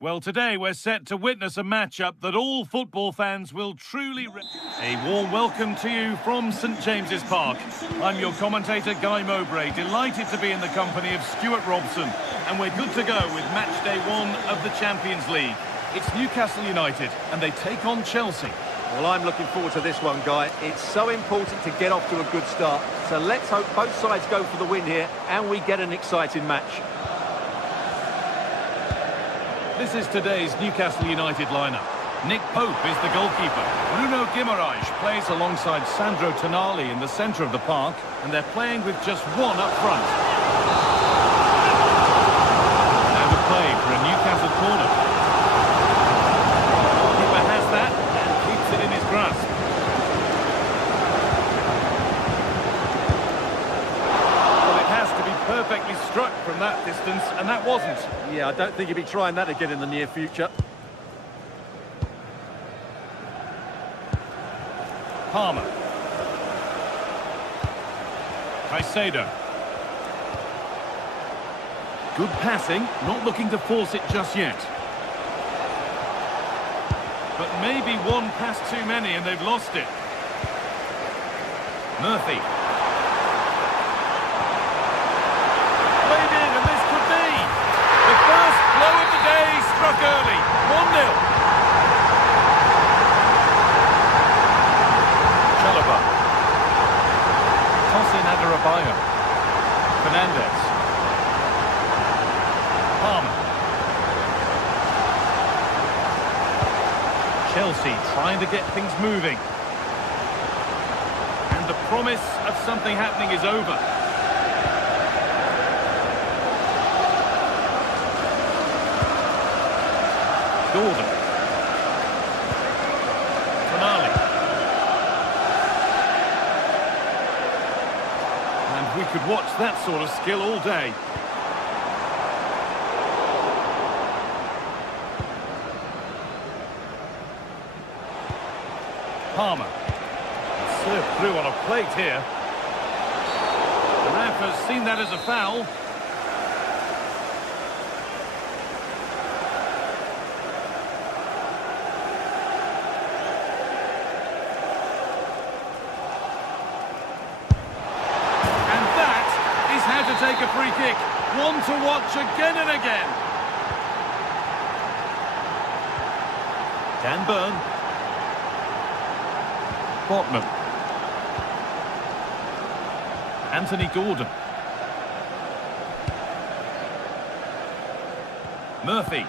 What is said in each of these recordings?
Well, today we're set to witness a matchup that all football fans will truly... A warm welcome to you from St James's Park. I'm your commentator, Guy Mowbray, delighted to be in the company of Stuart Robson. And we're good to go with match day 1 of the Champions League. It's Newcastle United, and they take on Chelsea. Well, I'm looking forward to this one, Guy. It's so important to get off to a good start. So let's hope both sides go for the win here, and we get an exciting match. This is today's Newcastle United lineup. Nick Pope is the goalkeeper. Bruno Guimaraes plays alongside Sandro Tonali in the centre of the park, and they're playing with just one up front. Now the play for a Newcastle corner. The goalkeeper has that and keeps it in his grasp. Perfectly struck from that distance, and that wasn't. Yeah, I don't think he'll be trying that again in the near future. Palmer. Caicedo. Good passing, not looking to force it just yet. But maybe one pass too many and they've lost it. Murphy. Struck early, 1-0. Chalobah. Tosin Adarabioyo. Fernandez. Palmer. Chelsea trying to get things moving. And the promise of something happening is over. Gordon. Tonali. And we could watch that sort of skill all day. Palmer. Served through on a plate here. The ref has seen that as a foul. Take a free kick, one to watch again and again. Dan Burn. Botman. Anthony Gordon. Murphy.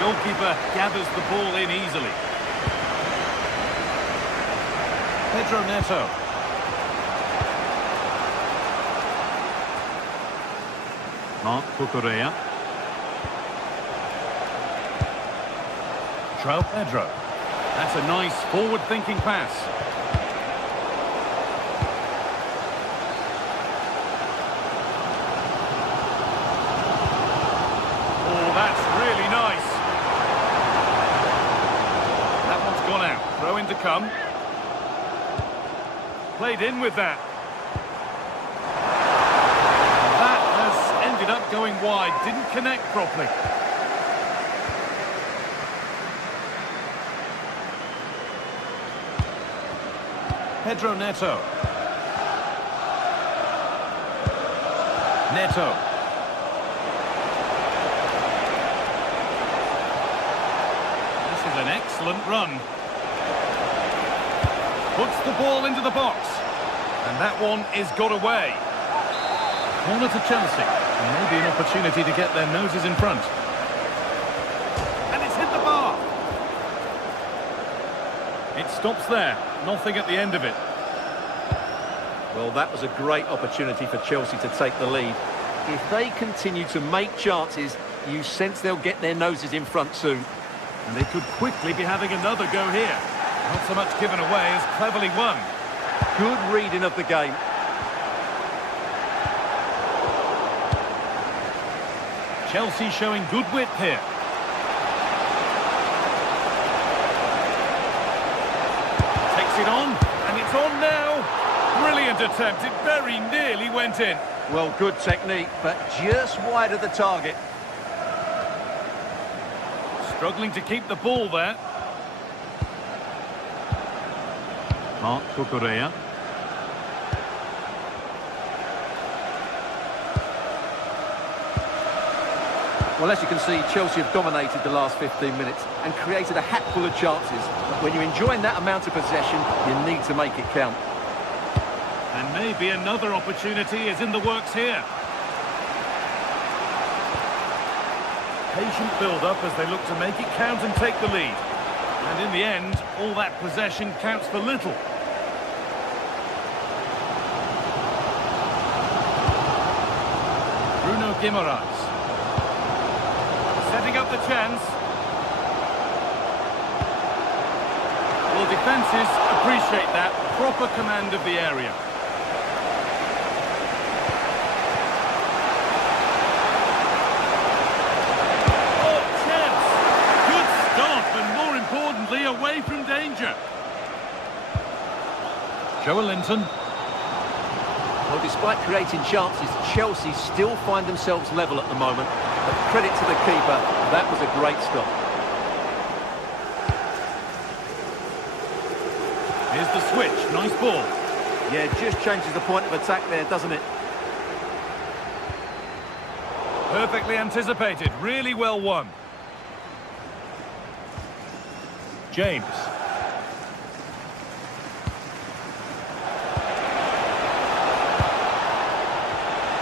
Goalkeeper gathers the ball in easily. Pedro Neto. Marc Cucurella. João Pedro. That's a nice forward-thinking pass. Oh, that's really nice. Gone out. Throw in to come. Played in with that. That has ended up going wide. Didn't connect properly. Pedro Neto. Neto. This is an excellent run. Puts the ball into the box. And that one is got away. Corner to Chelsea. And maybe an opportunity to get their noses in front. And it's hit the bar. It stops there. Nothing at the end of it. Well, that was a great opportunity for Chelsea to take the lead. If they continue to make chances, you sense they'll get their noses in front soon. And they could quickly be having another go here. Not so much given away as cleverly won. Good reading of the game. Chelsea showing good width here. Takes it on, and it's on now. Brilliant attempt, it very nearly went in. Well, good technique, but just wide of the target. Struggling to keep the ball there. Mark Cucurella. Well, as you can see, Chelsea have dominated the last 15 minutes and created a hatful of chances. But when you're enjoying that amount of possession, you need to make it count. And maybe another opportunity is in the works here. Patient build-up as they look to make it count and take the lead. And in the end, all that possession counts for little. Bruno Guimaraes. Setting up the chance. Well, defences appreciate that. Proper command of the area. Oh, chance! Good stop, and more importantly, away from danger. Joe Linton. Well, despite creating chances, Chelsea still find themselves level at the moment. But credit to the keeper, that was a great stop. Here's the switch, nice ball. Yeah, just changes the point of attack there, doesn't it? Perfectly anticipated, really well won. James.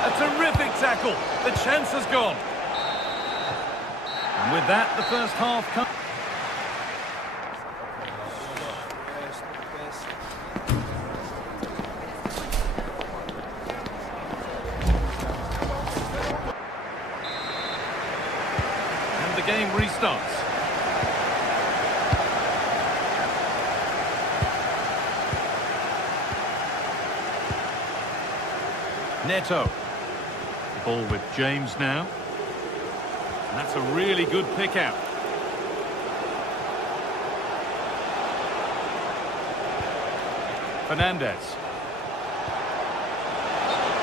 A terrific tackle, the chance has gone. And with that, the first half comes. And the game restarts. Neto. Ball with James now. That's a really good pick out. Fernandez.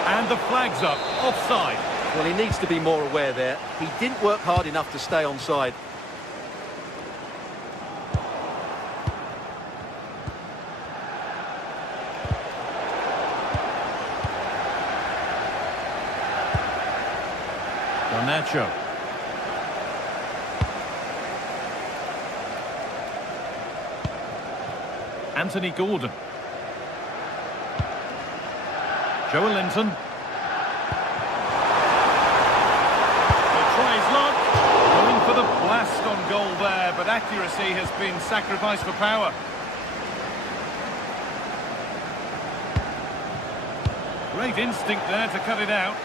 And the flag's up, offside. Well, he needs to be more aware there. He didn't work hard enough to stay onside. Nacho. Anthony Gordon. Joe Linton. He'll try his luck. Going for the blast on goal there, but accuracy has been sacrificed for power. Great instinct there to cut it out.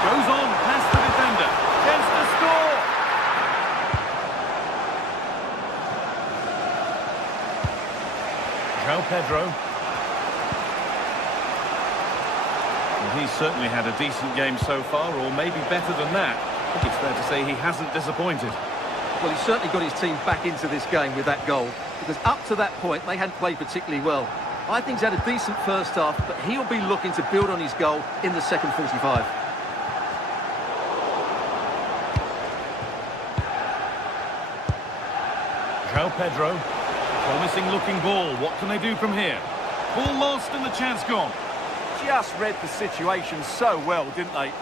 Goes on past the defender. Chance to score. João Pedro. Well, he's certainly had a decent game so far, or maybe better than that. I think it's fair to say he hasn't disappointed. Well, he's certainly got his team back into this game with that goal, because up to that point, they hadn't played particularly well. I think he's had a decent first half, but he'll be looking to build on his goal in the second 45. João Pedro, promising looking ball. What can they do from here? Ball lost and the chance gone. Just read the situation so well, didn't they?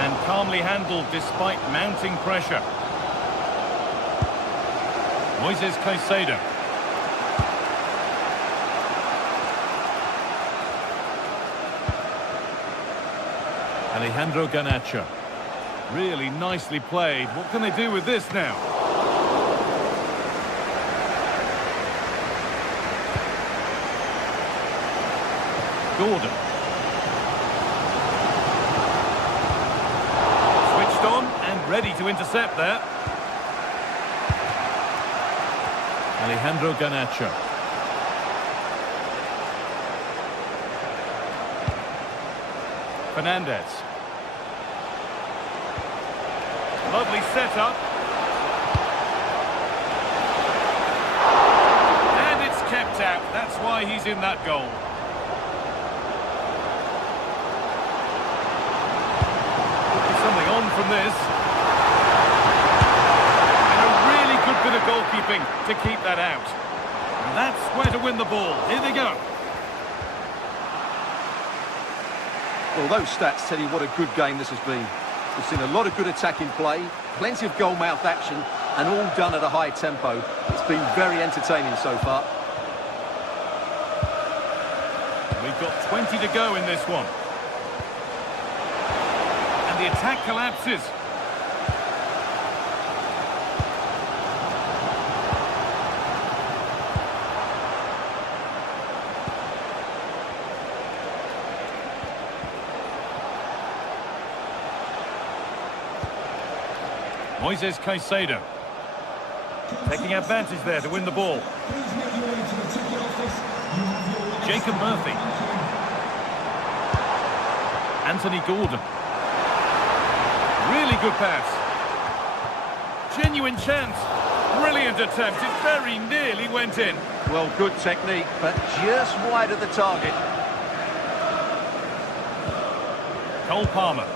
And calmly handled despite mounting pressure. Moises Caicedo. Alejandro Garnacho. Really nicely played. What can they do with this now? Gordon. Switched on and ready to intercept there. Alejandro Garnacho. Fernandez. Lovely setup. And it's kept out. That's why he's in that goal. Could be something on from this. And a really good bit of goalkeeping to keep that out. And that's where to win the ball. Here they go. Well, those stats tell you what a good game this has been. We've seen a lot of good attacking play, plenty of goal-mouth action, and all done at a high tempo. It's been very entertaining so far. We've got 20 to go in this one. And the attack collapses. Moises Caicedo taking advantage there to win the ball. Jacob Murphy. Anthony Gordon. Really good pass. Genuine chance. Brilliant attempt. It very nearly went in. Well, good technique, but just wide of the target. Cole Palmer.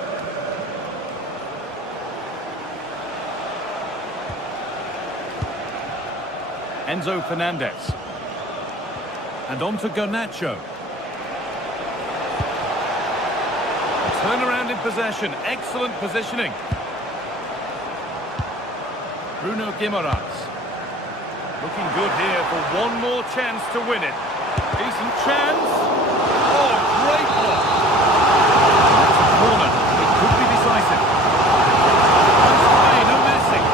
Enzo Fernandez. And on to Garnacho. Turnaround in possession. Excellent positioning. Bruno Guimaraes. Looking good here for one more chance to win it. Decent chance. Oh, great block. That's a corner. It could be decisive. Nice play, no messing.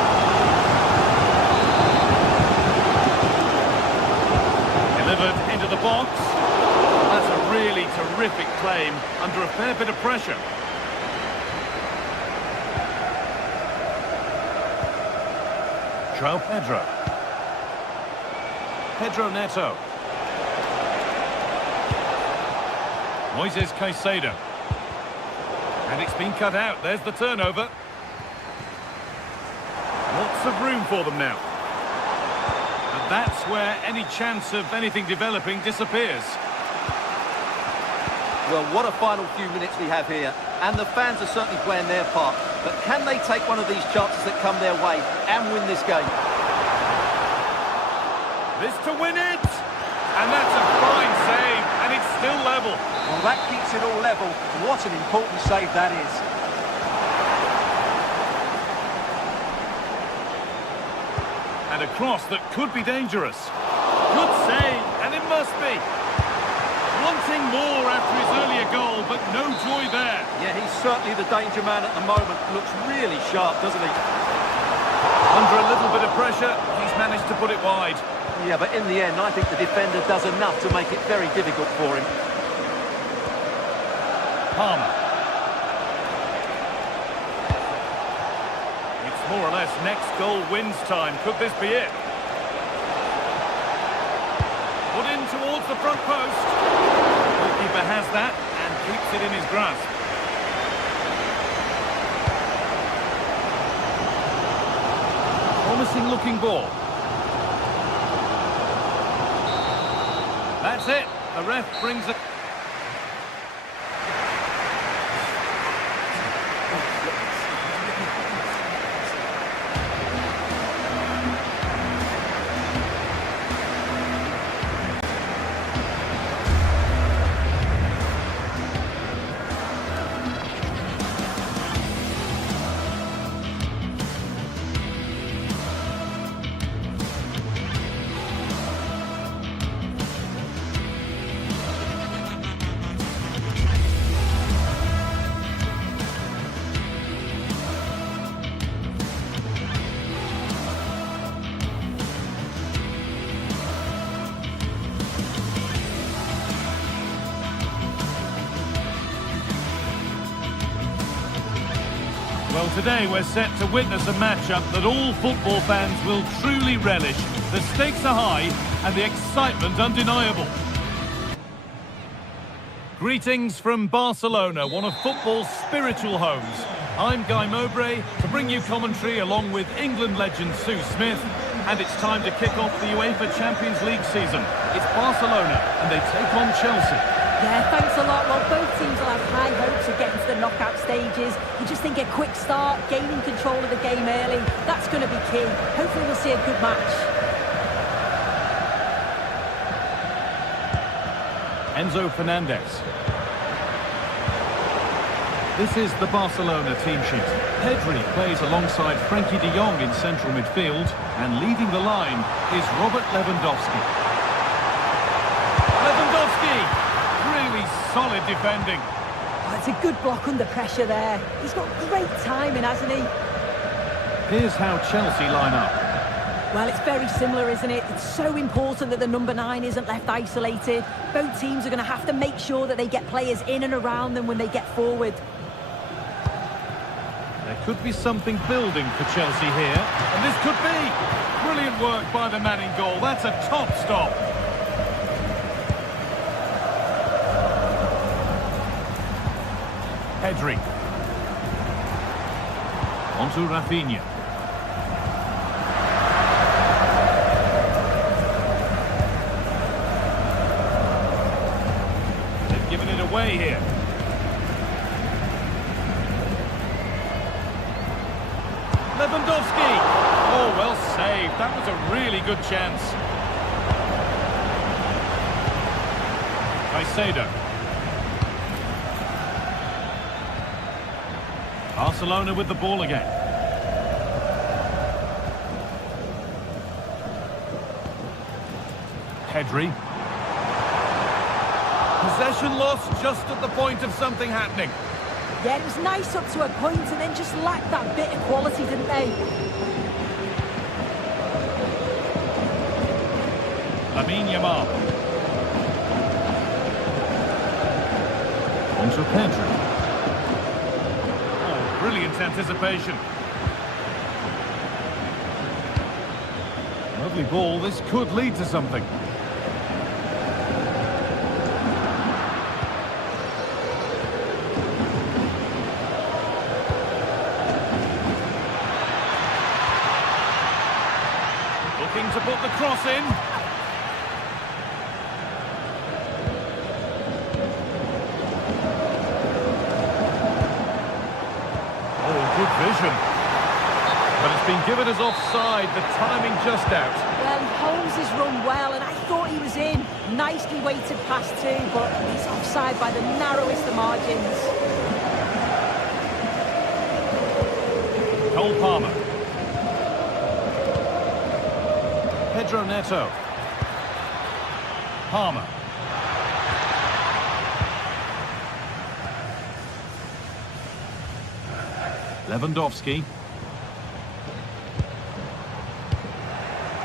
Delivered into the box. That's a really terrific claim under a fair bit of pressure. João Pedro. Pedro Neto. Moises Caicedo. And it's been cut out. There's the turnover. Lots of room for them now. And that's where any chance of anything developing disappears. Well, what a final few minutes we have here. And the fans are certainly playing their part. But can they take one of these chances that come their way and win this game? This to win it! And that's a fine save, and it's still level. Well, that keeps it all level. What an important save that is. And a cross that could be dangerous. Good save, and it must be. Wanting more after his earlier goal, but no joy there. Yeah, he's certainly the danger man at the moment. Looks really sharp, doesn't he? Under a little bit of pressure, he's managed to put it wide. Yeah, but in the end, I think the defender does enough to make it very difficult for him. Palmer. It's more or less next goal wins time. Could this be it? Put in towards the front post. The goalkeeper has that and keeps it in his grasp. Promising looking ball. That's it. The ref brings it. Today we're set to witness a matchup that all football fans will truly relish. The stakes are high and the excitement undeniable. Greetings from Barcelona, one of football's spiritual homes. I'm Guy Mowbray to bring you commentary along with England legend Sue Smith. And it's time to kick off the UEFA Champions League season. It's Barcelona and they take on Chelsea. Yeah, thanks a lot. Well, both teams will have high hopes of getting to the knockout stages. You just think a quick start, gaining control of the game early, that's going to be key. Hopefully we'll see a good match. Enzo Fernandez. This is the Barcelona team sheet. Pedri plays alongside Frankie de Jong in central midfield, and leading the line is Robert Lewandowski. Lewandowski! Really solid defending. Oh, it's a good block under pressure there. He's got great timing, hasn't he? Here's how Chelsea line up. Well, it's very similar, isn't it? It's so important that the number 9 isn't left isolated. Both teams are going to have to make sure that they get players in and around them when they get forward. There could be something building for Chelsea here, and this could be. Brilliant work by the man in goal. That's a top stop. Pedri. Onto Rafinha. They've given it away here. Lewandowski! Oh, well saved. That was a really good chance. Caicedo. Barcelona with the ball again. Pedri. Possession lost just at the point of something happening. Yeah, it was nice up to a point and then just lacked that bit of quality, didn't they? Lamine Yamal. Onto Pedri. Oh, brilliant anticipation. Lovely ball. This could lead to something. Looking to put the cross in. Oh, good vision. But it's been given as offside, the timing just out. Well, he holds his run well, and I thought he was in. Nicely weighted pass too, but he's offside by the narrowest of margins. Cole Palmer. Pedro Neto. Palmer. Lewandowski.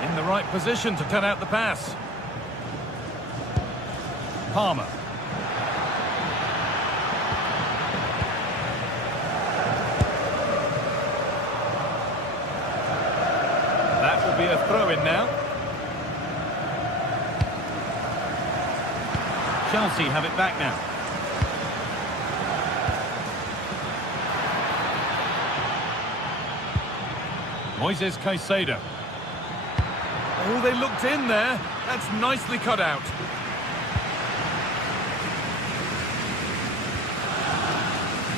In the right position to cut out the pass. Palmer. That will be a throw-in now. Chelsea have it back now. Moises Caicedo. Oh, they looked in there. That's nicely cut out.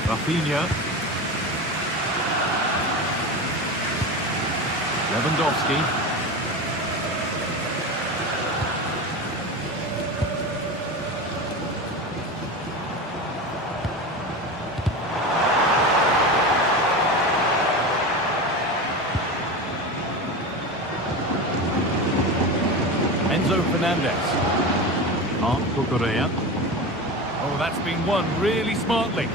Rafinha. Lewandowski. Enzo Fernandez. Marc Cucurella. Oh, that's been won really smartly.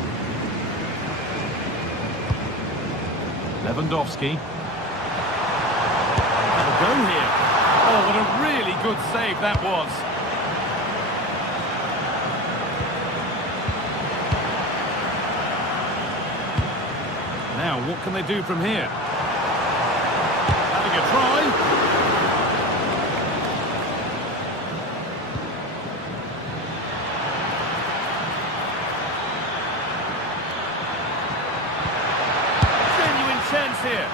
Lewandowski. Have a go here. Oh, what a really good save that was. Now Now, what can they do from here? Having a try. Genuine chance here.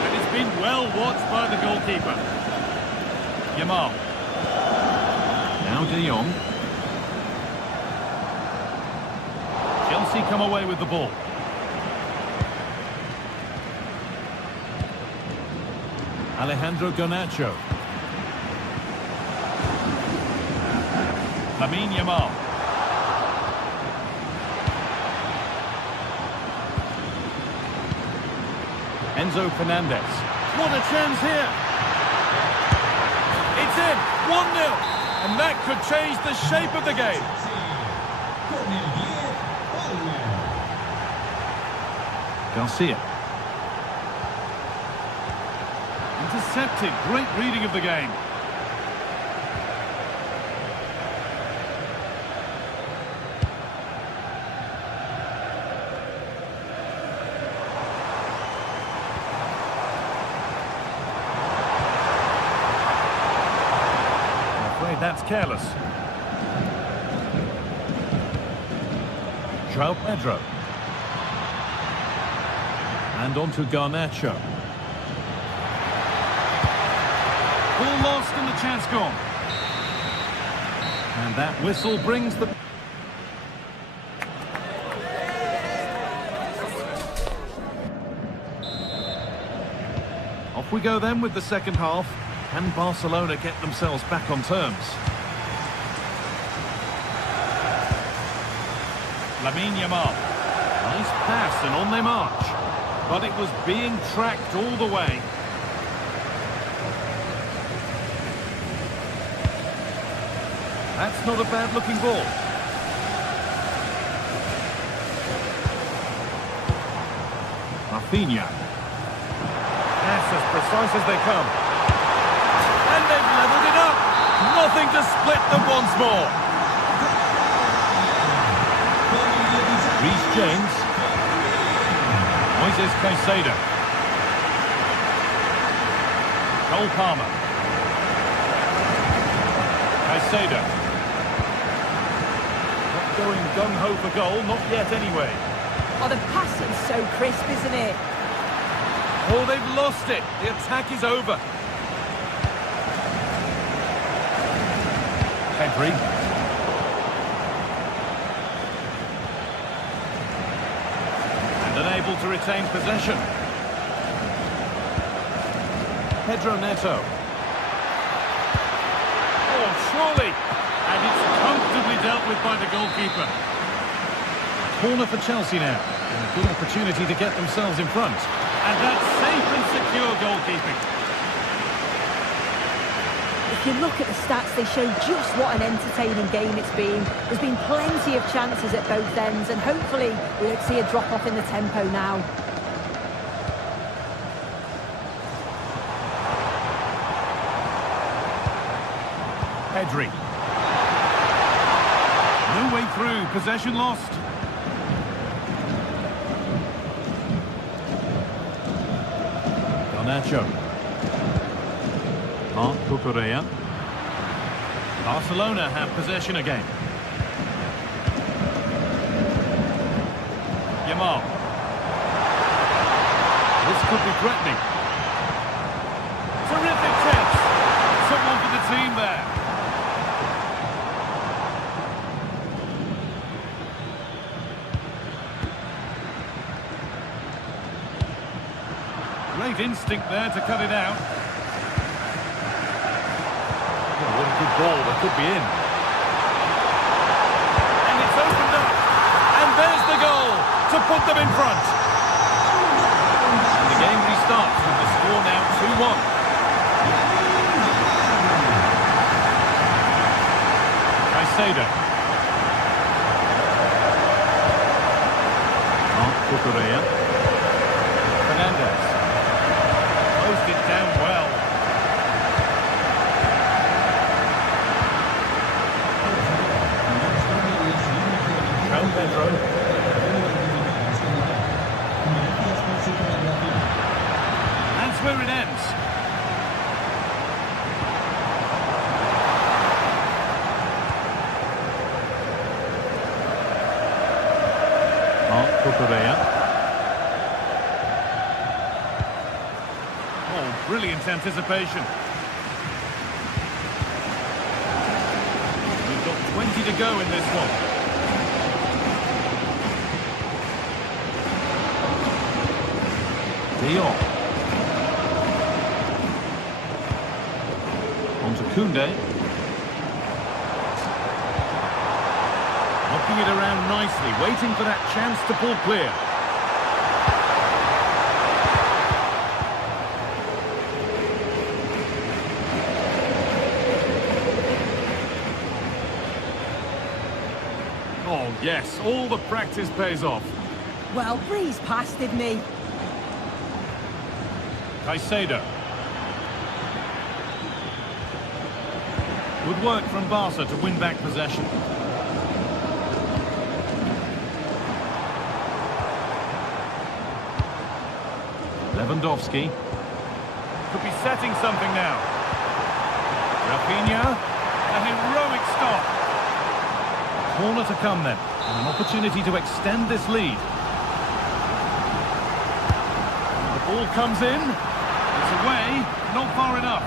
And it's been well watched by the goalkeeper. Yamal. Now De Jong. Chelsea come away with the ball. Alejandro Garnacho. Lamine Yamal. Enzo Fernandez. What a chance here. It's in. 1-0. And that could change the shape of the game. Garcia. Intercepted. Great reading of the game. I'm afraid that's careless. João Pedro. And on to Garnacho. Ball lost and the chance gone. And that whistle brings the... Off we go then with the second half. Can Barcelona get themselves back on terms? Lamine Yamal. Nice pass and on they march. But it was being tracked all the way. That's not a bad-looking ball. Rafinha. That's as precise as they come. And they've levelled it up. Nothing to split them once more. Reece James. Moises Caicedo. Cole Palmer. Caicedo. Not going gung-ho for goal, not yet anyway. Oh, the passing's so crisp, isn't it? Oh, they've lost it. The attack is over. Pedri. And unable to retain possession. Pedro Neto. Oh, surely. And it's comfortably dealt with by the goalkeeper. Corner for Chelsea now. And a good opportunity to get themselves in front. And that's safe and secure goalkeeping. If you look at the stats, they show just what an entertaining game it's been. There's been plenty of chances at both ends, and hopefully we don't see a drop-off in the tempo now. Pedri. No way through, possession lost. Garnacho. Marc Cucurella. Barcelona have possession again. Yamal. This could be threatening. Terrific chance. Someone for the team there. Great instinct there to cut it out. Oh, what a good ball, that could be in. And it's opened up. And there's the goal to put them in front. And the game restarts with the score now 2-1. Caicedo. Marc Cucurella. Fernandez. Closed it down well. João Pedro. Cucurella. Oh, brilliant anticipation. We've got 20 to go in this one. De Jong. On to Koundé. Knocking it around nicely, waiting for that chance to pull clear. Oh, yes, all the practice pays off. Well, breeze past, didn't he? Caicedo. Good work from Barca to win back possession. Lewandowski. Could be setting something now. Rafinha. A heroic stop. Corner to come then. And an opportunity to extend this lead. The ball comes in. It's away, not far enough.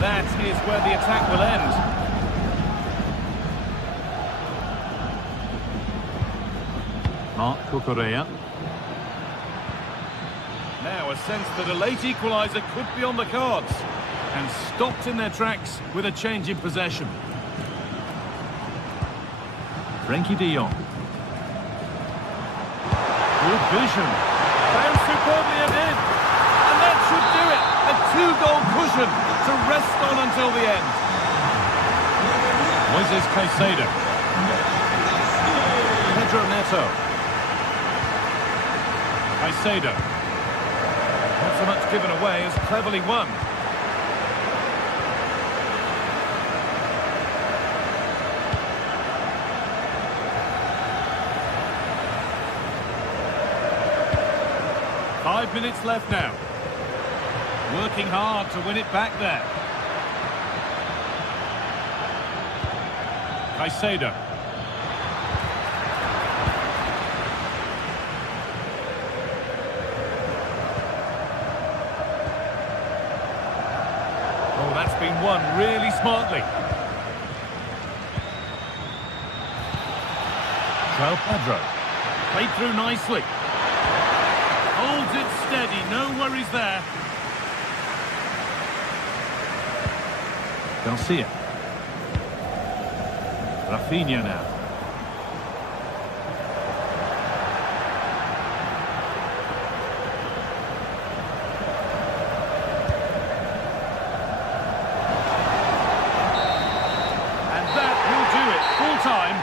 That is where the attack will end. Marc Cucurella. Now a sense that a late equaliser could be on the cards. And stopped in their tracks with a change in possession. Frenkie de Jong. Good vision. Found superbly ahead. And that should do it. A two-goal cushion to rest on until the end. Moises Caicedo. Pedro Neto. Caicedo. Not so much given away as cleverly won. Five minutes left now. Working hard to win it back there. Caicedo. Oh, that's been won really smartly. João Pedro. Played through nicely. Holds it steady, no worries there. Garcia. Rafinha now. And that will do it. Full time.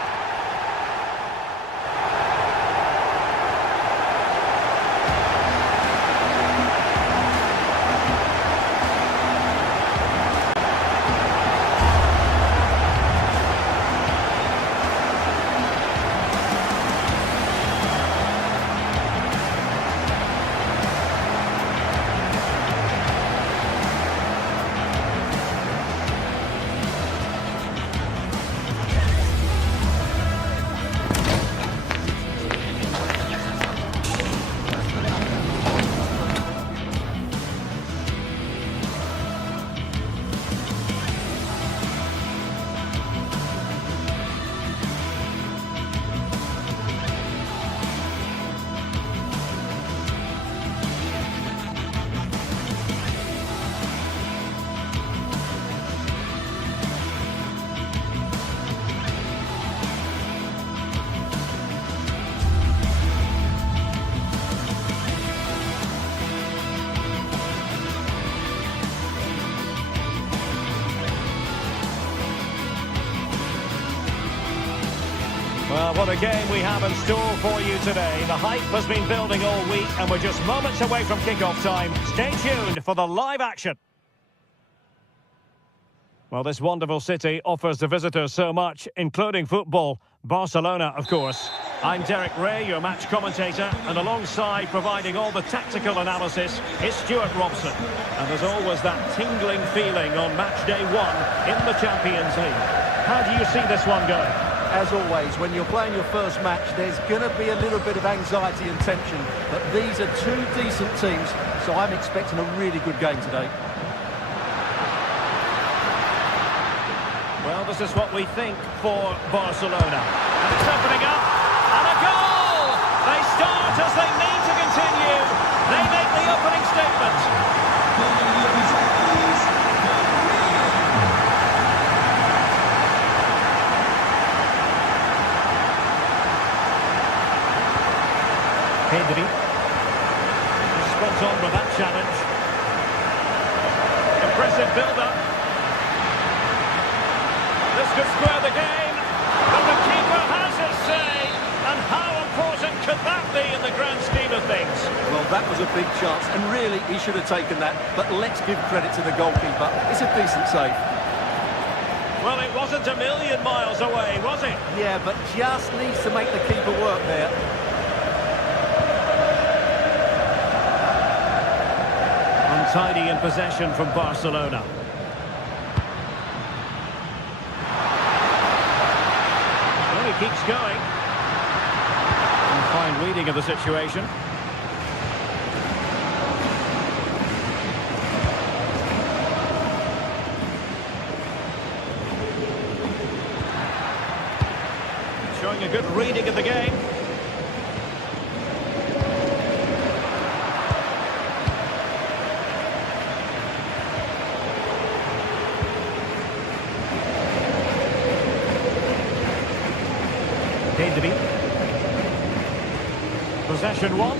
Well, what a game we have in store for you today. The hype has been building all week and we're just moments away from kick-off time. Stay tuned for the live action. Well, this wonderful city offers the visitors so much, including football. Barcelona, of course. I'm Derek Ray, your match commentator, and alongside providing all the tactical analysis is Stuart Robson. And there's always that tingling feeling on match day one in the Champions League. How do you see this one going? As always, when you're playing your first match, there's going to be a little bit of anxiety and tension. But these are two decent teams, so I'm expecting a really good game today. Well, this is what we think for Barcelona. And it's opening up. And a goal! They start as they need to continue. They make the opening statement. Pedri. Spot on with that challenge. Impressive build-up. This could square the game, but the keeper has his say. And how important could that be in the grand scheme of things? Well, that was a big chance, and really, he should have taken that. But let's give credit to the goalkeeper. It's a decent save. Well, it wasn't a million miles away, was it? Yeah, but just needs to make the keeper work there. Untidy in possession from Barcelona. Well, he keeps going. And fine reading of the situation. Showing a good reading of the game. Pedri. Possession one.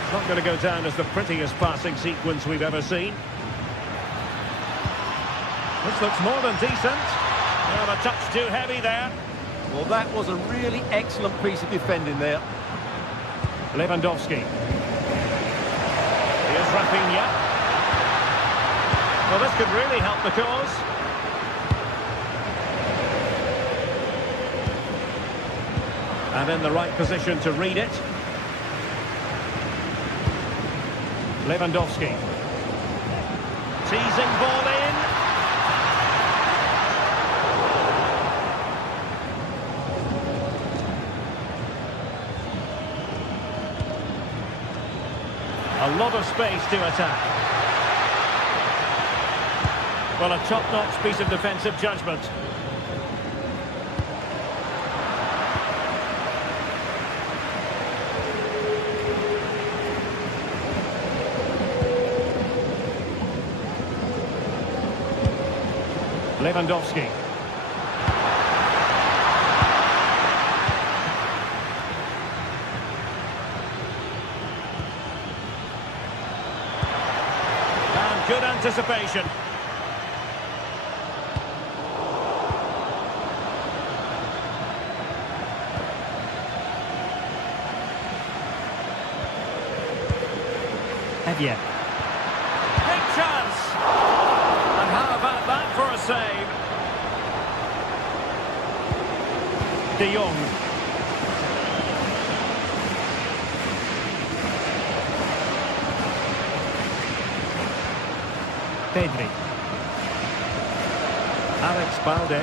It's not going to go down as the prettiest passing sequence we've ever seen. This looks more than decent. Well, a touch too heavy there. Well, that was a really excellent piece of defending there. Lewandowski. Here's Rafinha. Well, this could really help the cause. And in the right position to read it. Lewandowski. Teasing ball in. A lot of space to attack. Well, a top-notch piece of defensive judgment. Lewandowski. And good anticipation. Yet. Big chance! And how about that for a save? De Jong. Pedri. Alex Balde.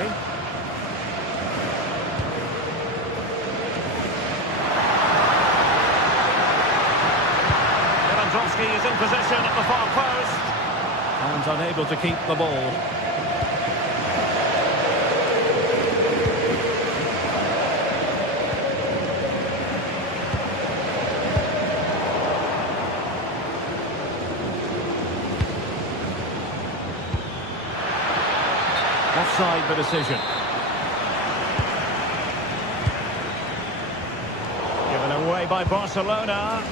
Lewandowski is in possession at the far post and unable to keep the ball. Offside the decision. Given away by Barcelona.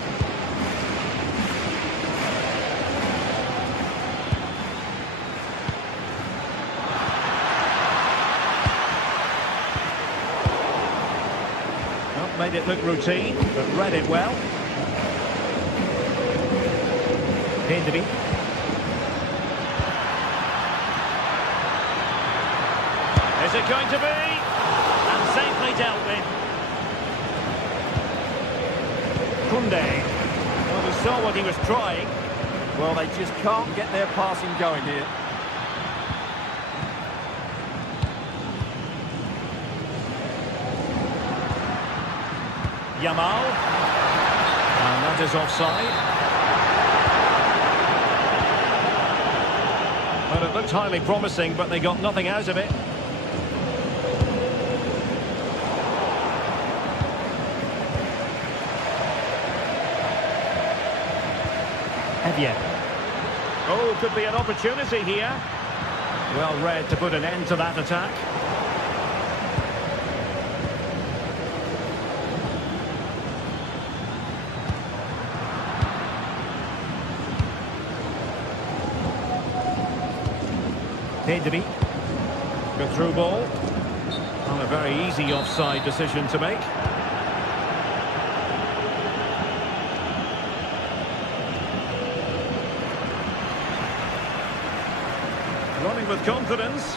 Made it look routine, but read it well. Pedri. Is it going to be? And safely dealt with. Koundé. Well, we saw what he was trying. Well, they just can't get their passing going here. Yamal. And that is offside. Well, it looked highly promising, but they got nothing out of it. Oh, could be an opportunity here. Well read to put an end to that attack. Pedri. Good through ball. And a very easy offside decision to make. Running with confidence.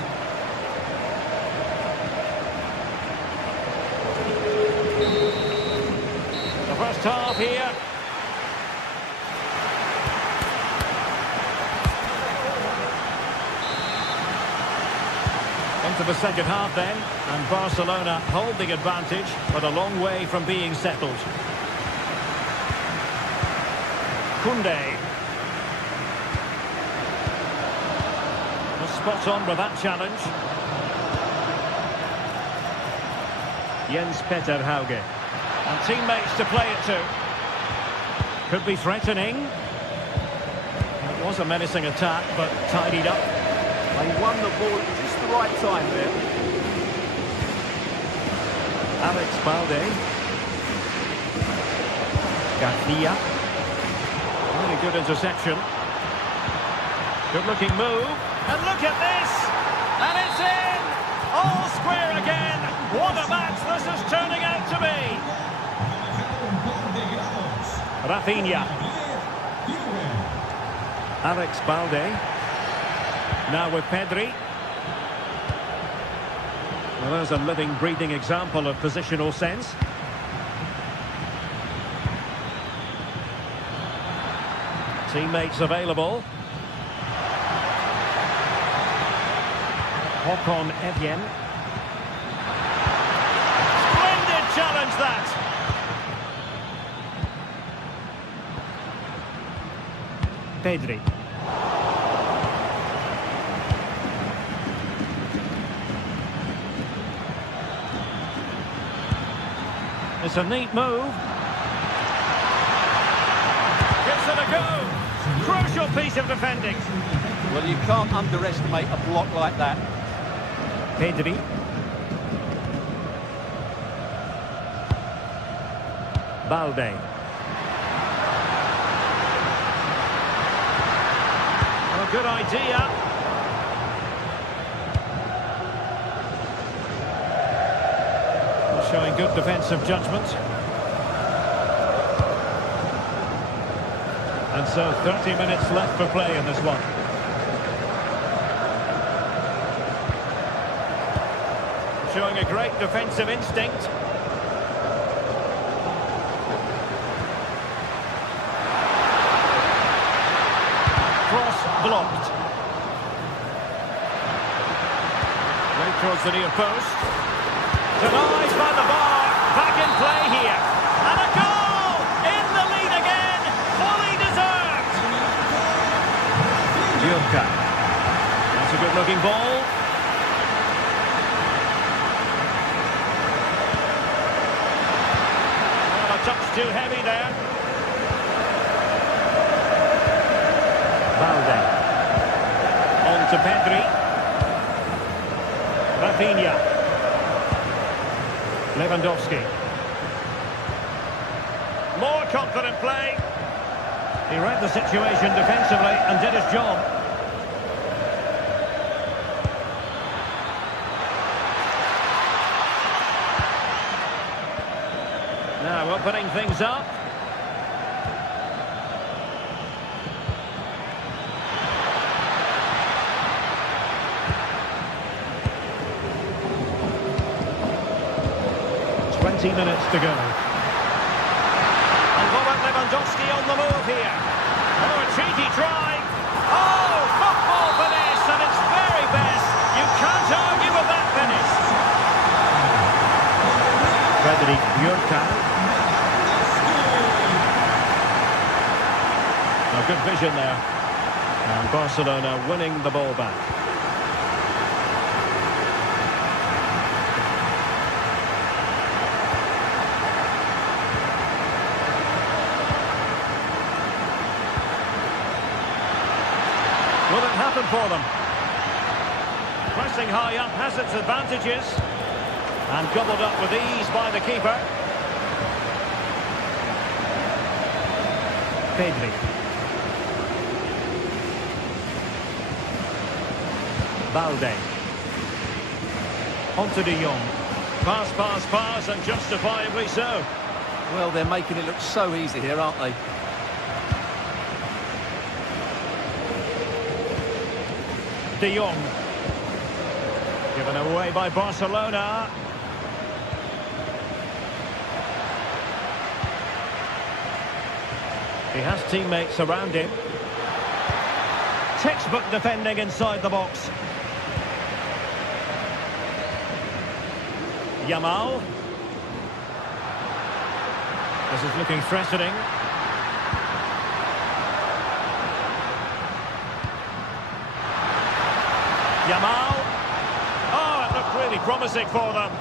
The first half here. Into the second half then, and Barcelona hold the advantage, but a long way from being settled. Koundé. Spot on with that challenge. Jens Peter Hauge. And teammates to play it to. Could be threatening. It was a menacing attack, but tidied up. They won the ball at just the right time there. Alex Balde. Garcia. Really good interception. Good looking move. And look at this! And it's in! All square again! What a match this is turning out to be! Rafinha. Alex Balde. Now with Pedri. Well, there's a living, breathing example of positional sense. Teammates available. Ocon Evian. Splendid challenge that! Pedri. It's a neat move. Gives it a go. Crucial piece of defending. Well, you can't underestimate a block like that. Pedri. Balde. Oh, good idea. Showing good defensive judgment. And so 30 minutes left for play in this one. Showing a great defensive instinct. Cross blocked. Right towards the near post. Denied by the bar. Back in play here. And a goal! In the lead again. Fully deserved. Jurka. That's a good looking ball. Touch too heavy there. Balde. On to Pedri. Rafinha. Lewandowski. More confident play. He read the situation defensively and did his job. Now opening things up. Minutes to go. And Robert Lewandowski on the move here. Oh, cheeky try. Oh, football finish at its very best. You can't argue with that finish. Frederick Björkan. A good vision there. And Barcelona winning the ball back. Will it happen for them? Pressing high up has its advantages. And gobbled up with ease by the keeper. Pedri. Balde. Onto De Jong. Pass, pass, pass, and justifiably so. Well, they're making it look so easy here, aren't they? De Jong. Given away by Barcelona. He has teammates around him. Textbook defending inside the box. Yamal. This is looking threatening. Yamal. Oh, it looked really promising for them.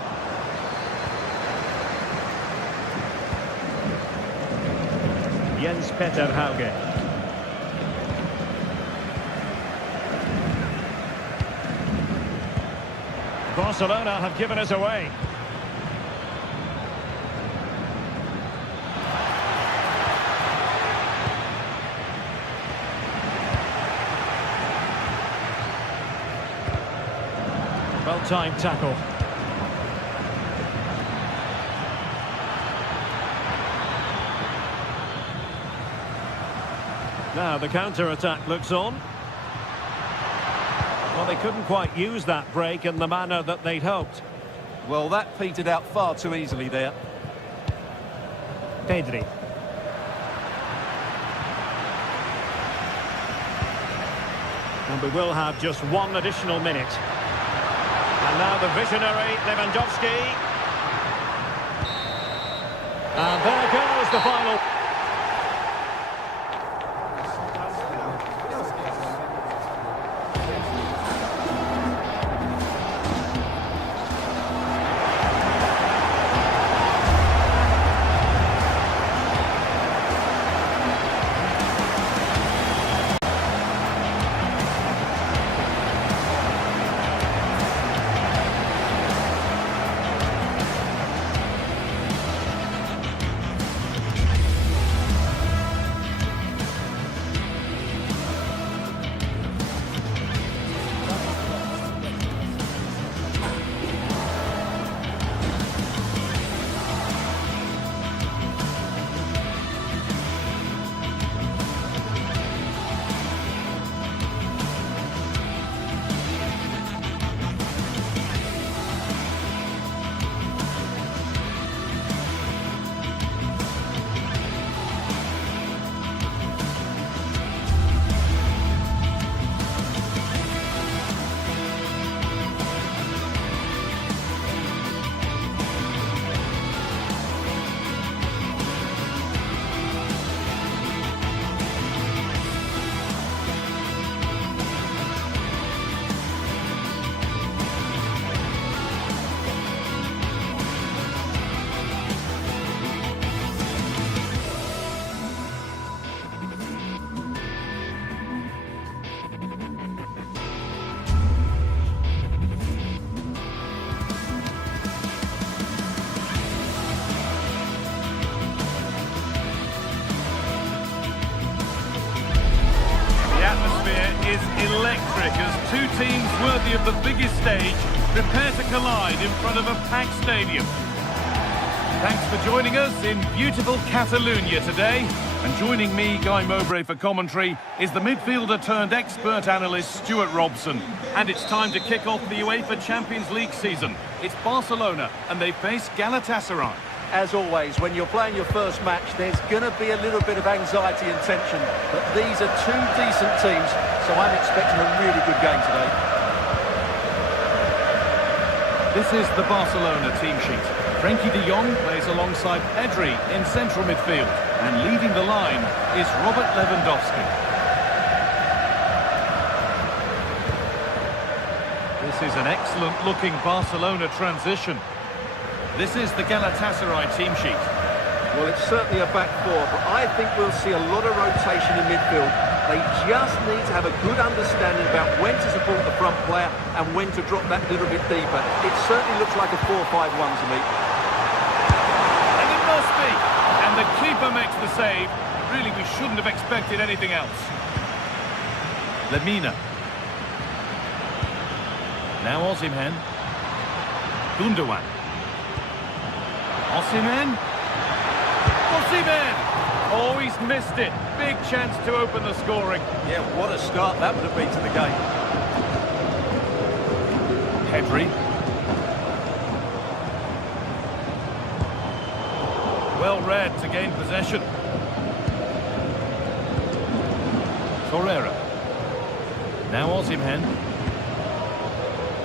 Jens Petter Hauge. Barcelona have given us away. Well-timed tackle. Now the counter-attack looks on. Well, they couldn't quite use that break in the manner that they'd hoped. Well, that petered out far too easily there. Pedri. And we will have just one additional minute. And now the visionary Lewandowski. And there goes the final. Is electric as two teams worthy of the biggest stage prepare to collide in front of a packed stadium. Thanks for joining us in beautiful Catalonia today. And joining me, Guy Mowbray, for commentary is the midfielder turned expert analyst Stuart Robson. And it's time to kick off the UEFA Champions League season. It's Barcelona and they face Galatasaray. As always, when you're playing your first match, there's going to be a little bit of anxiety and tension. But these are two decent teams, so I'm expecting a really good game today. This is the Barcelona team sheet. Frenkie de Jong plays alongside Pedri in central midfield. And leading the line is Robert Lewandowski. This is an excellent-looking Barcelona transition. This is the Galatasaray team sheet. Well, it's certainly a back four, but I think we'll see a lot of rotation in midfield. They just need to have a good understanding about when to support the front player and when to drop that little bit deeper. It certainly looks like a 4-5-1 to me. And it must be. And the keeper makes the save. Really, we shouldn't have expected anything else. Lemina. Now Osimhen. Gundogan. Osimhen. Osimhen! Oh, he's missed it. Big chance to open the scoring. Yeah, what a start that would have been to the game. Pedri. Well read to gain possession. Torreira. Now Osimhen.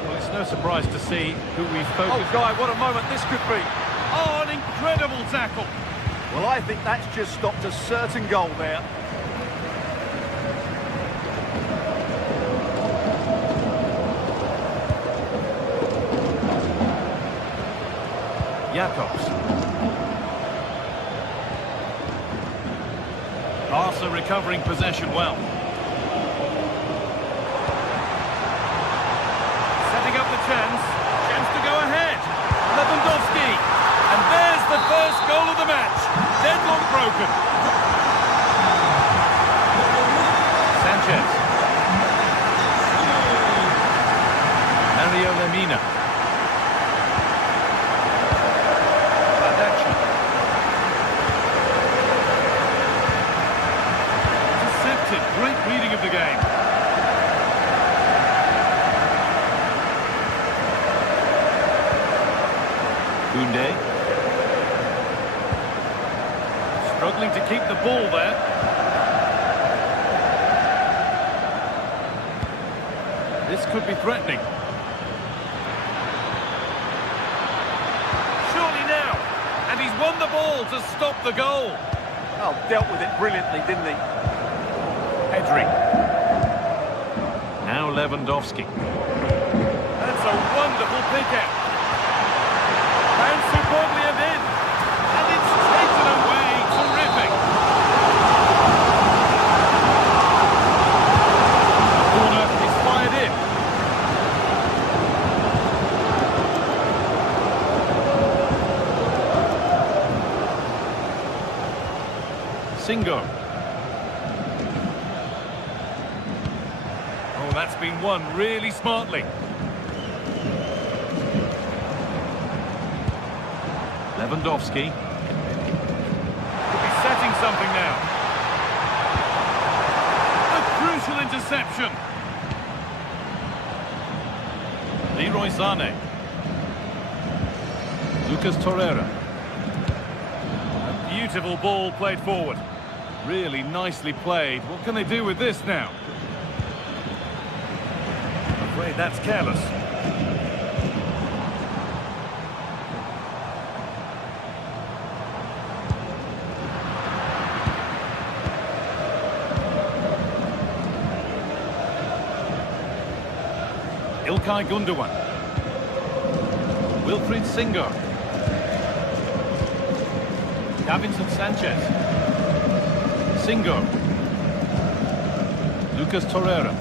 Well, it's no surprise to see who we focus on. Oh, Guy, what a moment this could be. Oh, an incredible tackle. Well, I think that's just stopped a certain goal there. Jakobs. Barca recovering possession well. Setting up the chance. Chance to go ahead. Lewandowski. And there's the first goal of the match. Deadlock broken. Sanchez. Mario Lemina. Badaci. Intercepted. Great reading of the game. Koundé. Struggling to keep the ball there. This could be threatening. Surely now. And he's won the ball to stop the goal. Oh, dealt with it brilliantly, didn't he? Pedri. Now Lewandowski. That's a wonderful pick-out. And superbly in. And it's taken away. Terrific. Corner is fired in. Singo. Oh, that's been won really smartly. Lewandowski. Could be setting something now. A crucial interception. Leroy Sané. Lucas Torreira. A beautiful ball played forward. Really nicely played. What can they do with this now? I'm afraid that's careless. İlkay Gundogan. Wilfried Singo. Davinson Sanchez. Singo. Lucas Torreira.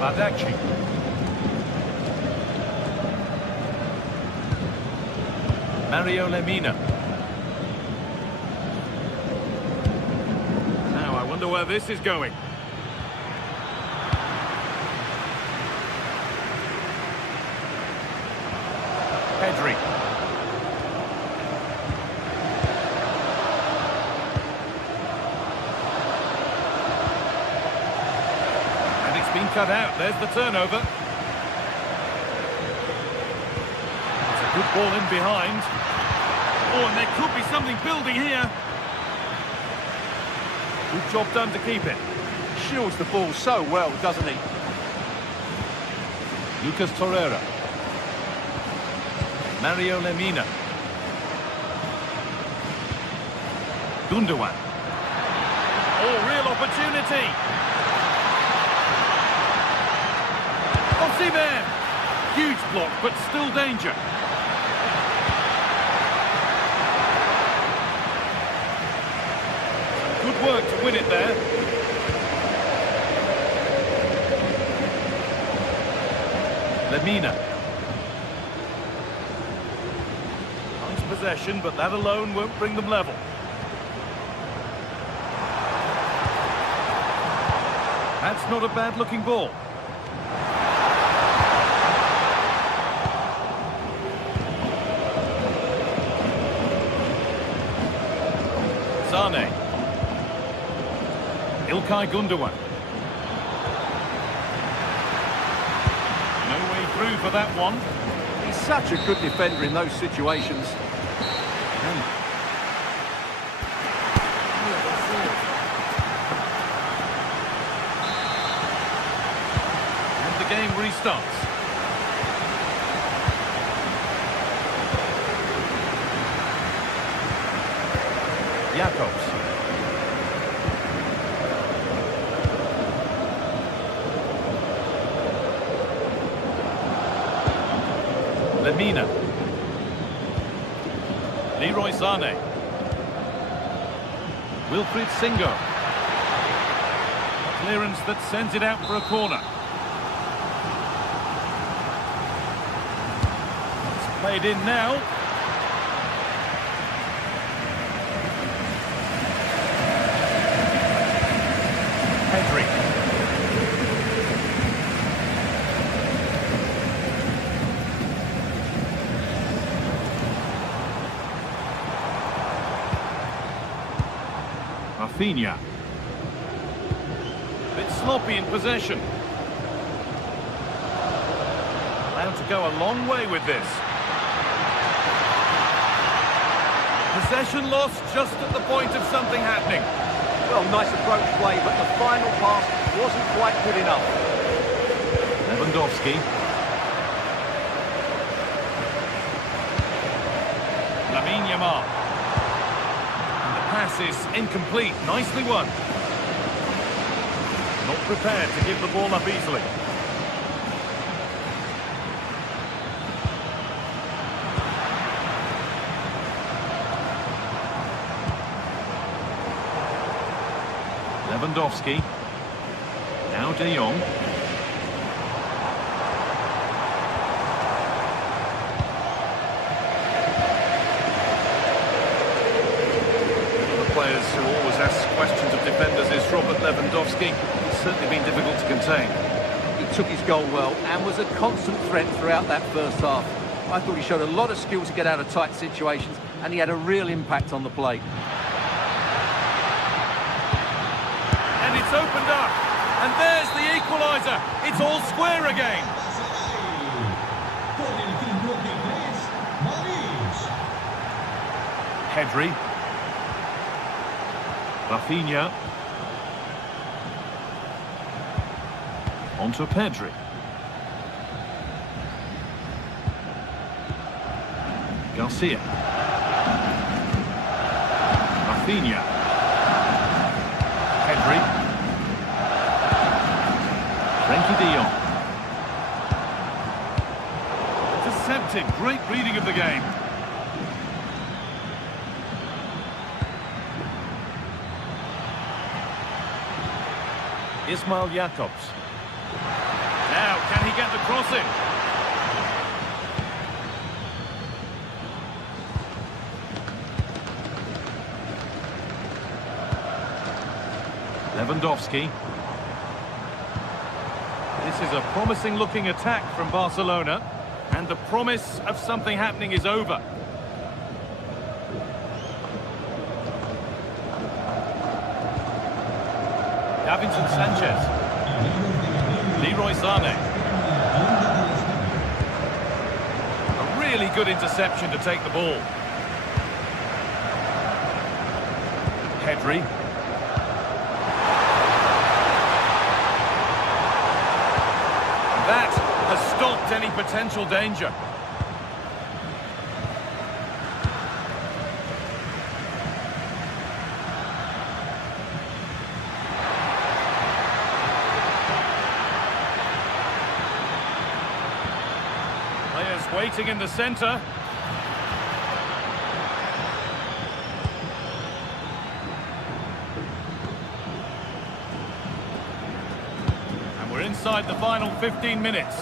Badaci. Mario Lemina. Now I wonder where this is going. Pedri. And it's been cut out. There's the turnover. Good ball in behind. Oh, and there could be something building here. Good job done to keep it. Shields the ball so well, doesn't he? Lucas Torreira. Mario Lemina. Gundogan. Oh, real opportunity. Osimhen. Huge block, but still danger. Good work to win it there. Lemina. Nice possession, but that alone won't bring them level. That's not a bad-looking ball. Sane. İlkay Gundogan. No way through for that one. He's such a good defender in those situations. And the game restarts. Jakobs. Lemina. Leroy Sane. Wilfried Singo. Clearance that sends it out for a corner. It's played in now. Pedri. Rafinha. Bit sloppy in possession. Allowed to go a long way with this. Possession lost just at the point of something happening. Well, nice approach play, but the final pass wasn't quite good enough. Lewandowski. Lamine Yamal. And the pass is incomplete. Nicely won. Not prepared to give the ball up easily. Lewandowski. Now De Jong. One of the players who always asks questions of defenders is Robert Lewandowski. It's certainly been difficult to contain. He took his goal well and was a constant threat throughout that first half. I thought he showed a lot of skill to get out of tight situations, and he had a real impact on the play. And it's opened up. And there's the equaliser. It's all square again. Pedri. Rafinha. Onto Pedri. Garcia. Rafinha. Pedri. Frenkie de Jong. Intercepted. Great reading of the game. Ismail Jakobs. Now, can he get the cross in? Lewandowski. This is a promising-looking attack from Barcelona, and the promise of something happening is over. Davinson Sanchez. Leroy Sane. A really good interception to take the ball. Pedri. That has stopped any potential danger. Players waiting in the centre. And we're inside the final 15 minutes.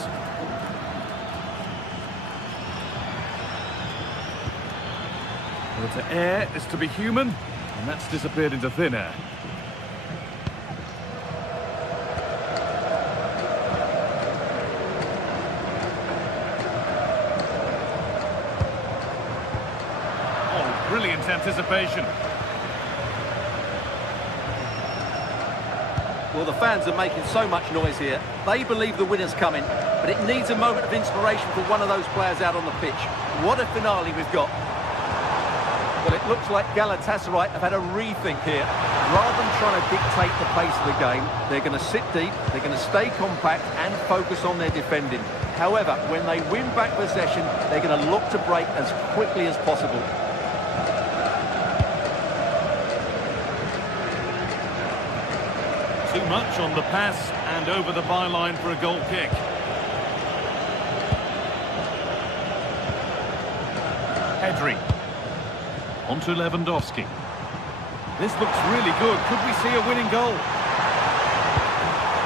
Well, to err is to be human, and that's disappeared into thin air. Brilliant anticipation. Well, the fans are making so much noise here. They believe the winner's coming, but it needs a moment of inspiration for one of those players out on the pitch. What a finale we've got. Well, it looks like Galatasaray have had a rethink here. Rather than trying to dictate the pace of the game, they're going to sit deep, they're going to stay compact and focus on their defending. However, when they win back possession, they're going to look to break as quickly as possible. Too much on the pass and over the byline for a goal kick. Pedri. On to Lewandowski. This looks really good. Could we see a winning goal?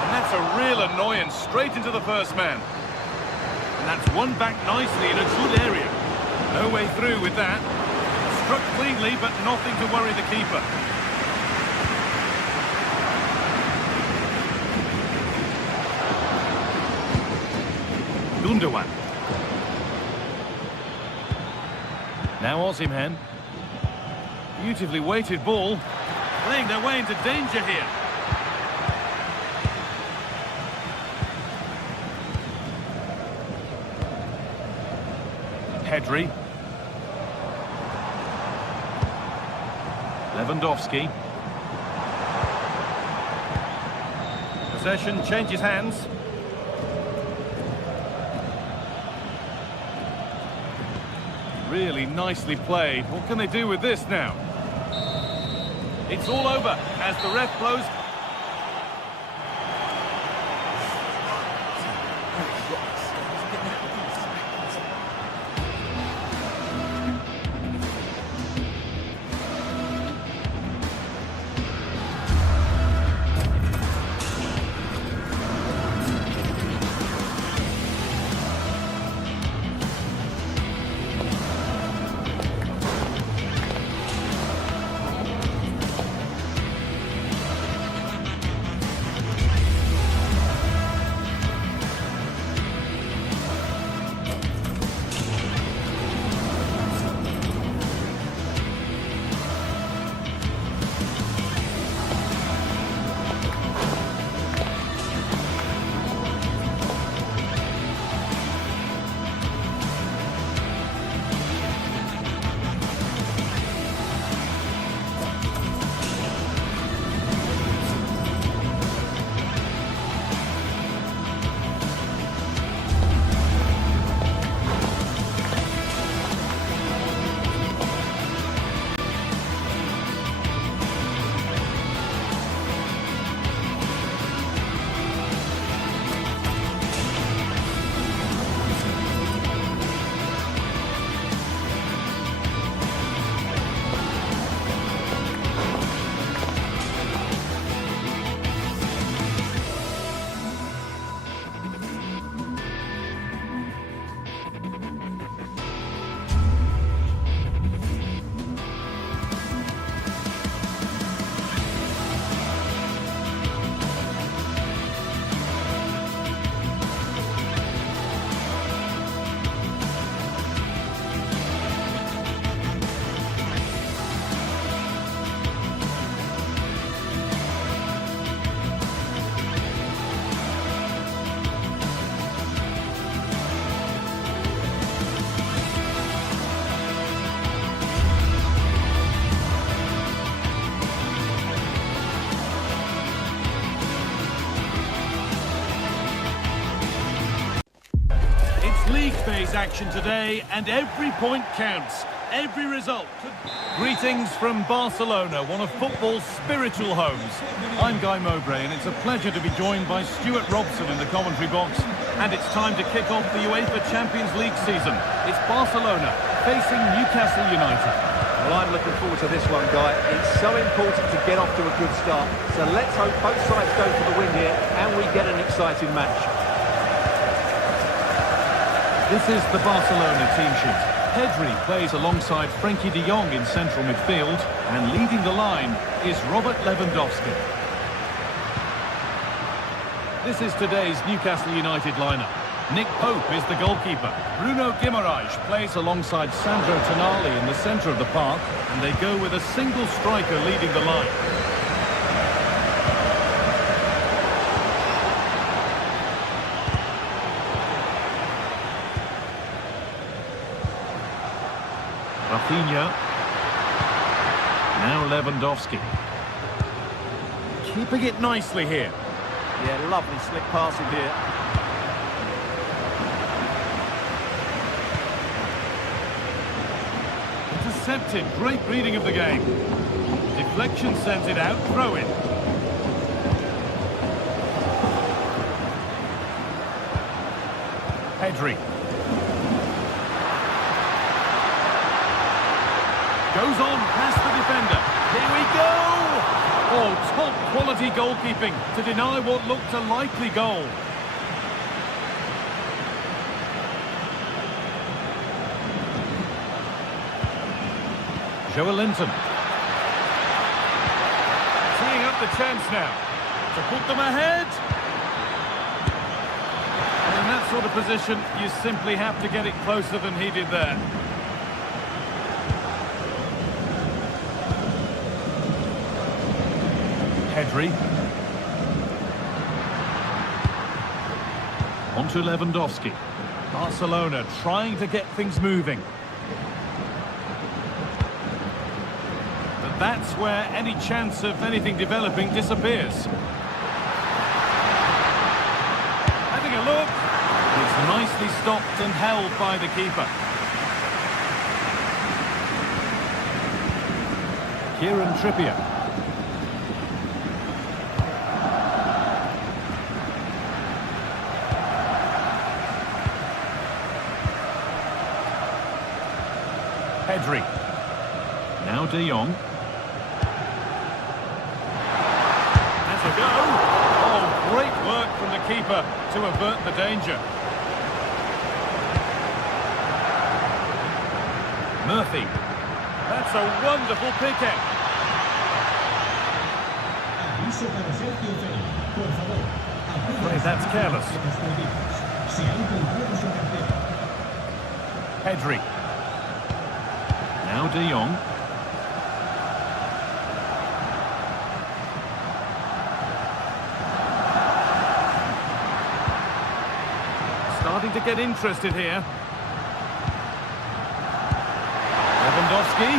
And that's a real annoyance, straight into the first man. And that's won back nicely in a good area. No way through with that. Struck cleanly, but nothing to worry the keeper. Gundogan. Now Osimhen. Beautifully weighted ball. Playing their way into danger here. Pedri. Lewandowski. Possession changes hands. Really nicely played. What can they do with this now? It's all over as the ref blows. league phase action today, and every point counts. Every result. Greetings from Barcelona, one of football's spiritual homes. I'm Guy Mowbray, and it's a pleasure to be joined by Stuart Robson in the commentary box. And it's time to kick off the UEFA Champions League season. It's Barcelona facing Newcastle United. Well, I'm looking forward to this one, Guy. It's so important to get off to a good start. So let's hope both sides go for the win here, and we get an exciting match. This is the Barcelona team sheet. Pedri plays alongside Frenkie de Jong in central midfield, and leading the line is Robert Lewandowski. This is today's Newcastle United lineup. Nick Pope is the goalkeeper. Bruno Guimaraes plays alongside Sandro Tonali in the centre of the park, and they go with a single striker leading the line. Rafinha. Now Lewandowski. Keeping it nicely here. Yeah, lovely slick passing here. Intercepted. Great reading of the game. Deflection sends it out. Throw in. Pedri. Goes on past the defender. Here we go! Oh, top quality goalkeeping to deny what looked a likely goal. Joelinton. Teeing up the chance now to put them ahead. And in that sort of position, you simply have to get it closer than he did there. Pedri. On to Lewandowski. Barcelona trying to get things moving. But that's where any chance of anything developing disappears. Having a look. It's nicely stopped and held by the keeper. Kieran Trippier. Pedri. Now de Jong. Has a go. Oh, great work from the keeper to avert the danger. Murphy. That's a wonderful pick out. Right, that's careless. Pedri. Now de Jong. Starting to get interested here. Lewandowski.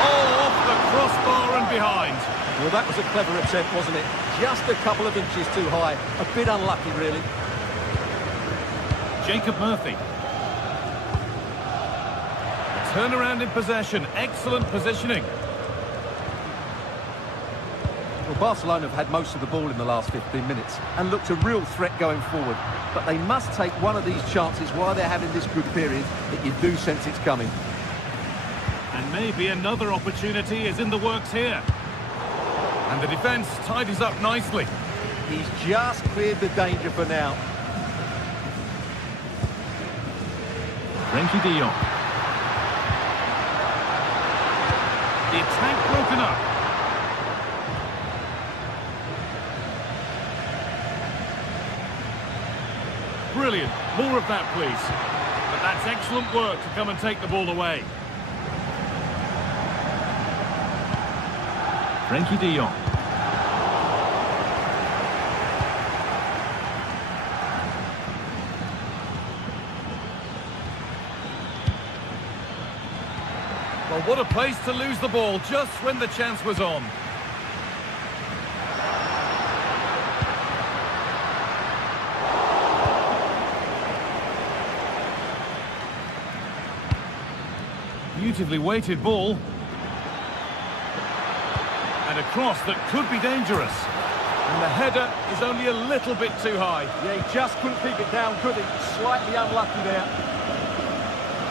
Oh, off the crossbar and behind. Well, that was a clever attempt, wasn't it? Just a couple of inches too high. A bit unlucky, really. Jacob Murphy. Turnaround in possession. Excellent positioning. Well, Barcelona have had most of the ball in the last 15 minutes and looked a real threat going forward. But they must take one of these chances while they're having this good period that you do sense it's coming. And maybe another opportunity is in the works here. And the defence tidies up nicely. He's just cleared the danger for now. Frenkie de Jong. The attack broken up. Brilliant. More of that, please. But that's excellent work to come and take the ball away. Frenkie de Jong. Well, what a place to lose the ball just when the chance was on. Beautifully weighted ball. And a cross that could be dangerous. And the header is only a little bit too high. Yeah, he just couldn't keep it down, could he? Slightly unlucky there.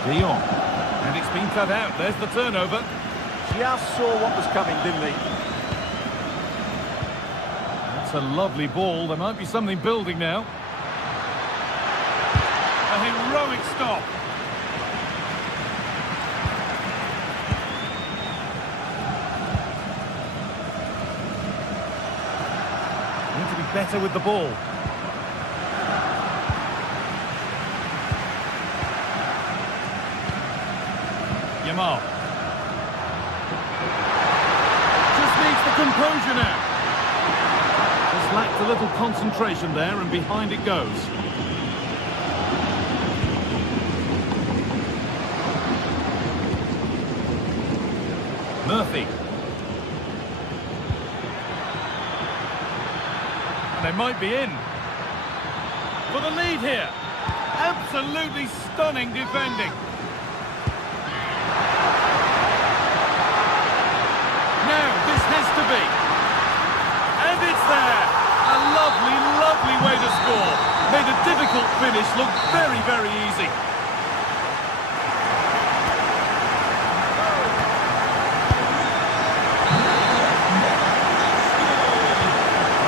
De Jong. And it's been cut out. There's the turnover. Just saw what was coming, didn't he? That's a lovely ball. There might be something building now. A heroic stop. Need to be better with the ball. Yamal. Just needs the composure now. Just lacked a little concentration there, and behind it goes. Murphy. They might be in. For the lead here. Absolutely stunning defending. Now, this has to be. And it's there. A lovely, lovely way to score. Made a difficult finish look very, very easy.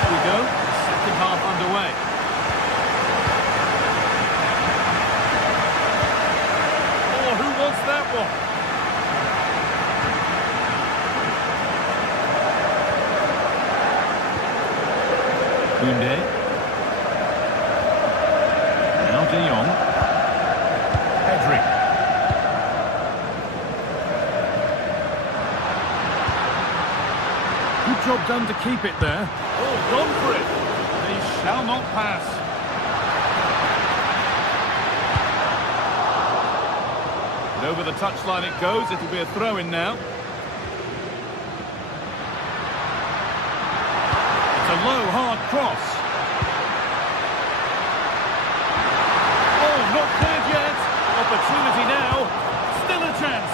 Here we go. Second half underway. Oh, who wants that one? Koundé. Now De Jong. Pedri. Good job done to keep it there. Oh, gone for it. They shall not pass. And over the touchline it goes. It'll be a throw-in now. It's a low, hard cross. Oh, not cleared yet. Opportunity now. Still a chance.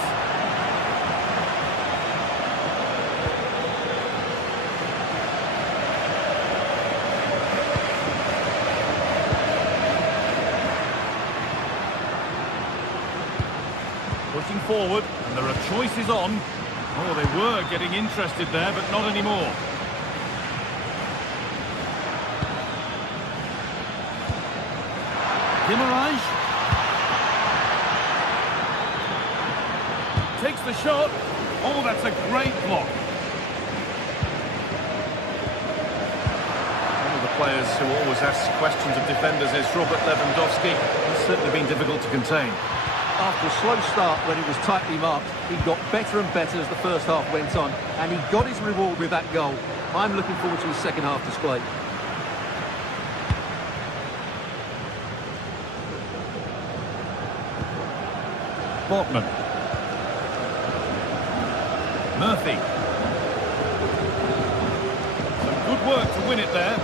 Pushing forward, and there are choices on. Oh, they were getting interested there, but not anymore. Guimaraes takes the shot. Oh, that's a great block. One of the players who always asks questions of defenders is Robert Lewandowski. He's certainly been difficult to contain. After a slow start when it was tightly marked, he got better and better as the first half went on, and he got his reward with that goal. I'm looking forward to his second half display. Botman. Murphy. Some good work to win it there.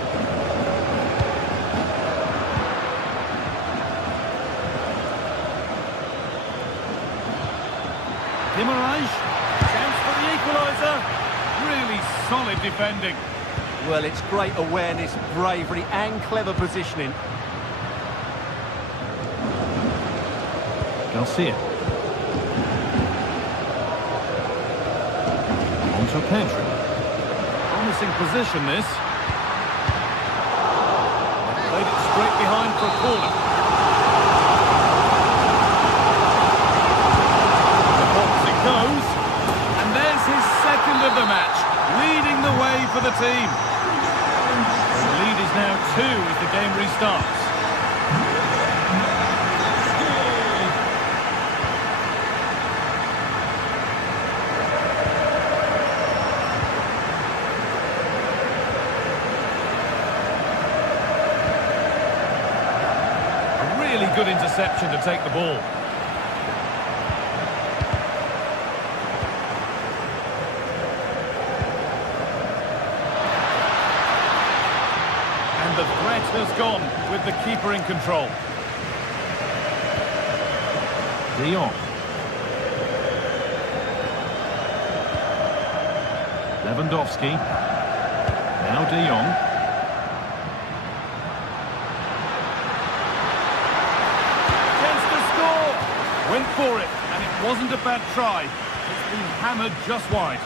Guimaraes. Chance for the equaliser. Really solid defending. Well, it's great awareness, bravery and clever positioning. Garcia. To Pedri. Promising position this. Played it straight behind for a corner. The box it goes. And there's his second of the match, leading the way for the team. The lead is now 2 as the game restarts. Good interception to take the ball. And the threat has gone with the keeper in control. De Jong. Lewandowski. Now De Jong. Chance to score! Went for it, and it wasn't a bad try. It's been hammered just wide.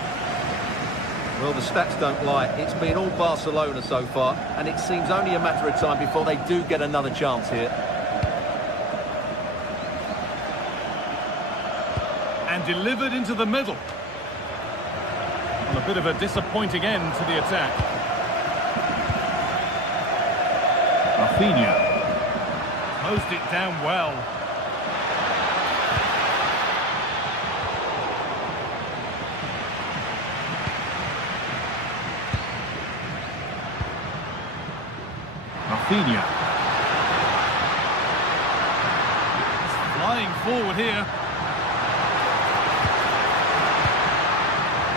Well, the stats don't lie. It's been all Barcelona so far, and it seems only a matter of time before they do get another chance here. And delivered into the middle. Well, a bit of a disappointing end to the attack. Rafinha. Closed it down well. Rafinha. He's flying forward here.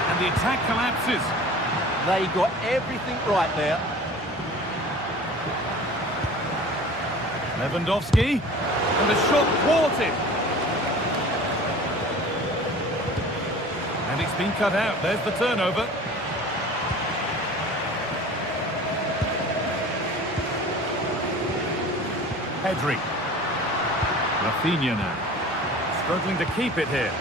And the attack collapses. They got everything right there. Lewandowski. And the shot thwarted. And it's been cut out. There's the turnover. Pedri. Rafinha now. Struggling to keep it here.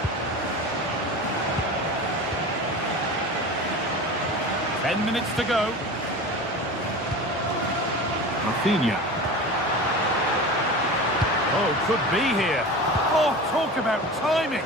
10 minutes to go. Rafinha. Oh, could be here. Oh, talk about timing.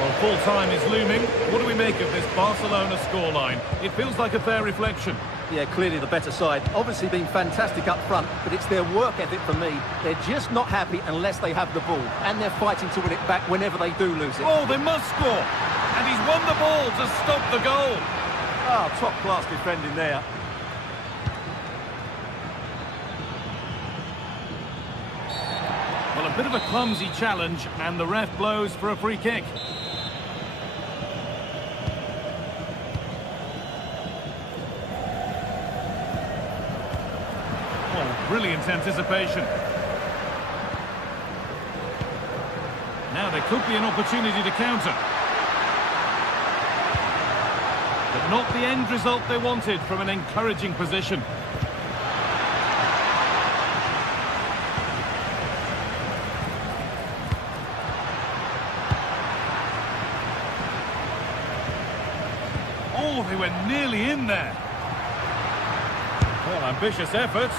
Well, full time is looming. What do we make of this Barcelona scoreline? It feels like a fair reflection. Yeah, clearly the better side. Obviously been fantastic up front, but it's their work ethic for me. They're just not happy unless they have the ball, and they're fighting to win it back whenever they do lose it. Oh, they must score. And he's won the ball to stop the goal. Oh, top-class defending there. Well, a bit of a clumsy challenge, and the ref blows for a free kick. Oh, brilliant anticipation. Now there could be an opportunity to counter. But not the end result they wanted from an encouraging position. Oh, they were nearly in there. Well, ambitious efforts.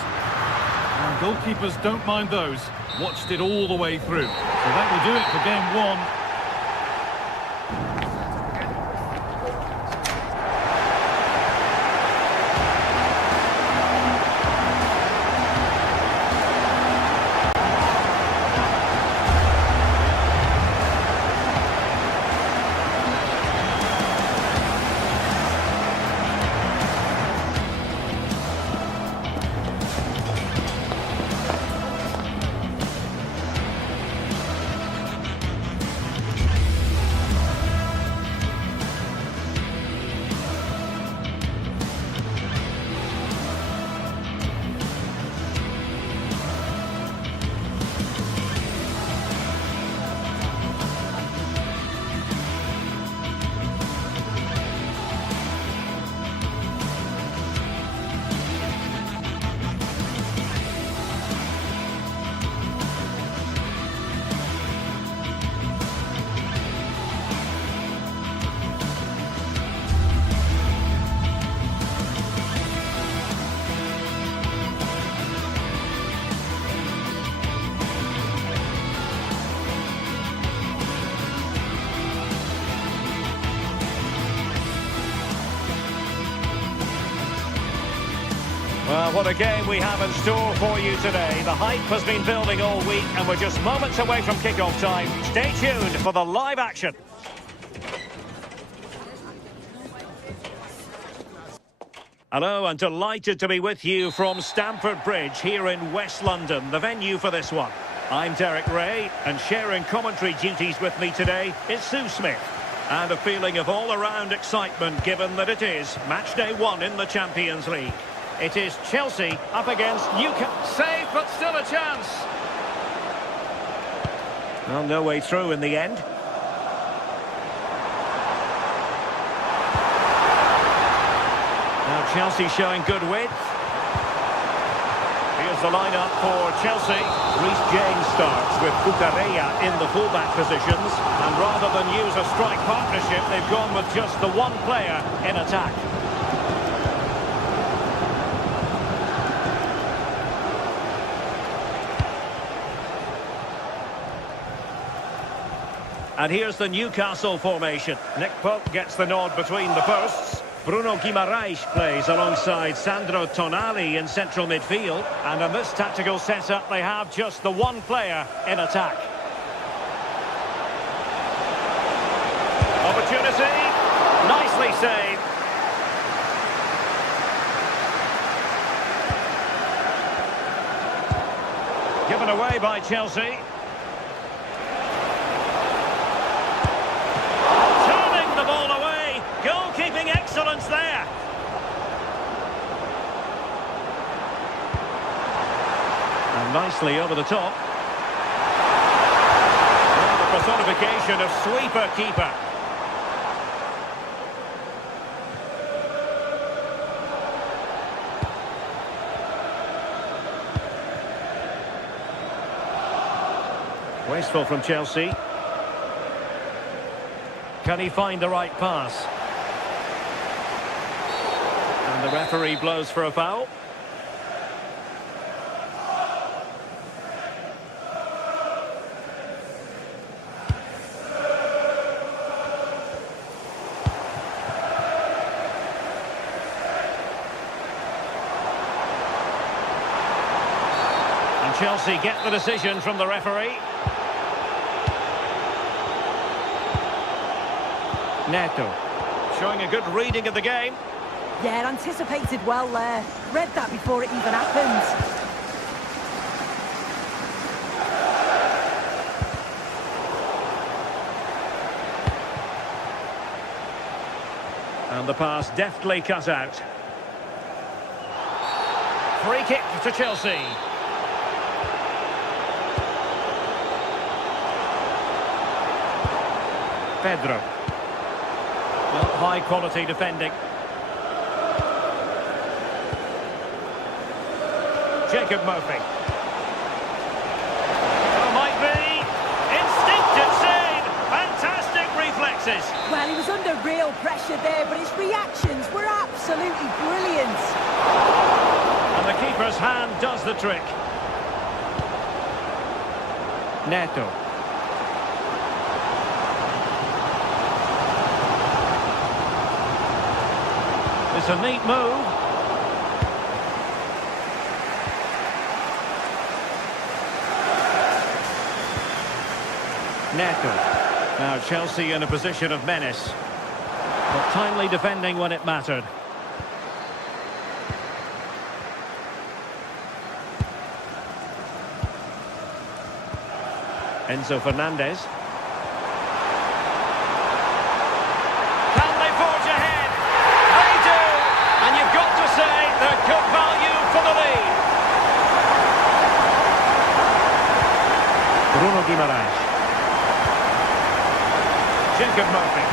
And goalkeepers don't mind those. Watched it all the way through. So that will do it for game one. Well, what a game we have in store for you today. The hype has been building all week and we're just moments away from kick-off time. Stay tuned for the live action. Hello, and delighted to be with you from Stamford Bridge here in West London, the venue for this one. I'm Derek Ray, and sharing commentary duties with me today is Sue Smith. And a feeling of all-around excitement given that it is match day one in the Champions League. It is Chelsea up against Newcastle. Safe, but still a chance. Well, no way through in the end. Now Chelsea showing good width. Here's the lineup for Chelsea. Reece James starts with Cucurella in the fullback positions. And rather than use a strike partnership, they've gone with just the one player in attack. And here's the Newcastle formation. Nick Pope gets the nod between the posts. Bruno Guimaraes plays alongside Sandro Tonali in central midfield. And in this tactical setup, they have just the one player in attack. Opportunity. Nicely saved. Given away by Chelsea. Goalkeeping excellence there. And nicely over the top. And the personification of sweeper keeper. Wasteful from Chelsea. Can he find the right pass? And the referee blows for a foul. And Chelsea get the decision from the referee. Neto showing a good reading of the game. Yeah, anticipated well there. Read that before it even happened. And the pass deftly cut out. Free kick to Chelsea. Pedro. Well, high quality defending. Jacob Murphy. Oh, might be. Instinctive save. Fantastic reflexes. Well, he was under real pressure there, but his reactions were absolutely brilliant. And the keeper's hand does the trick. Neto. It's a neat move. Neto. Now Chelsea in a position of menace, but timely defending when it mattered. Enzo Fernandez. Can they forge ahead? They do! And you've got to say they're good value for the lead. Bruno Guimaraes. Jacob Murphy.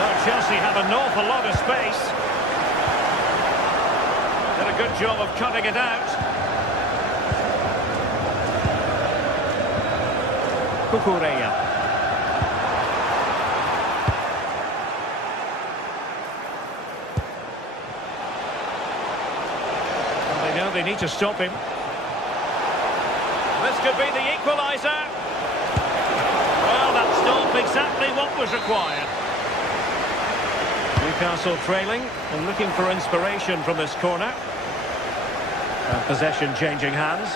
Now Chelsea have an awful lot of space. Did a good job of cutting it out. Cucurella. They need to stop him. This could be the equaliser. Well, that stopped exactly what was required. Newcastle trailing and looking for inspiration from this corner. And possession changing hands.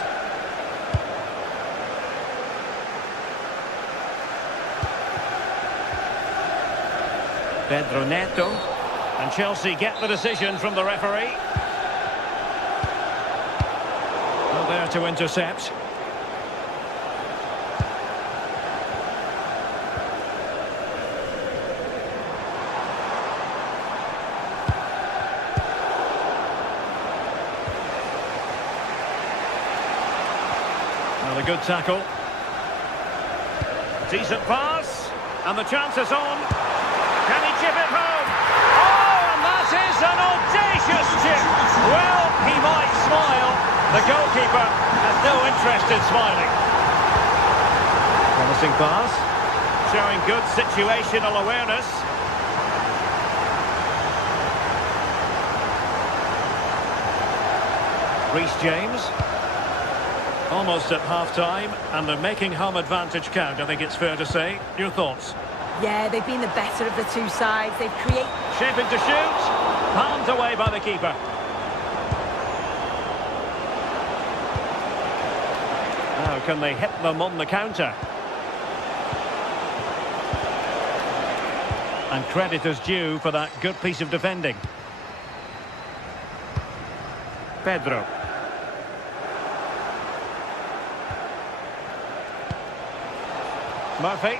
Pedro Neto. And Chelsea get the decision from the referee. There to intercept. good tackle. Decent pass. And the chance is on. Can he chip it home? Oh, and that is an audacious chip. Well, he might smile. The goalkeeper has no interest in smiling. Promising pass. Showing good situational awareness. Reece James. Almost at half-time, and they're making home advantage count, I think it's fair to say. Your thoughts? Yeah, they've been the better of the two sides. They've created... Shaping to shoot. Palmed away by the keeper. Now, can they hit them on the counter? And credit is due for that good piece of defending. Pedro. Murphy.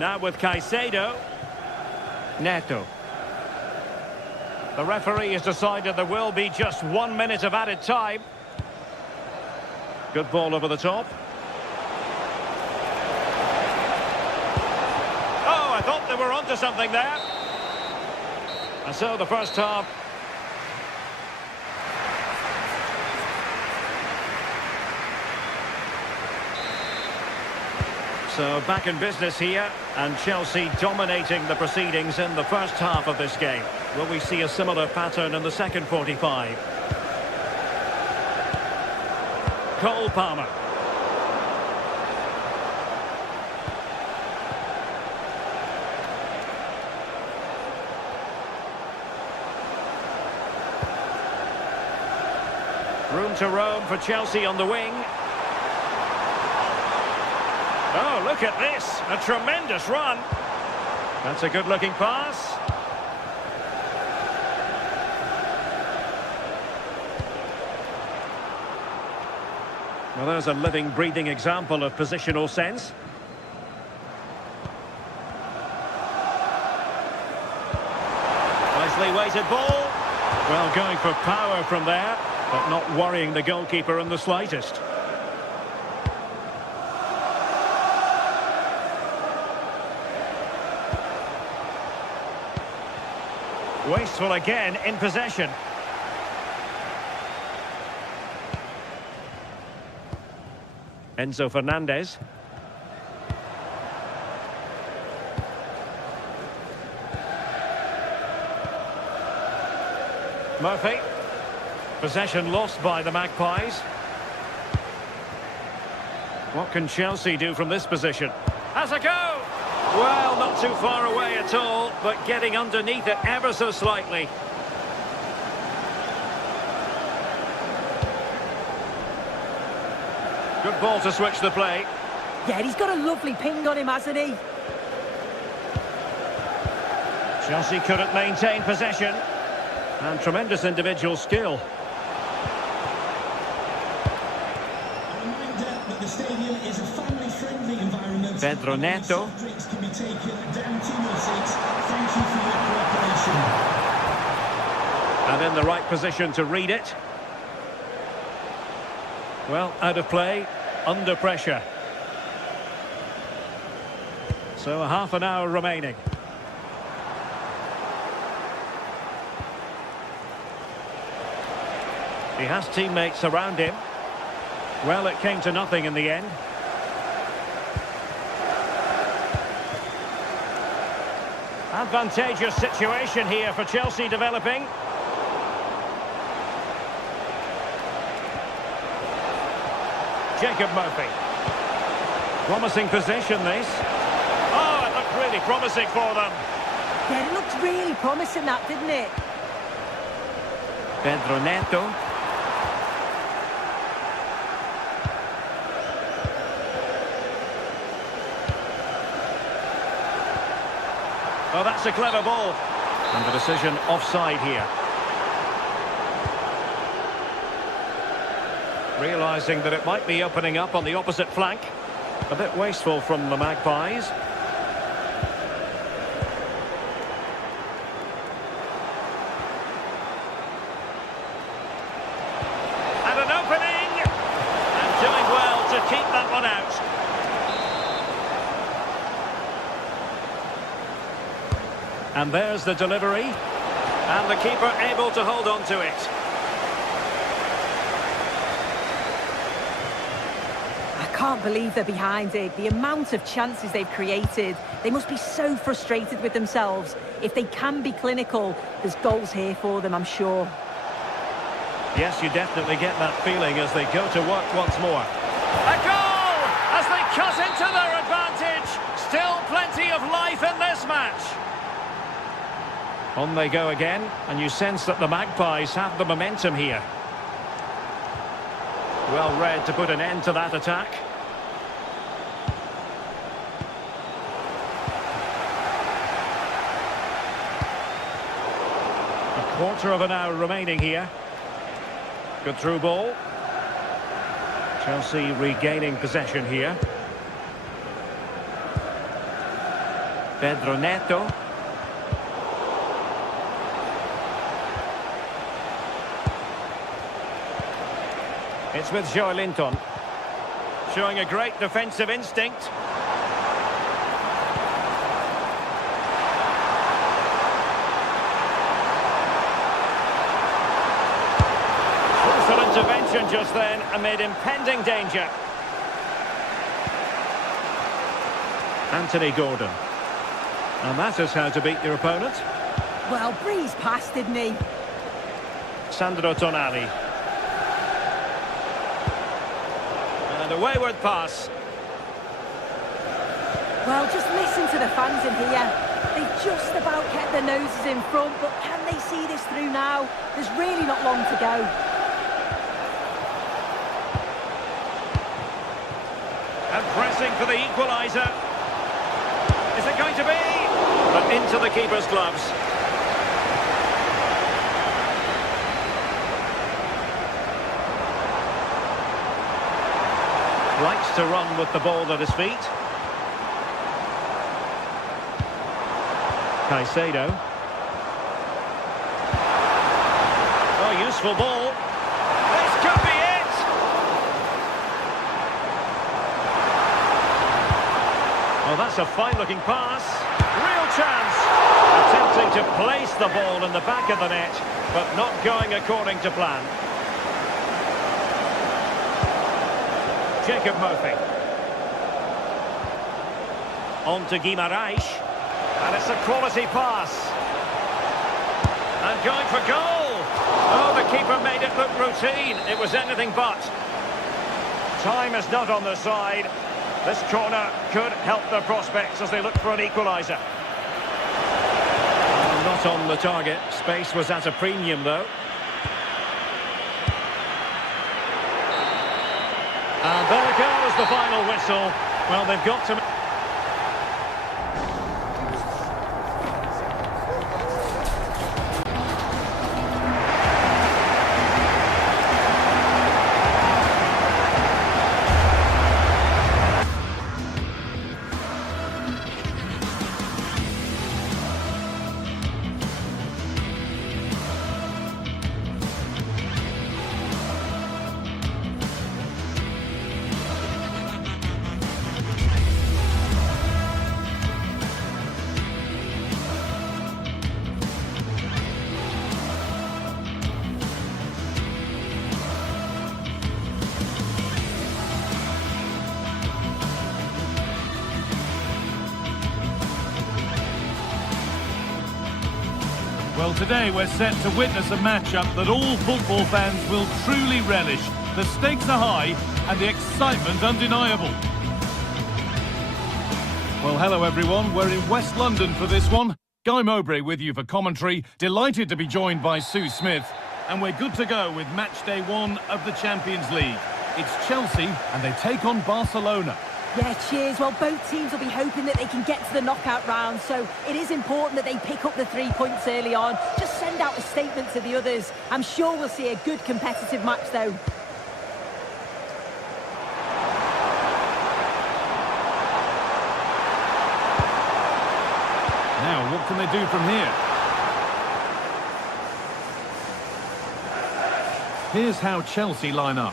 Now with Caicedo. Neto. The referee has decided there will be just 1 minute of added time. Good ball over the top. Oh, I thought they were onto something there. And so the first half. So back in business here, and Chelsea dominating the proceedings in the first half of this game. Will we see a similar pattern in the second 45? Cole Palmer. Room to roam for Chelsea on the wing. Oh, look at this. A tremendous run. That's a good-looking pass. Well, there's a living, breathing example of positional sense. Nicely weighted ball. Well, going for power from there, but not worrying the goalkeeper in the slightest. Wasteful again in possession. Enzo Fernandez. Murphy. Possession lost by the Magpies. What can Chelsea do from this position? Has a go! Well, not too far away at all, but getting underneath it ever so slightly. Good ball to switch the play. Yeah, he's got a lovely ping on him, hasn't he? Chelsea couldn't maintain possession. And tremendous individual skill. Pedro Neto. And in the right position to read it. Well, out of play, under pressure. So a half an hour remaining. He has teammates around him. Well, it came to nothing in the end. Advantageous situation here for Chelsea developing. Jacob Murphy. Promising possession, this. Oh, it looked really promising for them. Yeah, it looked really promising, that, didn't it? Pedro Neto. Oh, that's a clever ball. And the decision offside here. Realising that it might be opening up on the opposite flank. A bit wasteful from the Magpies. Doing well to keep that one out. And there's the delivery. And the keeper able to hold on to it. I can't believe they're behind it. The amount of chances they've created. They must be so frustrated with themselves. If they can be clinical, there's goals here for them, I'm sure. Yes, you definitely get that feeling as they go to work once more. A goal! As they cut into their advantage. Still plenty of life in this match. On they go again, and you sense that the Magpies have the momentum here. Well read to put an end to that attack. A quarter of an hour remaining here. Good through ball. Chelsea regaining possession here. Pedro Neto. It's with Joe Linton. Showing a great defensive instinct. Crucial intervention just then amid impending danger. Anthony Gordon. And that is how to beat your opponent. Well, breezed past, didn't he? Sandro Tonali. And a wayward pass. Well, just listen to the fans in here. They've just about kept their noses in front, but can they see this through now? There's really not long to go. And pressing for the equaliser. Is it going to be? But into the keeper's gloves. Likes to run with the ball at his feet. Caicedo. Oh, useful ball. This could be it! Oh, that's a fine-looking pass. Real chance. Attempting to place the ball in the back of the net, but not going according to plan. Jacob Murphy. On to Guimaraes. And it's a quality pass. And going for goal. Oh, the keeper made it look routine. It was anything but. Time is not on their side. This corner could help their prospects as they look for an equaliser. Not on the target. Space was at a premium, though. And there goes the final whistle. Well, they've got to... Well, today we're set to witness a matchup that all football fans will truly relish. The stakes are high and the excitement undeniable. Well, hello everyone. We're in West London for this one. Guy Mowbray with you for commentary. Delighted to be joined by Sue Smith. And we're good to go with match day 1 of the Champions League. It's Chelsea and they take on Barcelona. Yeah, cheers. Well, both teams will be hoping that they can get to the knockout round, so it is important that they pick up the 3 points early on. Just send out a statement to the others. I'm sure we'll see a good competitive match, though. Now, what can they do from here? Here's how Chelsea line up.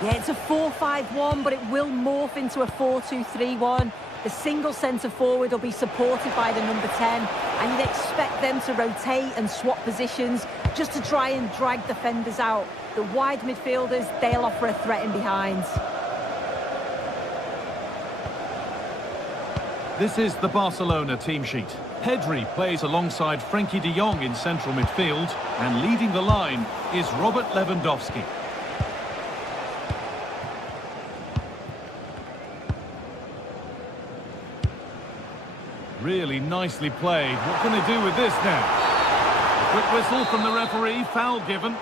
Yeah, it's a 4-5-1, but it will morph into a 4-2-3-1. The single centre-forward will be supported by the number 10, and you'd expect them to rotate and swap positions just to try and drag defenders out. The wide midfielders, they'll offer a threat in behind. This is the Barcelona team sheet. Pedri plays alongside Frenkie de Jong in central midfield, and leading the line is Robert Lewandowski. Really nicely played. What can they do with this now? A quick whistle from the referee, foul given.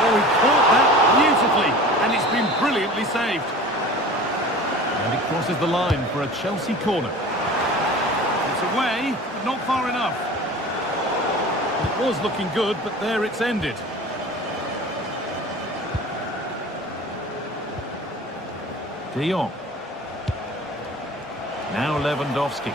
Oh, he caught that beautifully, and it's been brilliantly saved. And it crosses the line for a Chelsea corner. It's away, but not far enough. It was looking good, but there it's ended. De Jong. Now Lewandowski.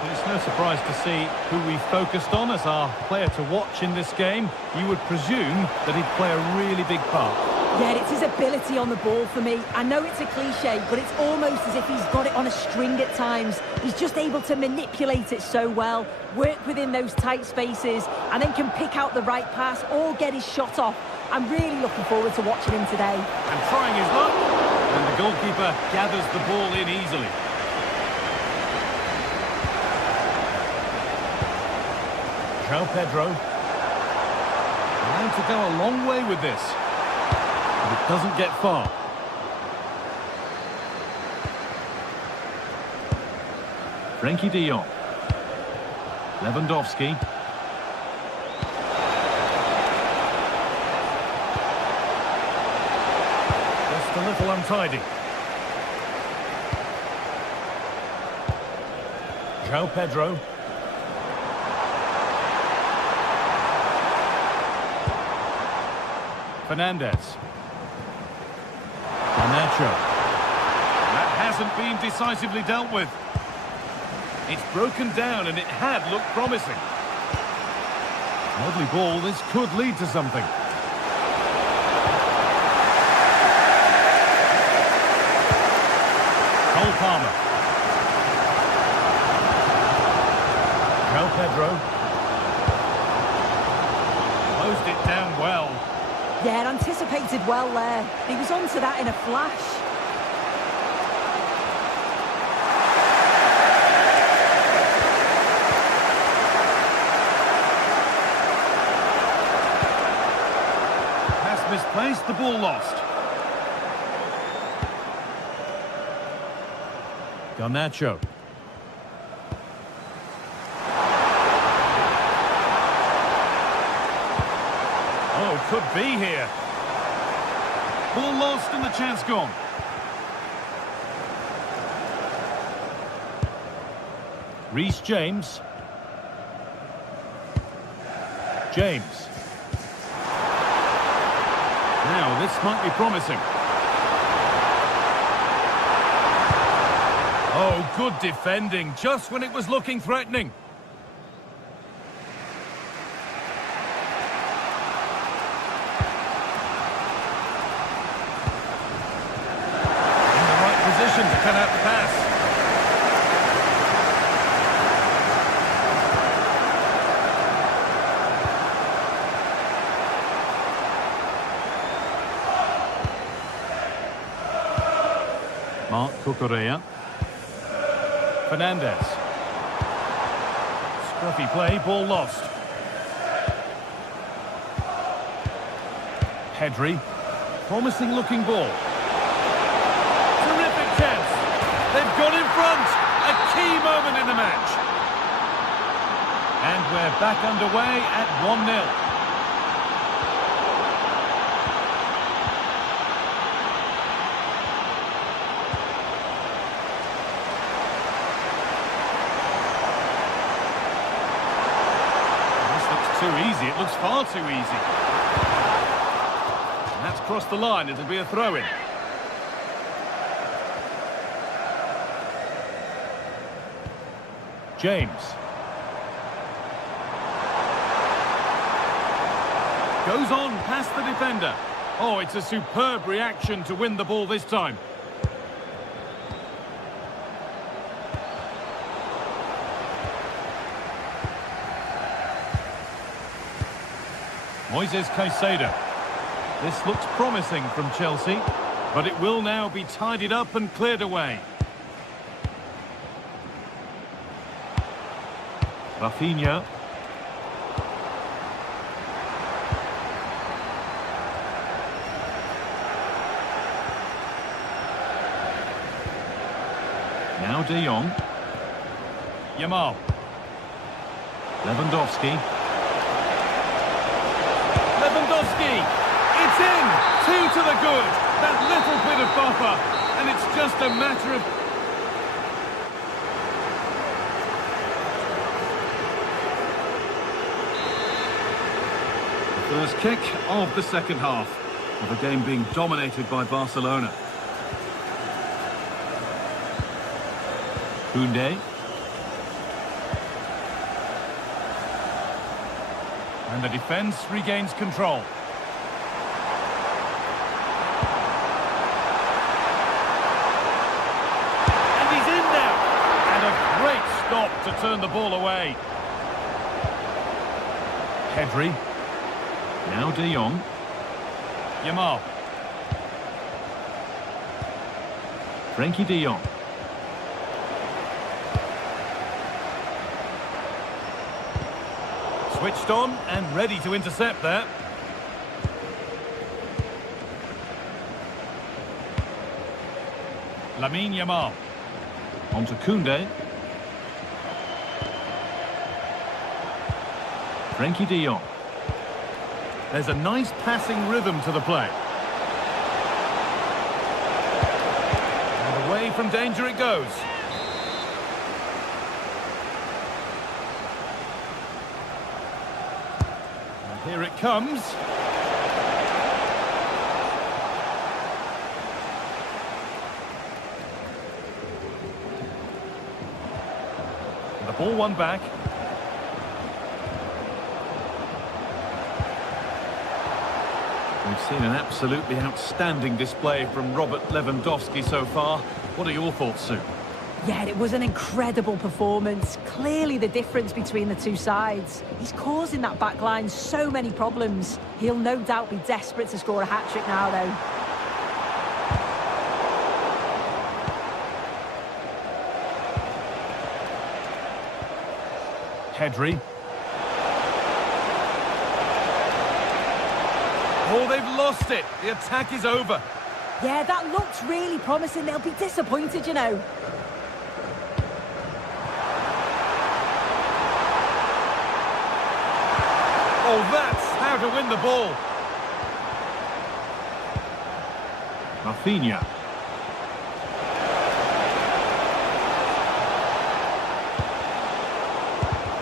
Well, it's no surprise to see who we focused on as our player to watch in this game. You would presume that he'd play a really big part. Yeah, it's his ability on the ball for me. I know it's a cliche, but it's almost as if he's got it on a string at times. He's just able to manipulate it so well, work within those tight spaces, and then can pick out the right pass or get his shot off. I'm really looking forward to watching him today. And trying his luck. And the goalkeeper gathers the ball in easily. João Pedro. Allowed to go a long way with this. But it doesn't get far. Frenkie de Jong. Lewandowski. Just a little untidy. João Pedro. Fernandez. Garnacho. That hasn't been decisively dealt with. It's broken down and it had looked promising. Lovely ball, this could lead to something. Cole Palmer. João Pedro. Closed it down well. Yeah, anticipated well there. He was onto that in a flash. Pass misplaced, the ball lost. Garnacho. Oh, could be here. Ball lost and the chance gone. Reece James. James. Now, this might be promising. Oh, good defending, just when it was looking threatening. In the right position to cut out the pass. Marc Cucurella. Fernandez. Scruffy play, ball lost. Pedri. Promising looking ball. Terrific chance. They've got in front. A key moment in the match. And we're back underway at 1-0. Too easy, it looks far too easy. And that's crossed the line, it'll be a throw-in. James. Goes on past the defender. Oh, it's a superb reaction to win the ball this time. Moises Caicedo. This looks promising from Chelsea, but it will now be tidied up and cleared away. Rafinha. Now De Jong. Yamal. Lewandowski. It's in! 2 to the good. That little bit of buffer. And it's just a matter of... The first kick of the second half, of the game being dominated by Barcelona. Koundé. And the defence regains control. And he's in there! And a great stop to turn the ball away. Pedri. Now De Jong. Yamal. Frenkie de Jong. Switched on and ready to intercept there. Lamine Yamal. On to Koundé. Frenkie de Jong. There's a nice passing rhythm to the play. And away from danger it goes. Here it comes. The ball won back. We've seen an absolutely outstanding display from Robert Lewandowski so far. What are your thoughts, Sue? Yeah, it was an incredible performance. Clearly the difference between the two sides. He's causing that back line so many problems. He'll no doubt be desperate to score a hat-trick now, though. Pedri. Oh, they've lost it. The attack is over. Yeah, that looked really promising. They'll be disappointed, you know. Oh, that's how to win the ball. Rafinha.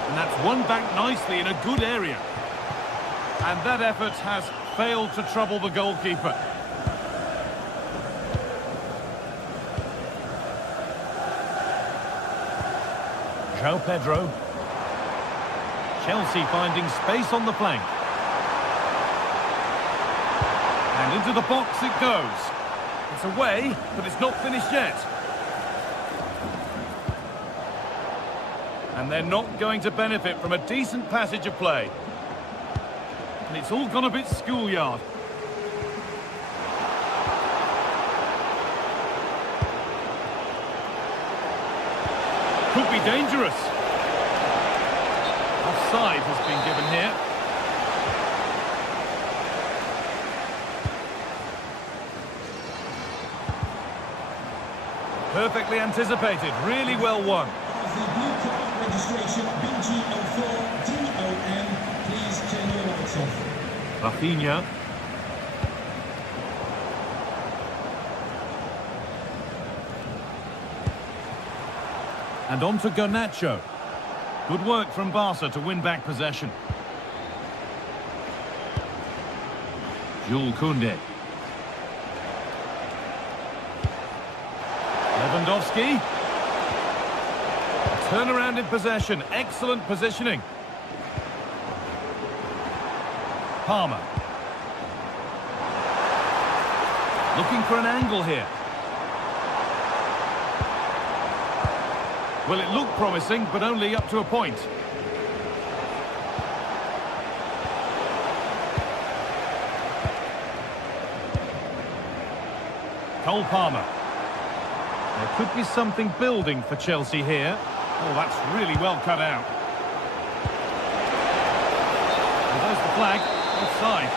And that's won back nicely in a good area. And that effort has failed to trouble the goalkeeper. João Pedro. Chelsea finding space on the flank. And into the box it goes. It's away, but it's not finished yet. And they're not going to benefit from a decent passage of play. And it's all gone a bit schoolyard. Could be dangerous. Offside has been given here. Perfectly anticipated, really well won. Registration BG04DON. Please turn your lights off. Rafinha. And on to Garnacho. Good work from Barca to win back possession. Jules Koundé. Lewandowski. Turn around in possession. Excellent positioning. Palmer. Looking for an angle here. Well, it looked promising, but only up to a point. Cole Palmer. There could be something building for Chelsea here. Oh, that's really well cut out. Well, there's the flag. Offside.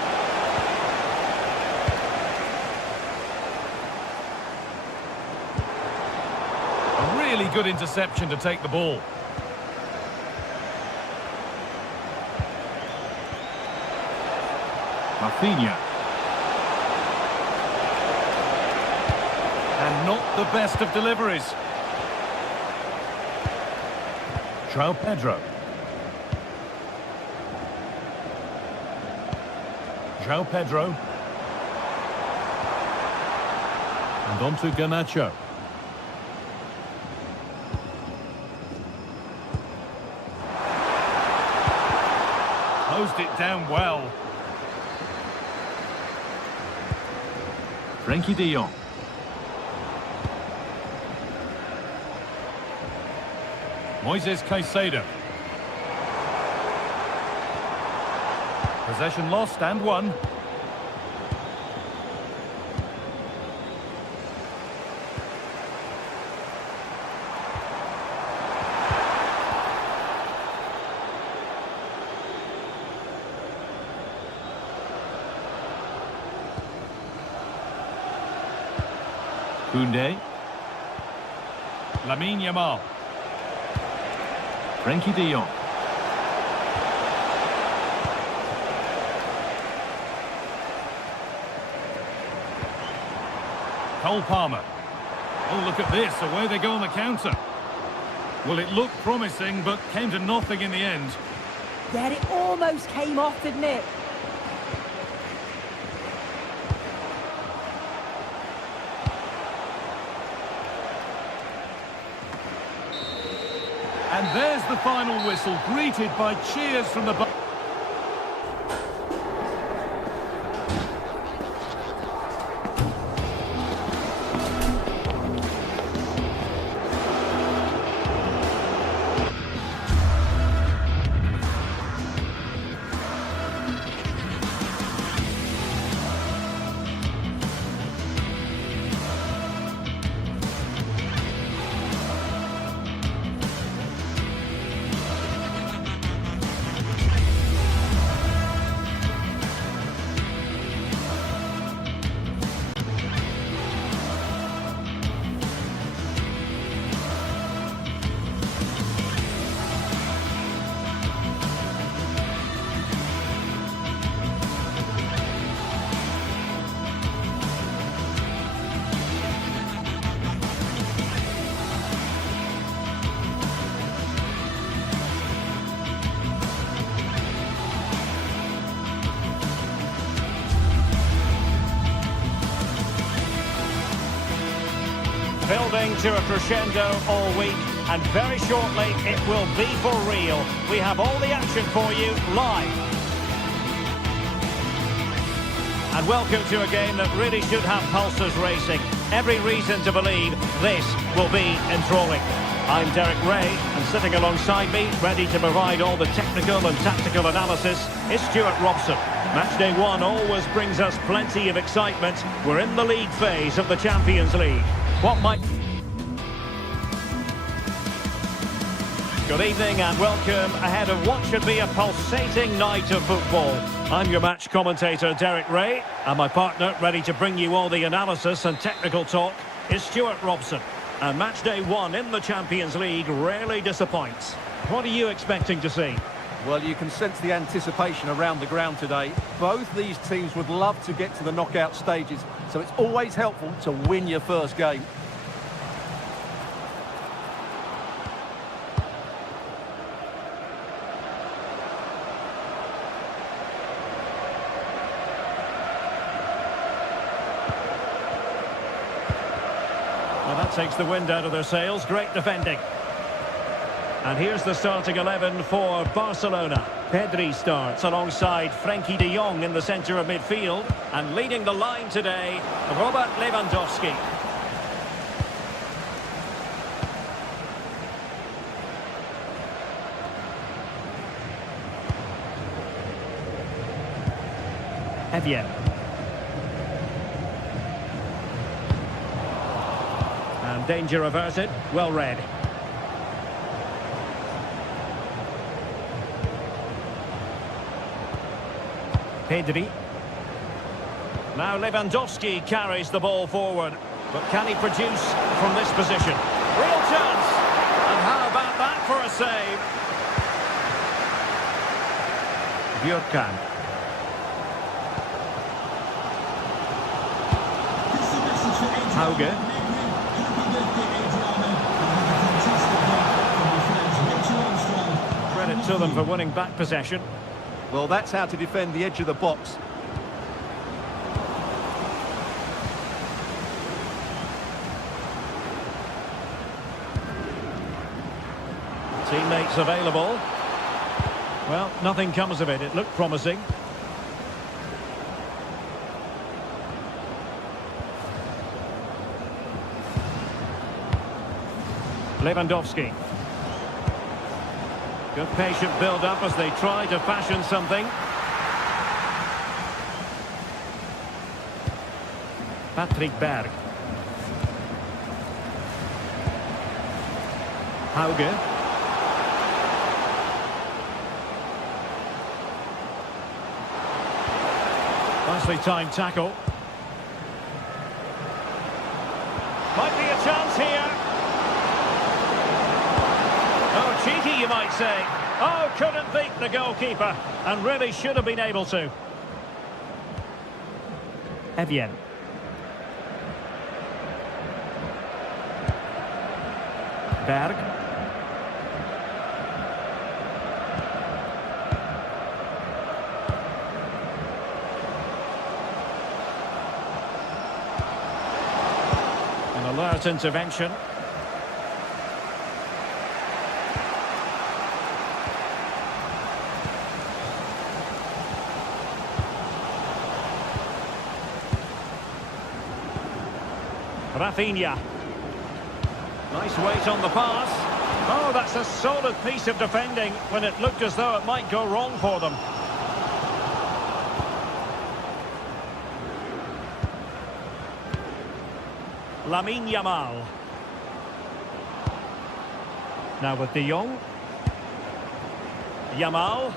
A really good interception to take the ball. Rafinha. And not the best of deliveries. João Pedro. João Pedro. And on to Garnacho. Closed it down well. Frenkie de Jong. Moises Caicedo. Possession lost and won. Koundé. Lamine Yamal. Frenkie de Jong. Cole Palmer. Oh, look at this. Away they go on the counter. Well, it looked promising, but came to nothing in the end. Yeah, it almost came off, didn't it? And there's the final whistle, greeted by cheers from the... Building to a crescendo all week, and very shortly it will be for real. We have all the action for you live. And welcome to a game that really should have pulses racing. Every reason to believe this will be enthralling. I'm Derek Ray, and sitting alongside me, ready to provide all the technical and tactical analysis, is Stuart Robson. Match day one always brings us plenty of excitement. We're in the league phase of the Champions League. What might... Good evening and welcome ahead of what should be a pulsating night of football. I'm your match commentator, Derek Ray, and my partner, ready to bring you all the analysis and technical talk, is Stuart Robson. And match day one in the Champions League rarely disappoints. What are you expecting to see? Well, you can sense the anticipation around the ground today. Both these teams would love to get to the knockout stages, so it's always helpful to win your first game. Well, that takes the wind out of their sails. Great defending. And here's the starting 11 for Barcelona. Pedri starts alongside Frenkie de Jong in the centre of midfield. And leading the line today, Robert Lewandowski. Evian. And danger averted. Well read. Pedri. Now Lewandowski carries the ball forward. But can he produce from this position? Real chance! And how about that for a save? Björkan. Hauge. Credit to them for winning back possession. Well, that's how to defend the edge of the box. Teammates available. Well, nothing comes of it. It looked promising. Lewandowski. Good patient build-up as they try to fashion something. Patrick Berg. Hauge. Nicely timed tackle. Might be a chance here. Oh, cheeky, you might say. Oh, couldn't beat the goalkeeper, and really should have been able to. Evian. Berg. An alert intervention. Rafinha. Nice weight on the pass. Oh, that's a solid piece of defending when it looked as though it might go wrong for them. Lamine Yamal. Now with de Jong. Yamal.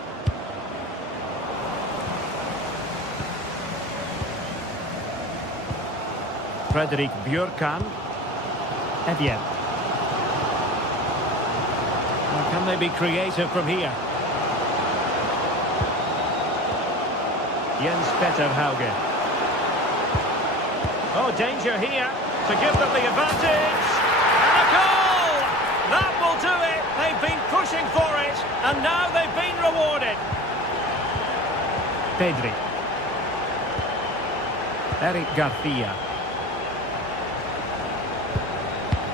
Frederick Björkan. Evian. Can they be creative from here? Jens Petter Hauge. Oh, danger here to give them the advantage. And a goal! That will do it. They've been pushing for it, and now they've been rewarded. Pedri. Eric Garcia.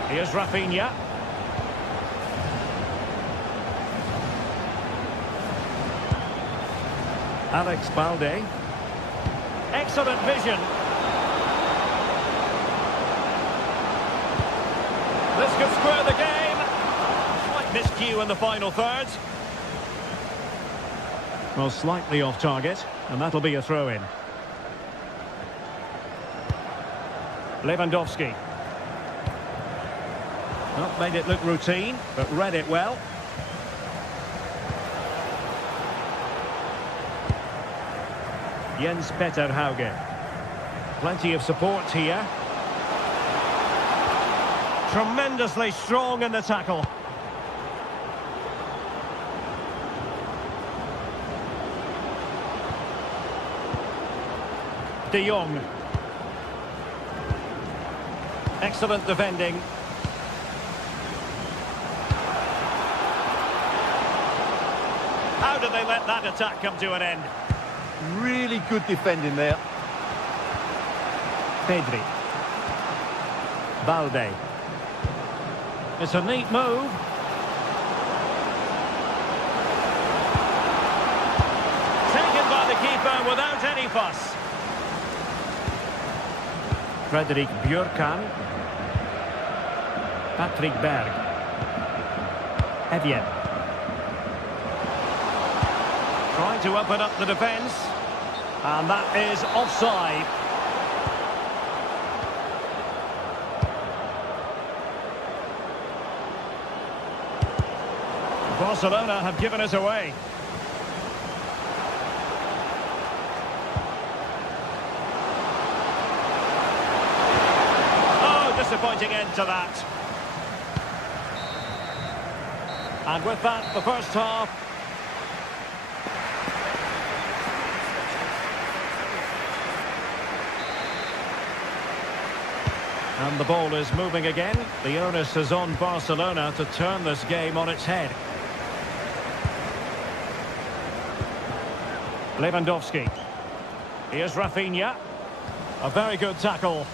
Here's Rafinha. Alex Balde. Excellent vision. This could square the game. Slight miscue in the final third. Well, slightly off target, and that'll be a throw-in. Lewandowski. Not made it look routine, but read it well. Jens Petter Hauge. Plenty of support here. Tremendously strong in the tackle. De Jong. Excellent defending. How did they let that attack come to an end? Really good defending there. Pedri. Balde. It's a neat move. keeper without any fuss. Fredrik Björkan. Patrick Berg. Evjen. Trying to open up the defence. And that is offside. Barcelona have given it away. Oh, disappointing end to that. And with that, the first half. And the ball is moving again. The onus is on Barcelona to turn this game on its head. Lewandowski. Here's Rafinha. A very good tackle.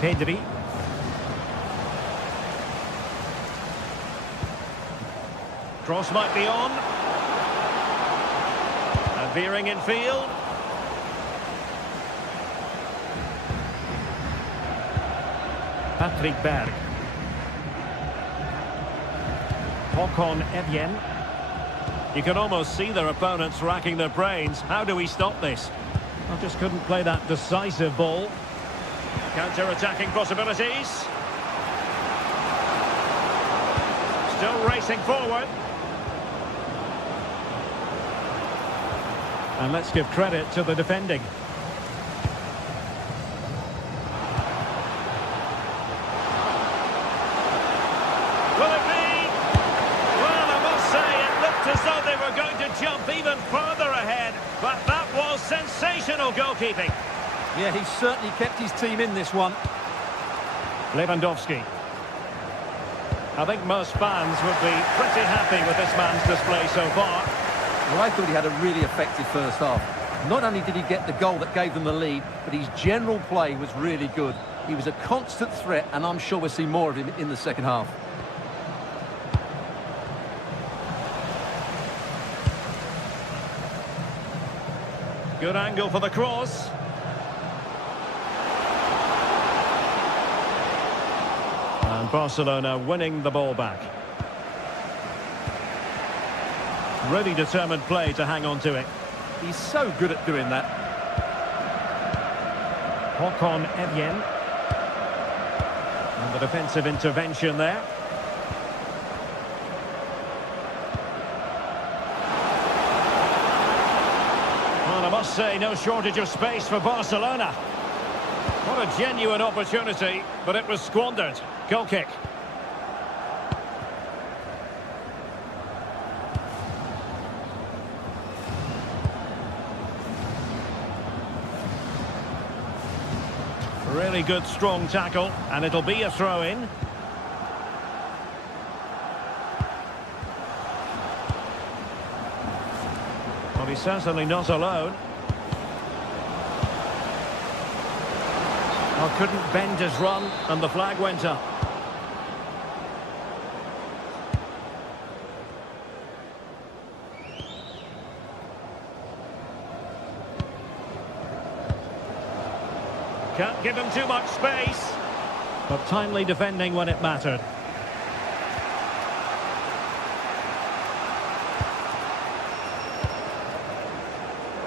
Pedri. Cross might be on. And veering in field. Patrick Berg. Håkon Evjen. You can almost see their opponents racking their brains. How do we stop this? I just couldn't play that decisive ball. Counter-attacking possibilities. Still racing forward. And let's give credit to the defending. Will it be? Well, I must say, it looked as though they were going to jump even further ahead. But that was sensational goalkeeping. Yeah, he certainly kept his team in this one. Lewandowski. I think most fans would be pretty happy with this man's display so far. Well, I thought he had a really effective first half. Not only did he get the goal that gave them the lead, but his general play was really good. He was a constant threat, and I'm sure we'll see more of him in the second half. Good angle for the cross. And Barcelona winning the ball back. Really determined play to hang on to it. He's so good at doing that. Håkon Evjen. And the defensive intervention there. Well, I must say, no shortage of space for Barcelona. What a genuine opportunity, but it was squandered. Goal kick. Really good, strong tackle, and it'll be a throw-in. Well, he's certainly not alone. Oh, couldn't bend his run, and the flag went up. Can't give him too much space. But timely defending when it mattered.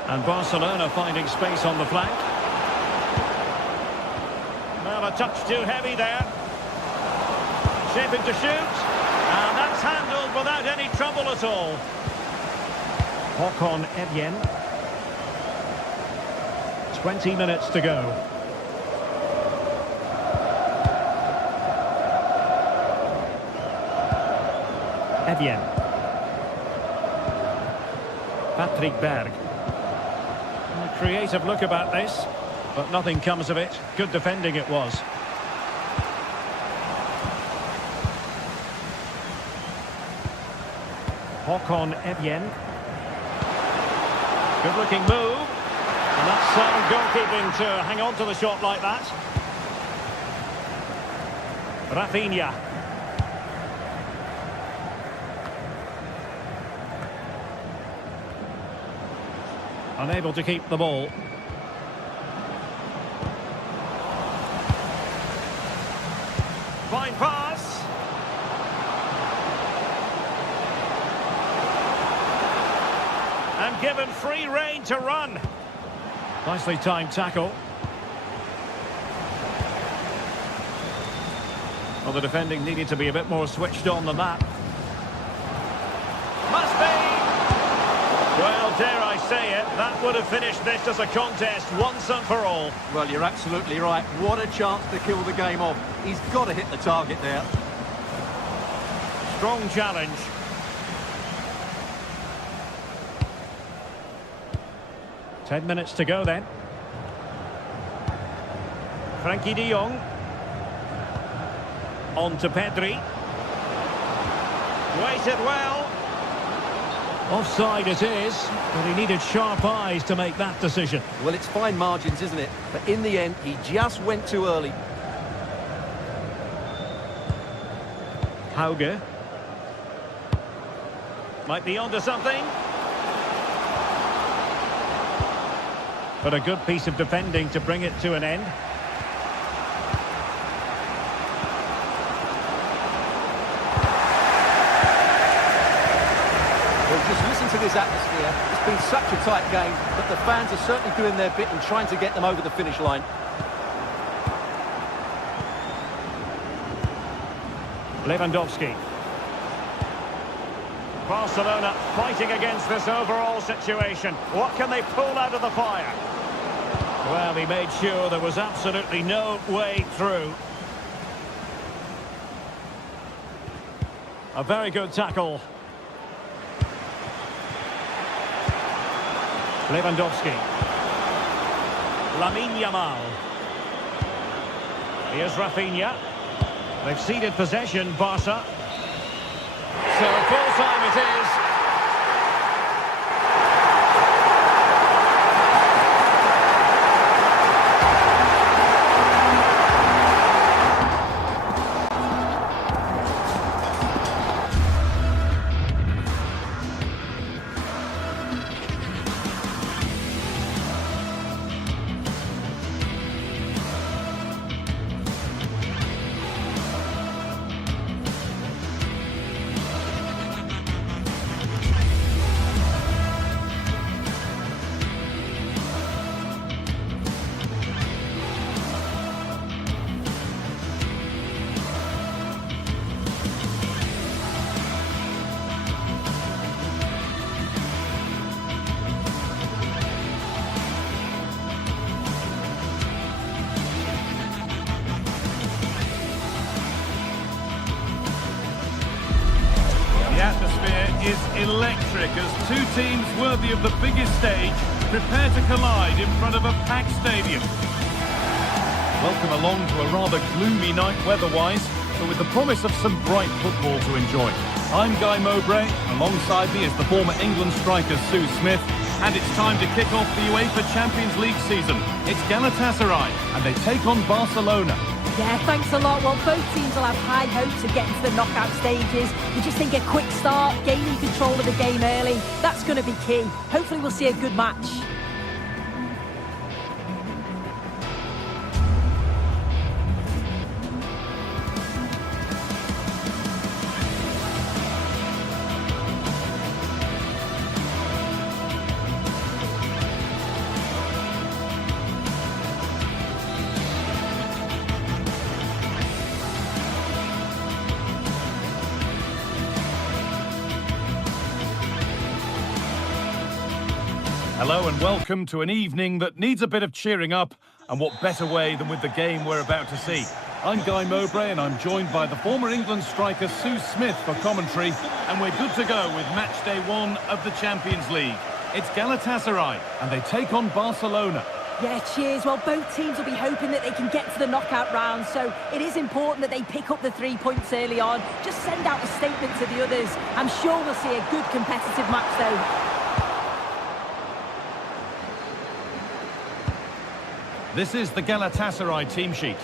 And Barcelona finding space on the flank. Well, a touch too heavy there. Shaping to shoot. And that's handled without any trouble at all. Håkon Evjen. 20 minutes to go. Evjen. Patrick Berg. A creative look about this, but nothing comes of it. Good defending it was. Håkon Evjen. Good looking move. And that's sound goalkeeping to hang on to the shot like that. Rafinha. Unable to keep the ball. Fine pass. And given free rein to run. Nicely timed tackle. Well, the defending needed to be a bit more switched on than that. Must be! Well, dare I say it, that would have finished this as a contest once and for all. Well, you're absolutely right. What a chance to kill the game off. He's got to hit the target there. Strong challenge. Ten minutes to go then. Frankie de Jong. On to Pedri. Waited well. Offside it is, but he needed sharp eyes to make that decision. Well, it's fine margins, isn't it? But in the end, he just went too early. Hauge. Might be onto something. But a good piece of defending to bring it to an end. Well, just listen to this atmosphere. It's been such a tight game, but the fans are certainly doing their bit and trying to get them over the finish line. Lewandowski. Barcelona fighting against this overall situation. What can they pull out of the fire? Well, he made sure there was absolutely no way through. A very good tackle. Lewandowski. Lamine Yamal. Here's Rafinha. They've ceded possession, Barca. So full time it is. The atmosphere is electric as two teams worthy of the biggest stage prepare to collide in front of a packed stadium. Welcome along to a rather gloomy night weather-wise, but with the promise of some bright football to enjoy. I'm Guy Mowbray, alongside me is the former England striker Sue Smith, and it's time to kick off the UEFA Champions League season. It's Galatasaray, and they take on Barcelona. Yeah, thanks a lot. Well, both teams will have high hopes of getting to the knockout stages. We just think a quick start, gaining control of the game early, that's going to be key. Hopefully we'll see a good match. Hello and welcome to an evening that needs a bit of cheering up, and what better way than with the game we're about to see. I'm Guy Mowbray and I'm joined by the former England striker Sue Smith for commentary, and we're good to go with match day 1 of the Champions League. It's Galatasaray and they take on Barcelona. Yeah, cheers. Well, both teams will be hoping that they can get to the knockout round, so it is important that they pick up the 3 points early on. Just send out a statement to the others. I'm sure we'll see a good competitive match though. This is the Galatasaray team sheet.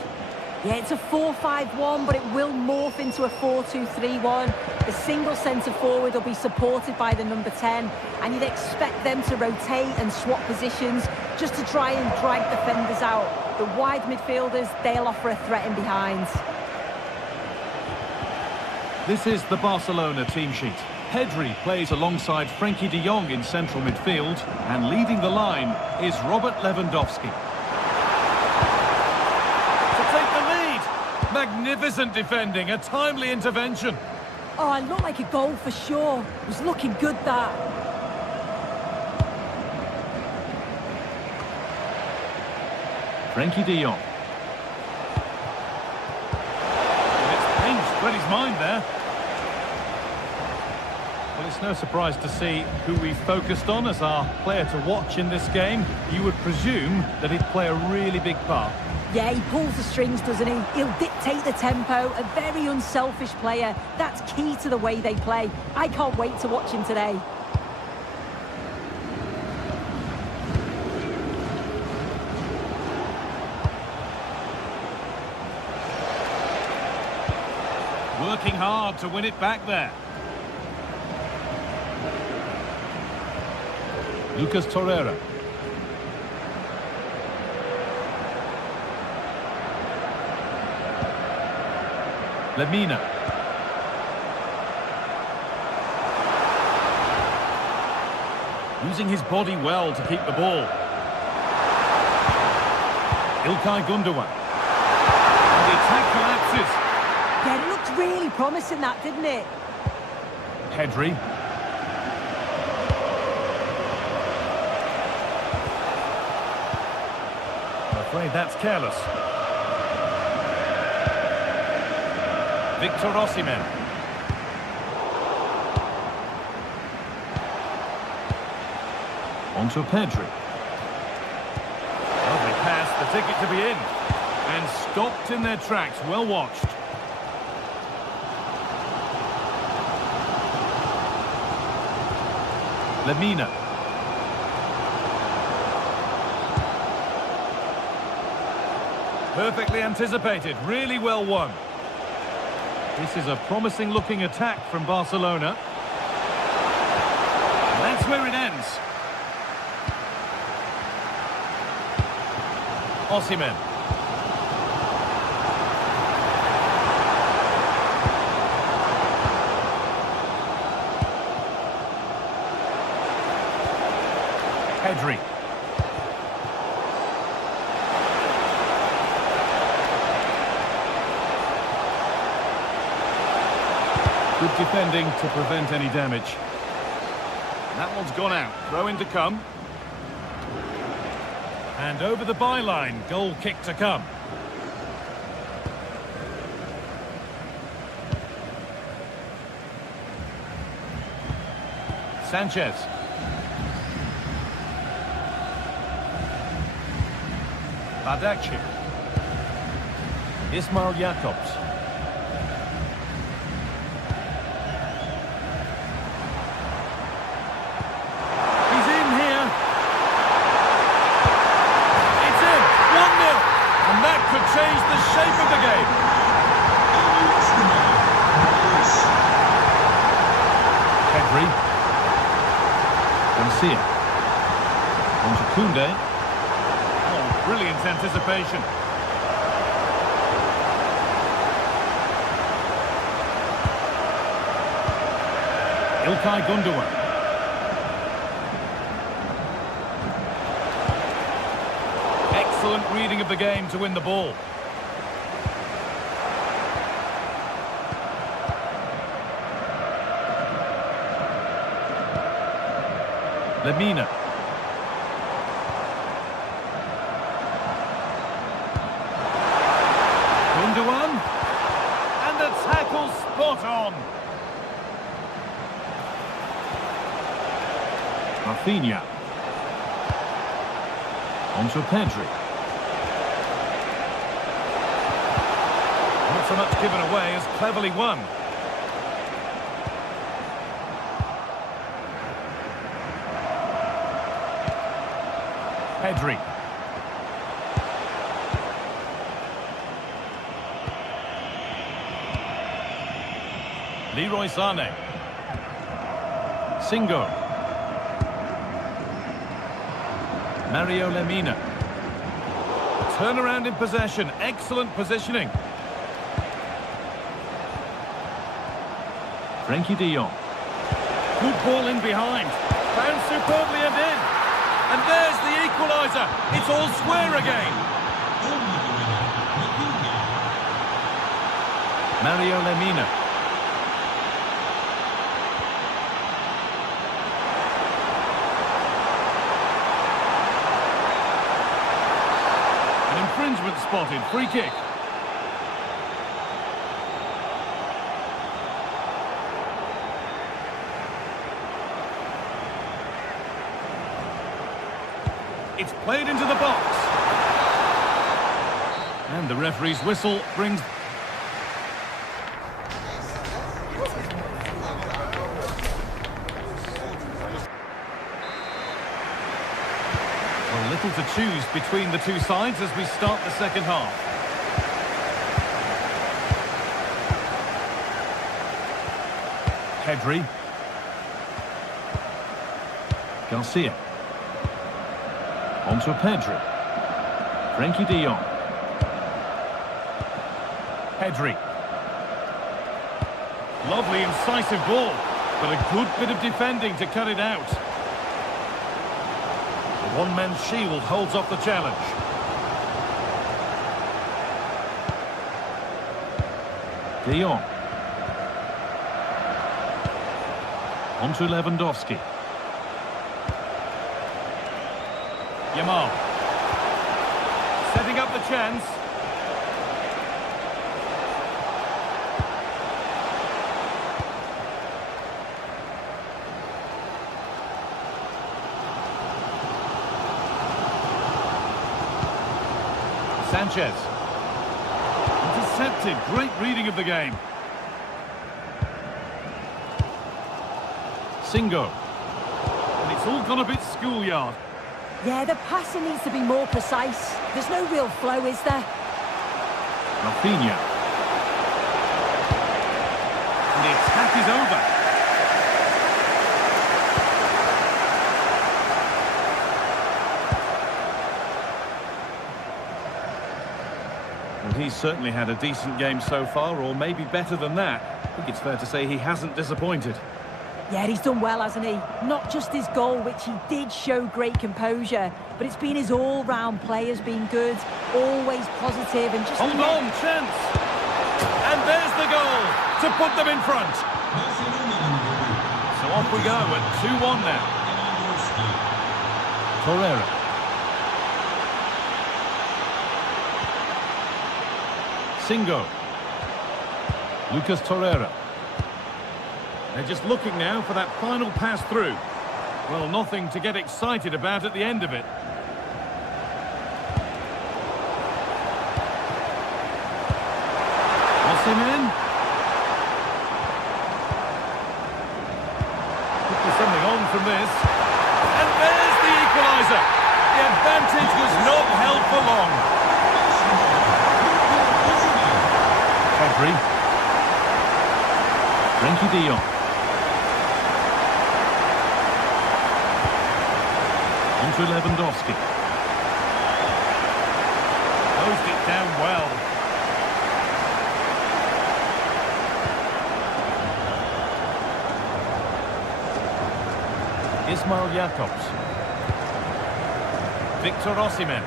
Yeah, it's a 4-5-1, but it will morph into a 4-2-3-1. The single centre-forward will be supported by the number 10, and you'd expect them to rotate and swap positions just to try and drag defenders out. The wide midfielders, they'll offer a threat in behind. This is the Barcelona team sheet. Pedri plays alongside Frenkie de Jong in central midfield, and leading the line is Robert Lewandowski. To take the lead! Magnificent defending, a timely intervention. Oh, it looked like a goal for sure. It was looking good, that. Frenkie de Jong. It's pinched, read his mind there. Well, it's no surprise to see who we focused on as our player to watch in this game. You would presume that he'd play a really big part. Yeah, he pulls the strings, doesn't he? He'll dictate the tempo, a very unselfish player. That's key to the way they play. I can't wait to watch him today. Working hard to win it back there. Lucas Torreira. Lemina. Using his body well to keep the ball. İlkay Gündoğan. And the attack collapses. Yeah, it looked really promising, that, didn't it? Pedri. I'm afraid that's careless. Victor Osimhen. On to Pedri. Lovely pass, the ticket to be in. And stopped in their tracks, well watched. Lemina. Perfectly anticipated, really well won. This is a promising looking attack from Barcelona. And that's where it ends. Osimhen. Pedri. Good defending to prevent any damage. That one's gone out. Throw in to come. And over the byline, goal kick to come. Sanchez. Bardakci. Ismail Jakobs. He's in here. It's in. 1-0. And that could change the shape of the game. Pedri. Garcia. On to Koundé. Brilliant anticipation. İlkay Gündoğan. Excellent reading of the game to win the ball. Lemina. Gündoğan, and the tackle spot on. Rafinha. On to Pedri. Not so much given away as cleverly won. Leroy Sané. Singo. Mario Lemina. Turnaround in possession. Excellent positioning. Frankie de Jong. Good ball in behind. Found superbly and in. And there's the equaliser. It's all square again. Mario Lemina. An infringement spotted. Free kick. It's played into the box. And the referee's whistle brings... Well, little to choose between the two sides as we start the second half. Pedri. Garcia. On to Pedri. Frankie de Jong. Pedri. Lovely incisive ball, but a good bit of defending to cut it out. The one-man shield holds off the challenge. De Jong. On to Lewandowski. Yamal. Setting up the chance. Sanchez. Intercepted. Great reading of the game. Singo. And it's all gone a bit schoolyard. Yeah, the passing needs to be more precise. There's no real flow, is there? Rafinha. And the attack is over. Well, he's certainly had a decent game so far, or maybe better than that. I think it's fair to say he hasn't disappointed. Yeah, he's done well, hasn't he? Not just his goal, which he did show great composure, but it's been his all-round play has been good, always positive and just... Hold on, chance! And there's the goal to put them in front. So off we go at 2-1 now. Torreira. Singo. Lucas Torreira. They're just looking now for that final pass through. Well, nothing to get excited about at the end of it. Osimhen. Could be something on from this. And there's the equaliser. The advantage was not held for long. Pedri. Frankie de Jong. On to Lewandowski. Closed it down well. Ismail Jakobs. Victor Osimhen.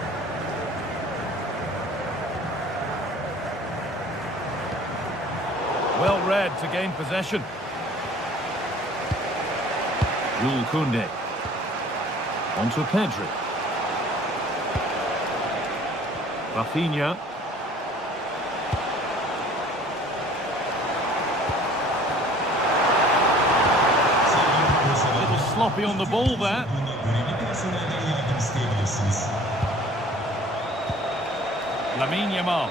Well read to gain possession. Jules Koundé. On to Pedri. Rafinha. A little sloppy on the ball there. Lamine Yamal.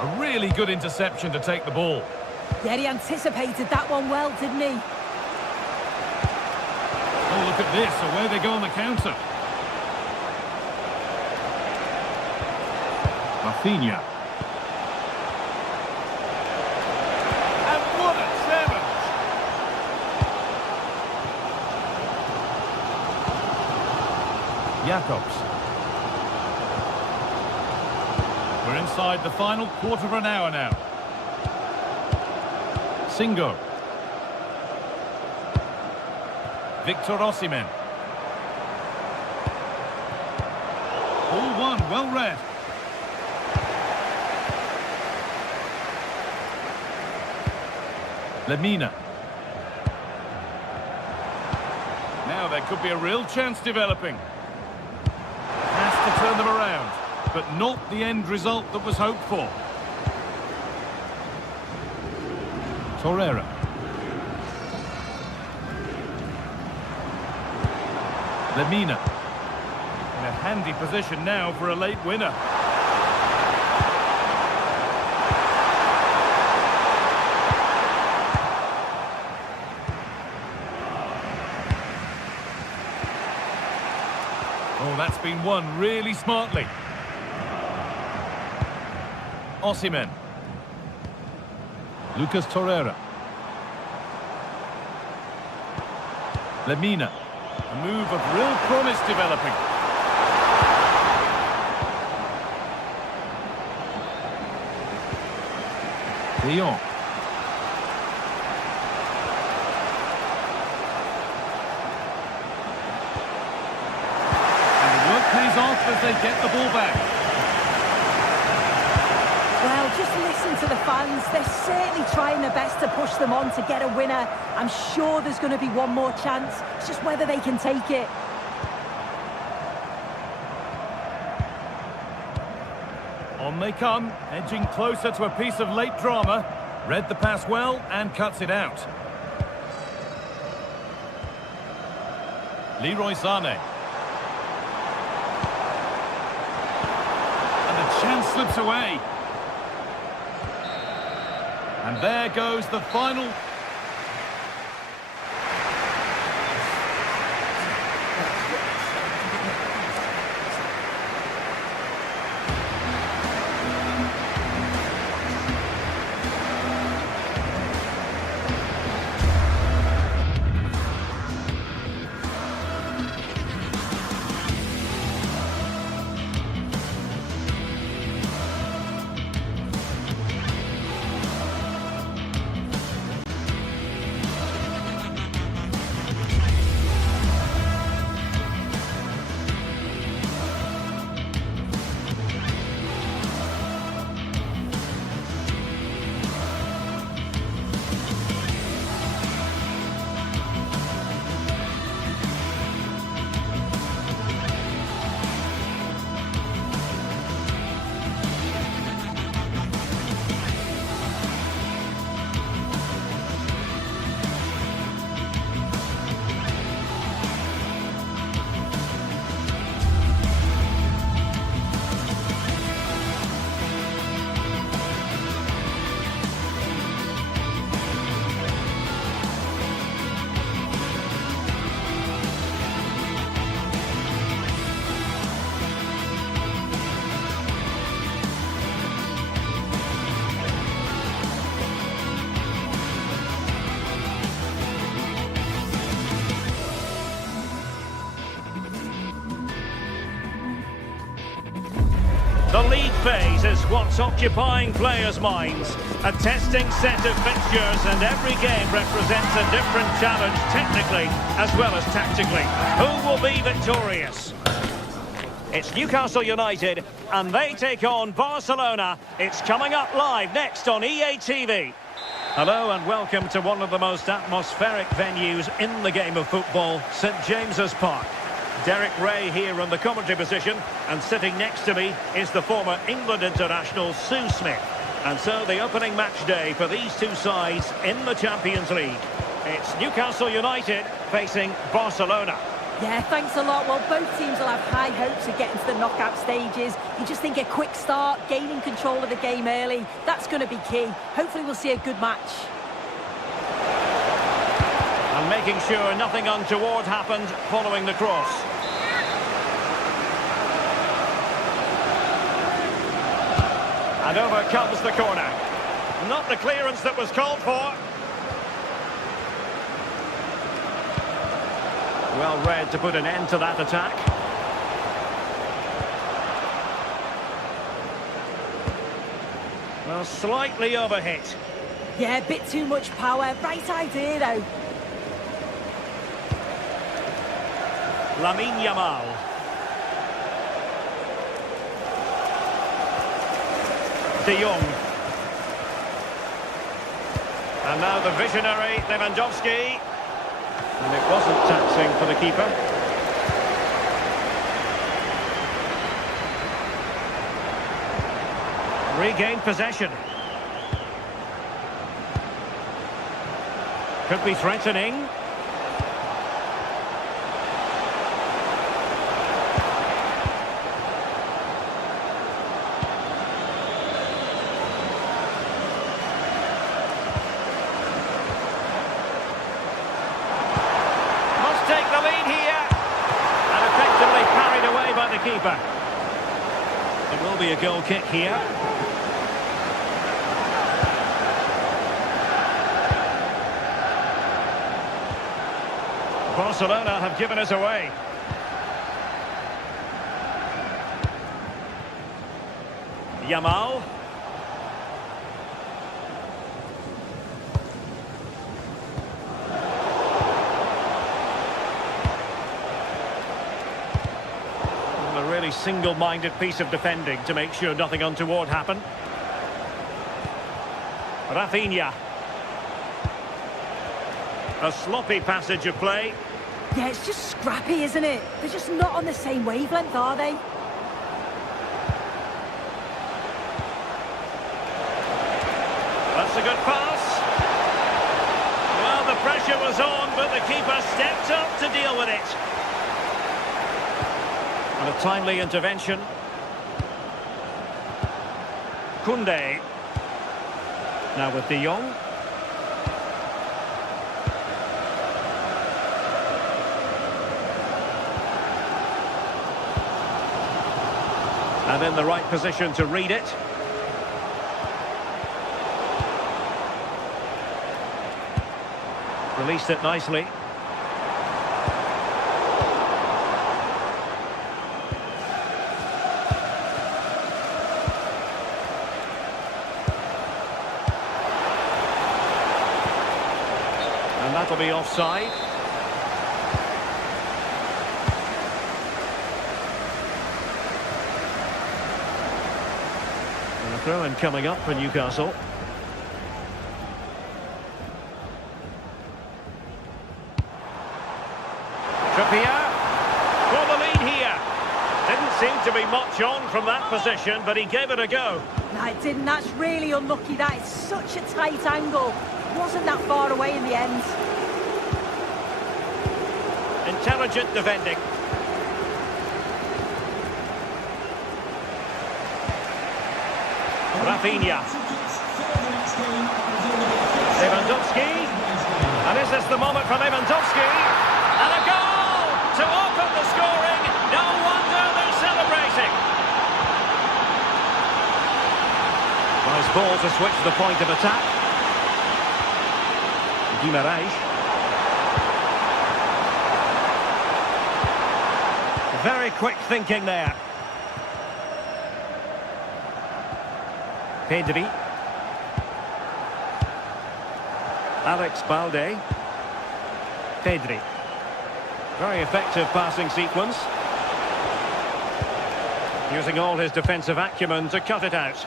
A really good interception to take the ball. Yeah, he anticipated that one well, didn't he? Oh, look at this, away they go on the counter. Rafinha. And what a challenge! Jacobs. We're inside the final quarter of an hour now. Singo. Victor Osimhen. All one, well read. Lemina. Now there could be a real chance developing. Has to turn them around, but not the end result that was hoped for. Torreira. Lemina. In a handy position now for a late winner. Oh, that's been won really smartly. Osimhen. Lucas Torreira. Lemina. A move of real promise developing. De Jong. And the work pays off as they get the ball back. Well, just listen to the fans. They're certainly trying their best to push them on to get a winner. I'm sure there's going to be one more chance. It's just whether they can take it. On they come, edging closer to a piece of late drama. Read the pass well and cuts it out. Leroy Sané. And the chance slips away. And there goes the final. The league phase is what's occupying players' minds. A testing set of fixtures, and every game represents a different challenge technically as well as tactically. Who will be victorious? It's Newcastle United, and they take on Barcelona. It's coming up live next on EA TV. Hello and welcome to one of the most atmospheric venues in the game of football, St James's Park. Derek Ray here in the commentary position, and sitting next to me is the former England international Sue Smith. And so the opening match day for these two sides in the Champions League. It's Newcastle United facing Barcelona. Yeah, thanks a lot. Well, both teams will have high hopes of getting to the knockout stages. You just think a quick start, gaining control of the game early, that's going to be key. Hopefully we'll see a good match. And making sure nothing untoward happened following the cross. And over comes the corner. Not the clearance that was called for. Well read to put an end to that attack. Well, slightly overhit. Yeah, a bit too much power. Right idea, though. Lamine Yamal. De Jong. And now the visionary Lewandowski. And it wasn't taxing for the keeper. Regained possession. Could be threatening. Take the lead here, and effectively parried away by the keeper. It will be a goal kick here. Barcelona have given us away. Yamal. A really single-minded piece of defending to make sure nothing untoward happened. Rafinha. A sloppy passage of play. Yeah, it's just scrappy, isn't it? They're just not on the same wavelength, are they? That's a good pass. Well, the pressure was on, but the keeper stepped up to deal with it. And a timely intervention. Koundé. Now with De Jong. And in the right position to read it. Released it nicely. And that'll be offside. And a throw-in coming up for Newcastle. Trippier for the lead here. Didn't seem to be much on from that position, but he gave it a go. No, it didn't. That's really unlucky. That is such a tight angle. Wasn't that far away in the end. Intelligent defending. Rafinha. Lewandowski. And is this the moment for Lewandowski? And a goal to open the scoring. No wonder they're celebrating. Nice ball to switch the point of attack. Guimaraes. Very quick thinking there. Pedri. Alex Balde. Pedri. Very effective passing sequence. Using all his defensive acumen to cut it out.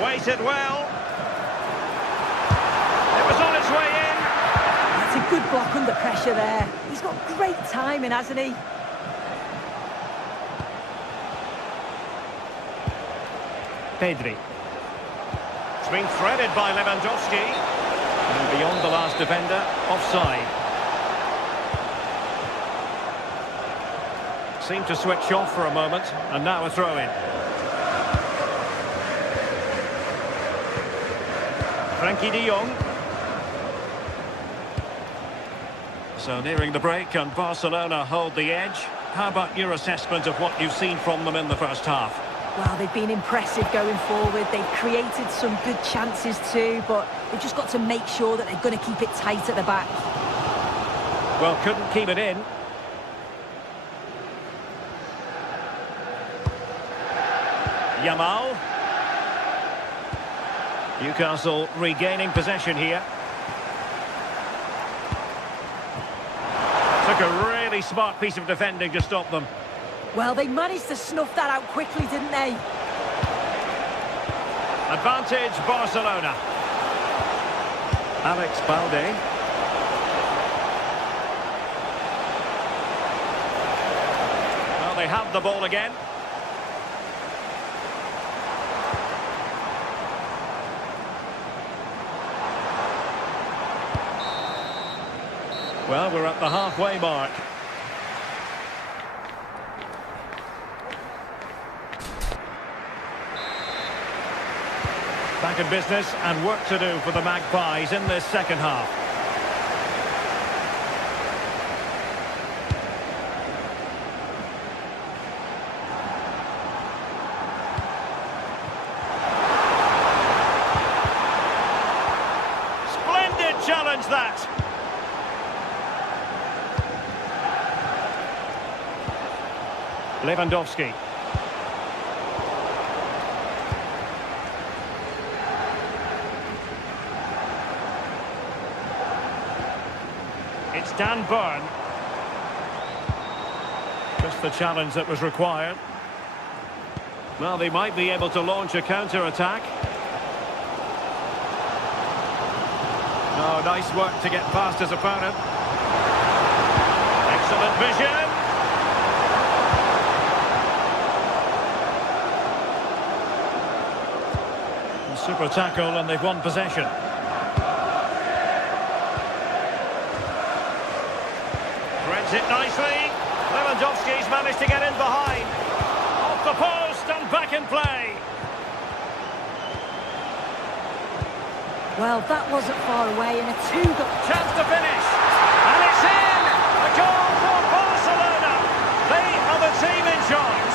Waited well. It was on its way in. That's a good block under pressure there. He's got great timing, hasn't he? Pedri. It's been threaded by Lewandowski. And beyond the last defender, offside. Seemed to switch off for a moment, and now a throw-in. Frankie de Jong. So nearing the break, and Barcelona hold the edge. how about your assessment of what you've seen from them in the first half? Well, they've been impressive going forward. They've created some good chances too, but they've just got to make sure that they're going to keep it tight at the back. Well, couldn't keep it in. Yamal. Newcastle regaining possession here. Took a really smart piece of defending to stop them. Well, they managed to snuff that out quickly, didn't they? Advantage Barcelona. Alex Balde. Well, they have the ball again. Well, we're at the halfway mark. Back in business and work to do for the Magpies in this second half. Splendid challenge that. Lewandowski. It's Dan Burn. Just the challenge that was required. Well, they might be able to launch a counter-attack. Oh, nice work to get past his opponent. Excellent vision. Super tackle, and they've won possession. Threads it nicely. Lewandowski's managed to get in behind. Off the post and back in play. Well, that wasn't far away, and a two-goal Chance to finish. And it's in! A goal for Barcelona. They are the team in charge.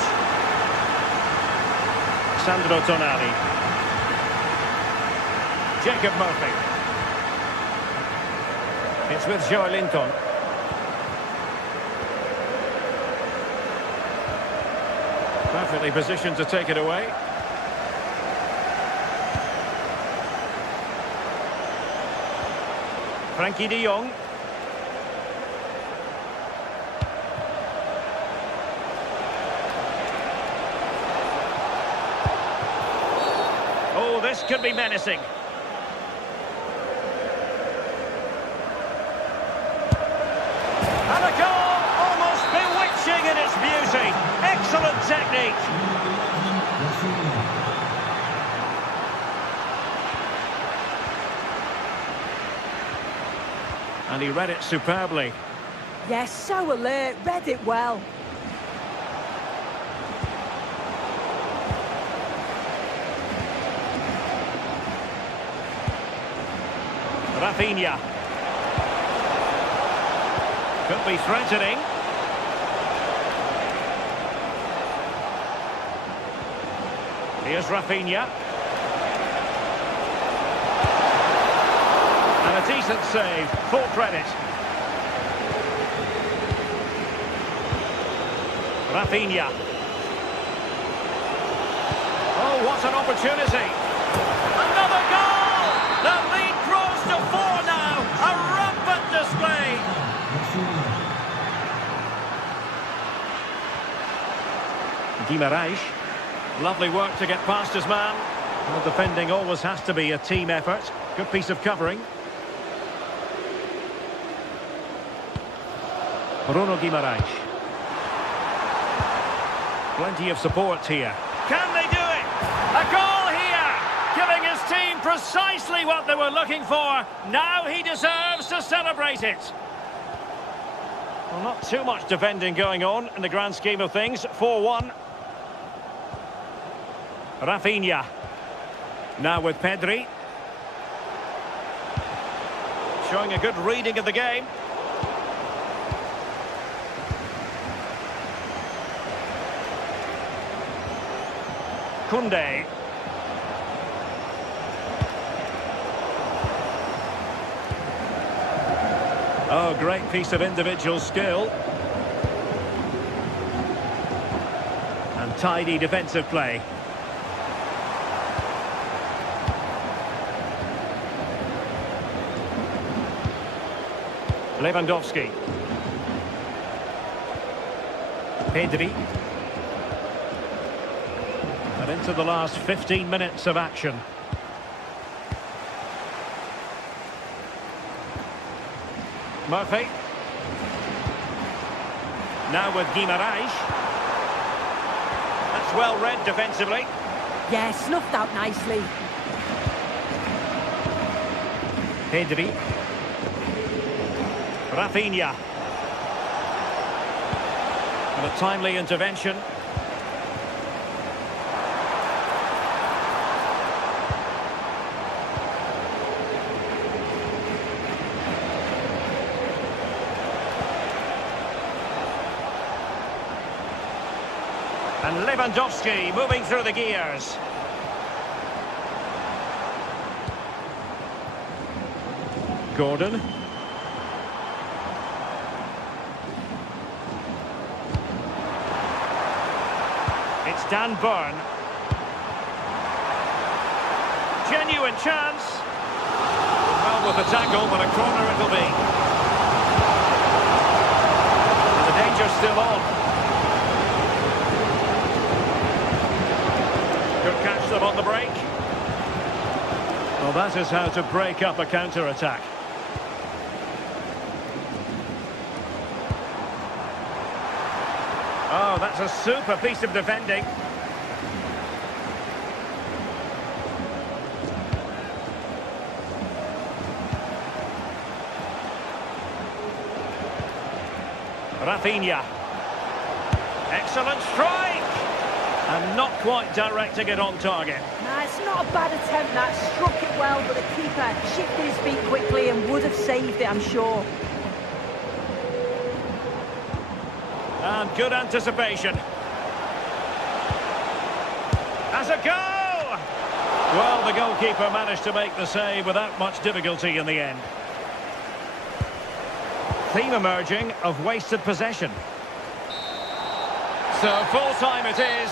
Sandro Tonali. Jacob Murphy. It's with Joelinton. Perfectly positioned to take it away. Frankie de Jong. Oh, this could be menacing. And a goal, almost bewitching in its beauty. Excellent technique. And he read it superbly. Yes, so alert, read it well. Rafinha. Could be threatening. Here's Rafinha. And a decent save, full credit. Rafinha. Oh, what an opportunity. Another goal! The lead grows to 4 now. A rampant display. Guimaraes. Lovely work to get past his man. Well, defending always has to be a team effort. Good piece of covering. Bruno Guimaraes. Plenty of support here. Can they do it? A goal here! Giving his team precisely what they were looking for. Now he deserves to celebrate it. Well, not too much defending going on in the grand scheme of things. 4-1. Rafinha. Now with Pedri. Showing a good reading of the game. Koundé. Oh, great piece of individual skill. And tidy defensive play. Lewandowski. Pedri. And into the last 15 minutes of action. Murphy. Now with Guimaraes. That's well read defensively. Yeah, snuffed out nicely. Pedri. Rafinha. And a timely intervention. And Lewandowski moving through the gears. Gordon. It's Dan Burn. Genuine chance. Well with the tackle, but a corner it'll be. And the danger's still on. Good catch them on the break. Well, that is how to break up a counter-attack. Oh, that's a super piece of defending. Rafinha. Excellent strike! And not quite directing it on target. Nah, it's not a bad attempt, that. Struck it well, but the keeper shifted his feet quickly and would have saved it, I'm sure. And good anticipation. As a go! Well, the goalkeeper managed to make the save without much difficulty in the end. Theme emerging of wasted possession. So full time it is.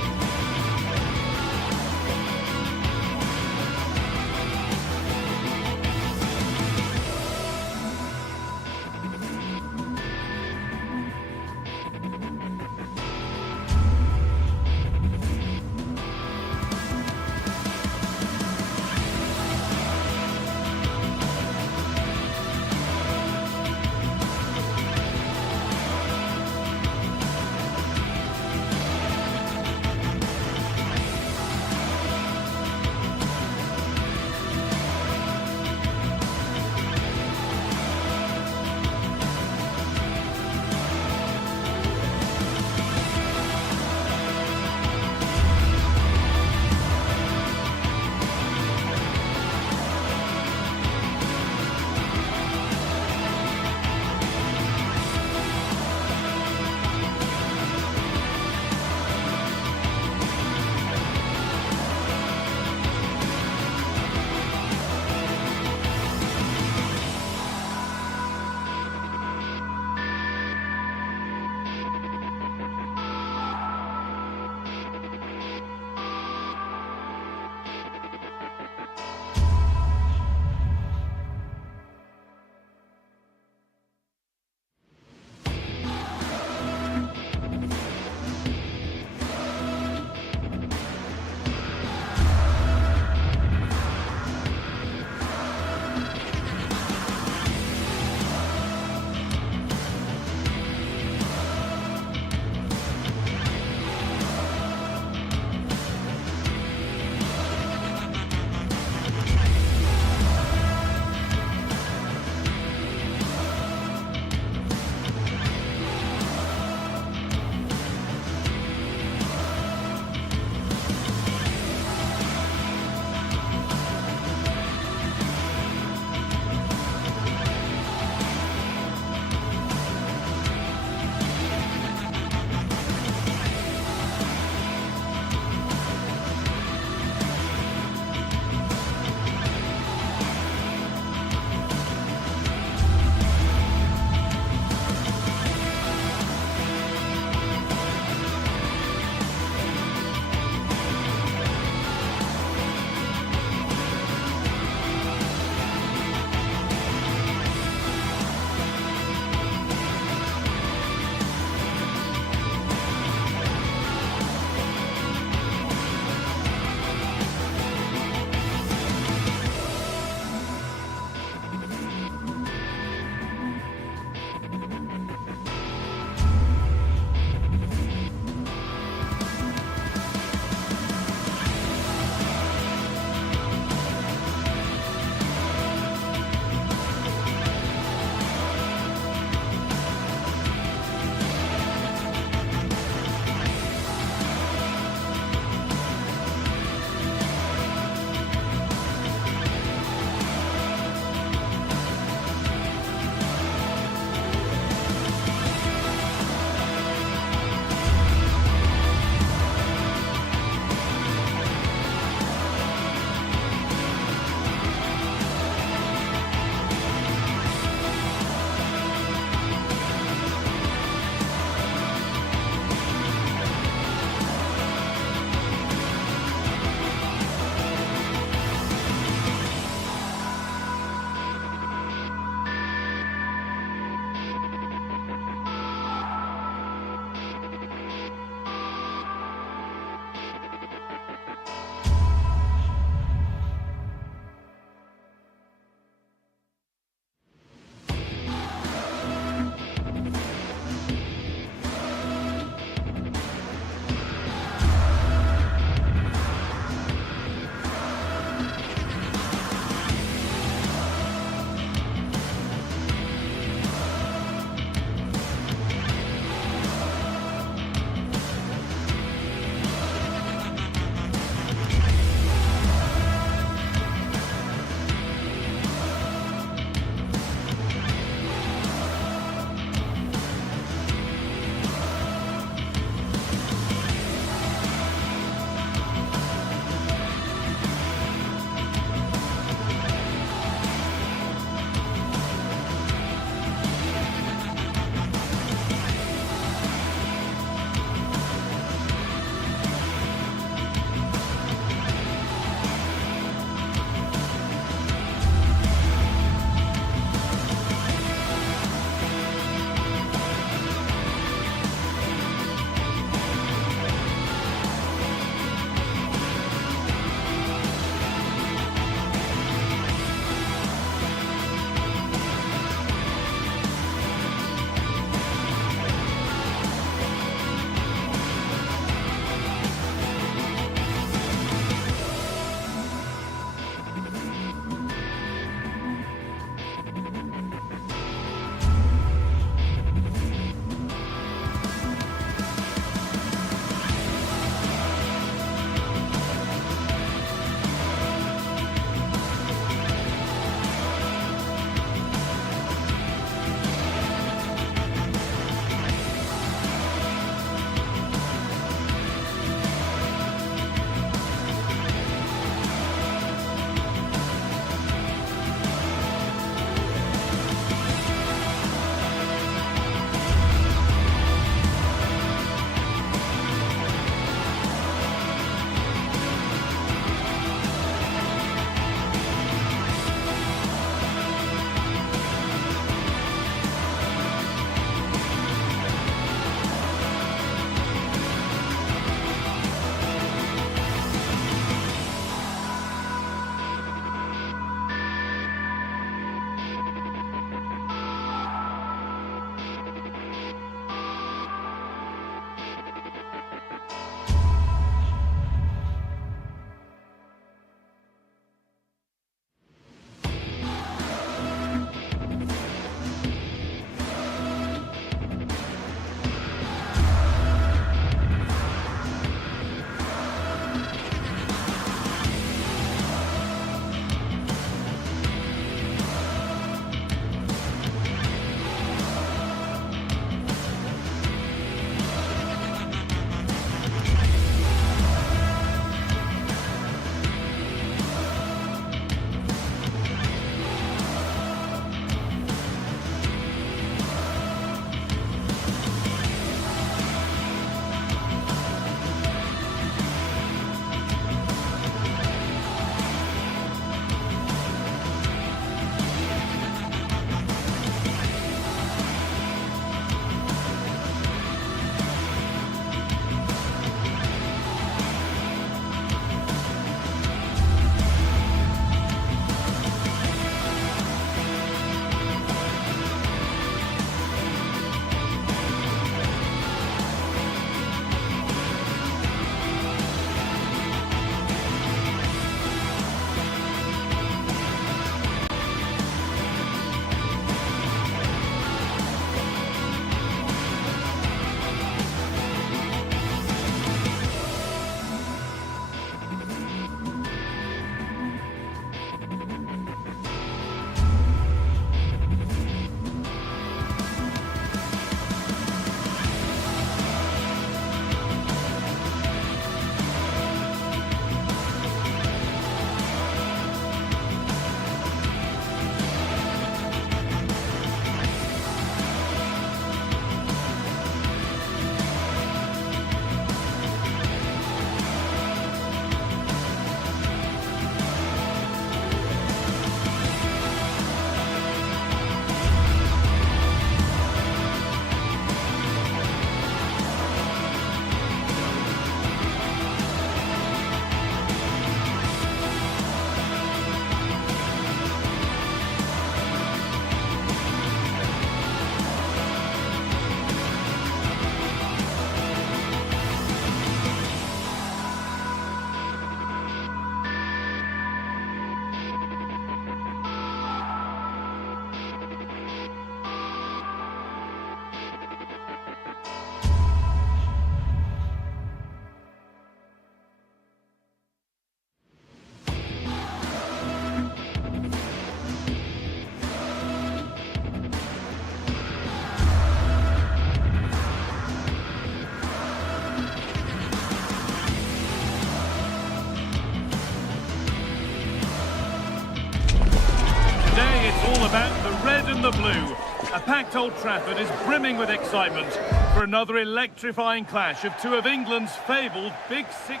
all about the red and the blue. A packed Old Trafford is brimming with excitement for another electrifying clash of two of England's fabled Big Six.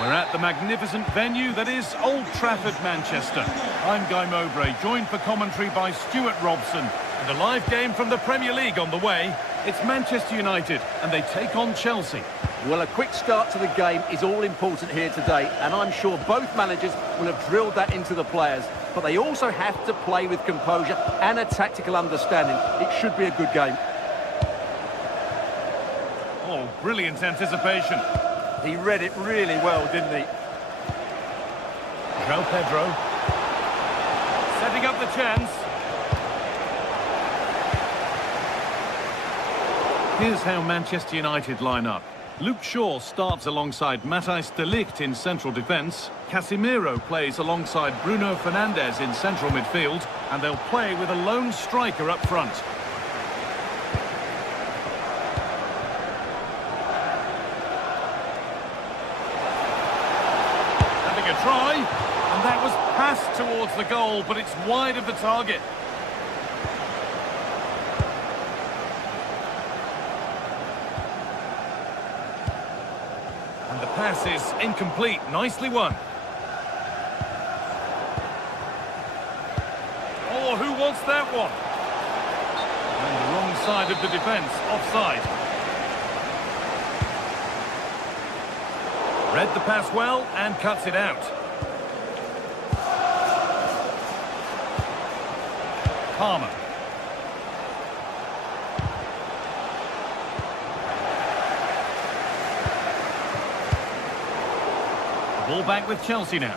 We're at the magnificent venue that is Old Trafford, Manchester. I'm Guy Mowbray, joined for commentary by Stuart Robson. And a live game from the Premier League on the way. It's Manchester United, and they take on Chelsea. Well, a quick start to the game is all important here today, and I'm sure both managers will have drilled that into the players. But they also have to play with composure and a tactical understanding. It should be a good game. Oh, brilliant anticipation. He read it really well, didn't he? João Pedro. Setting up the chance. Here's how Manchester United line up. Luke Shaw starts alongside Matthijs de Ligt in central defence. Casemiro plays alongside Bruno Fernandes in central midfield. And they'll play with a lone striker up front. Having a try. And that was passed towards the goal, but it's wide of the target. And the pass is incomplete. Nicely won. Oh, who wants that one? And the wrong side of the defence, offside. Read the pass well and cuts it out. Palmer. Ball back with Chelsea now.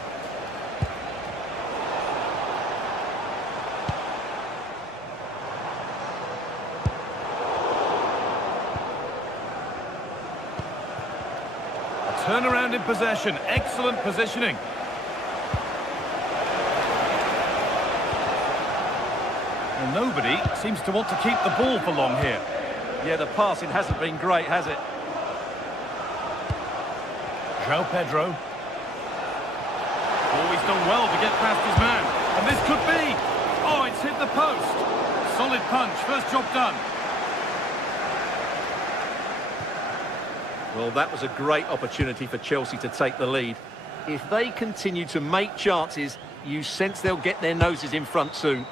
A turnaround in possession. Excellent positioning. And nobody seems to want to keep the ball for long here. Yeah, the passing hasn't been great, has it? João Pedro. Always done well to get past his man. And this could be. Oh, it's hit the post. Solid punch. First job done. Well, that was a great opportunity for Chelsea to take the lead. If they continue to make chances, you sense they'll get their noses in front soon.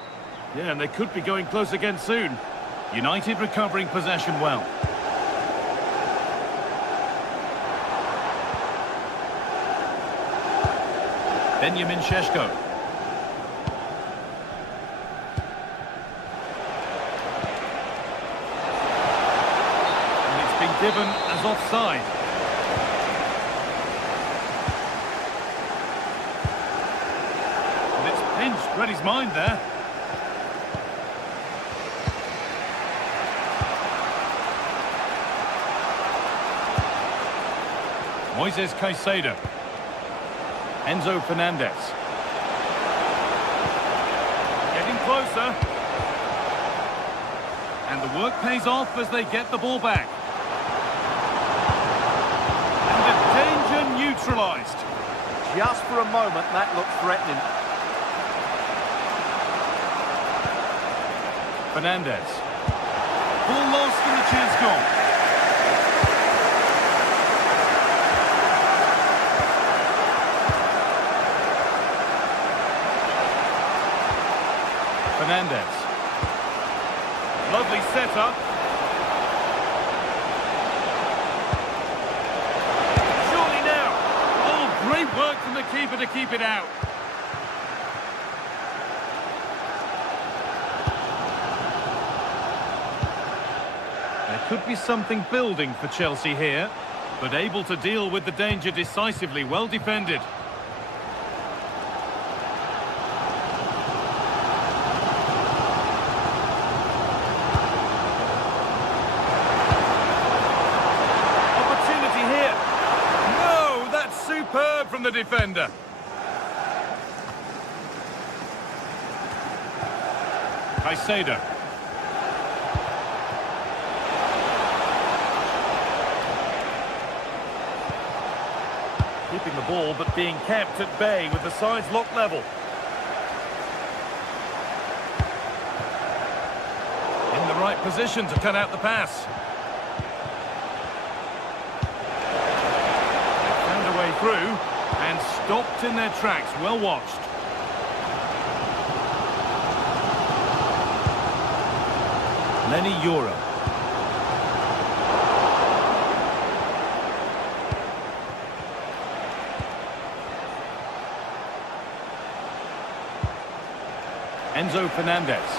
Yeah, and they could be going close again soon. United recovering possession well. Benjamin Šeško. And it's been given as offside. And it's pinched, read his mind there. Moises Caicedo. Enzo Fernandez. Getting closer. And the work pays off as they get the ball back. And the danger neutralised. Just for a moment, that looked threatening. Fernandez. Ball lost and the chance gone. Fernandez. Lovely setup. Surely now. Oh, great work from the keeper to keep it out. There could be something building for Chelsea here, but able to deal with the danger decisively. Well defended. Superb from the defender. Caicedo. Keeping the ball but being kept at bay with the sides locked level. position to cut out the pass. They found a way through and stopped in their tracks. Well watched. Lenny Euro. Enzo Fernandez.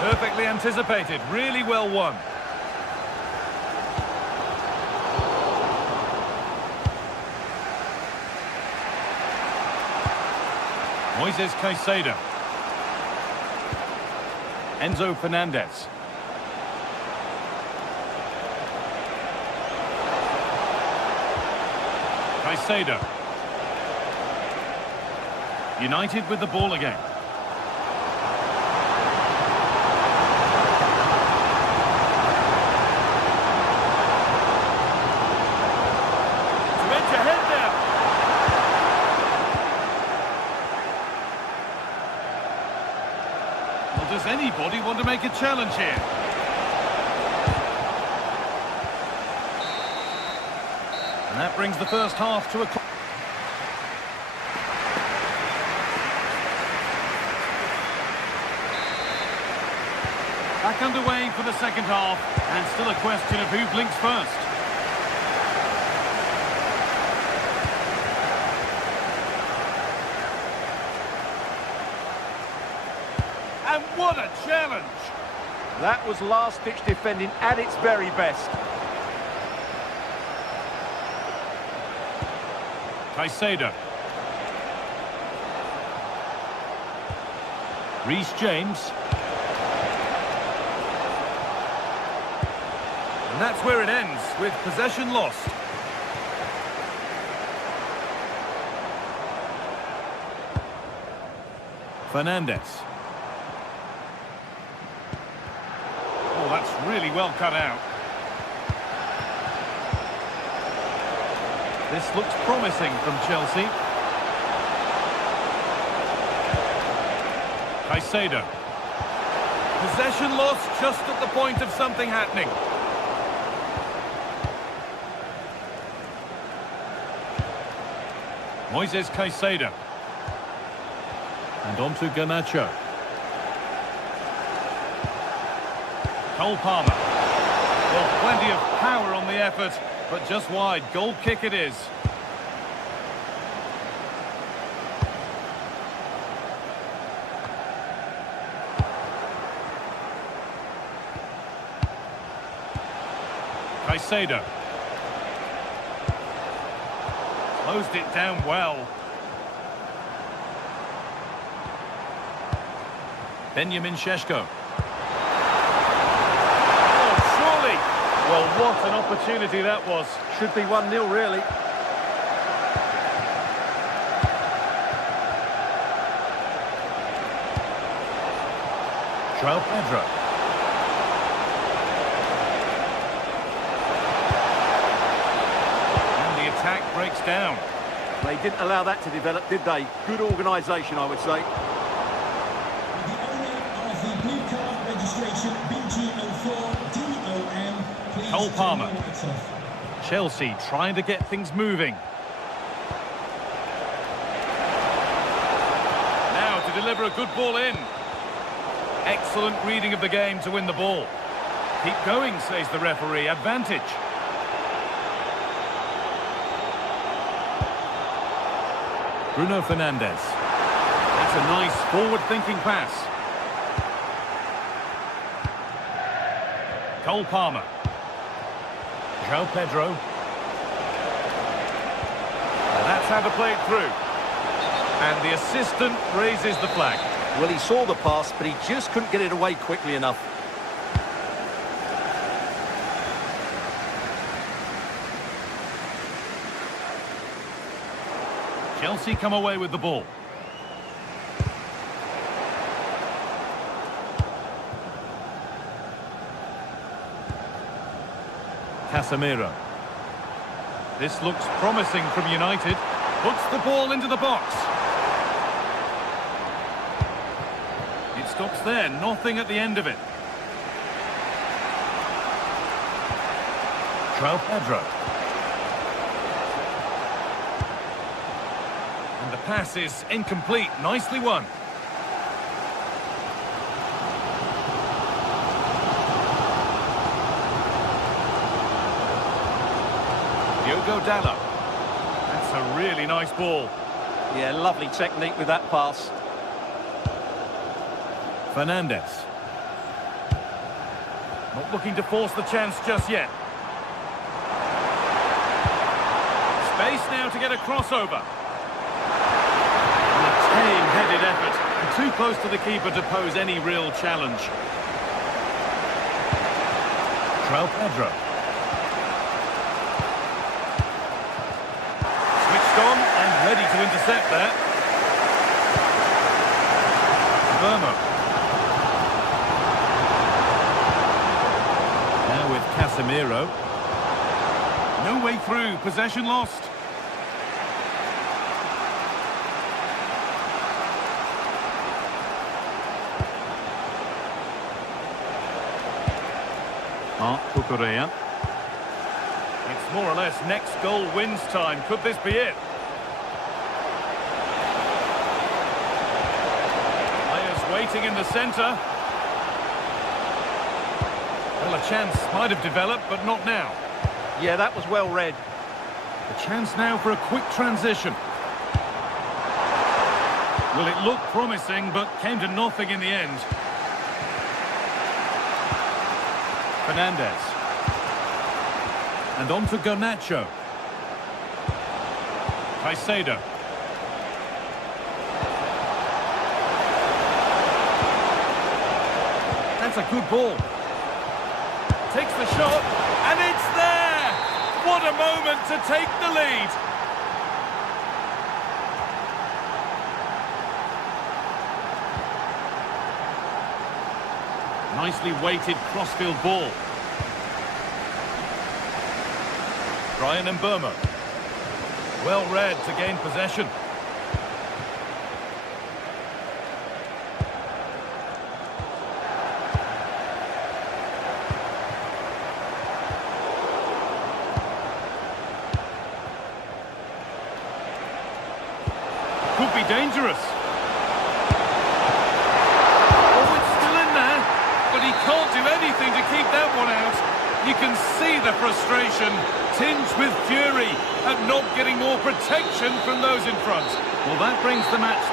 Perfectly anticipated, really well won. Moises Caicedo. Enzo Fernandez. Caicedo. United with the ball again. To edge ahead there. Well, does anybody want to make a challenge here? And that brings the first half to a close. Back underway for the second half, and still a question of who blinks first. And what a challenge! That was last-ditch defending at its very best. Caicedo. Reece James. And that's where it ends, with possession lost. Fernandez. Oh, that's really well cut out. This looks promising from Chelsea. Caicedo. Possession lost just at the point of something happening. Moises Caicedo. And on to Garnacho. Cole Palmer. Well, plenty of power on the effort, but just wide. Goal kick it is. Caicedo. Closed it down well. Benjamin Šeško. Oh, surely. Well, what an opportunity that was. Should be 1-0, really. João Pedro. Attack breaks down. They didn't allow that to develop, did they? Good organisation, I would say. The owner of the blue card registration, BG04DOM, please Cole Palmer. turn your lights off. Chelsea trying to get things moving. Now to deliver a good ball in. Excellent reading of the game to win the ball. Keep going, says the referee. Advantage. Bruno Fernandes. That's a nice forward-thinking pass. Cole Palmer. João Pedro. And that's how to play it through. And the assistant raises the flag. Well, he saw the pass, but he just couldn't get it away quickly enough. Chelsea come away with the ball. Casemiro. This looks promising from United. Puts the ball into the box. It stops there, nothing at the end of it. Pedro. And the pass is incomplete. Nicely won. Diogo Dallo. That's a really nice ball. Yeah, lovely technique with that pass. Fernandez. Not looking to force the chance just yet. Space now to get a crossover. A tame-headed effort. And too close to the keeper to pose any real challenge. Pedro. Switched on and ready to intercept that. Vermo. Now with Casemiro. No way through. Possession lost. Cucurella. It's more or less next goal wins time. Could this be it? Players waiting in the centre. Well, a chance might have developed, but not now. Yeah, that was well read. A chance now for a quick transition. Well, it looked promising, but came to nothing in the end. Fernandez. And on to Garnacho. Caicedo. That's a good ball. Takes the shot, and it's there! What a moment to take the lead! Nicely weighted crossfield ball. Brian Mbeumo. Well read to gain possession. Could be dangerous. He can't do anything to keep that one out. You can see the frustration, tinged with fury at not getting more protection from those in front. Well, that brings the match.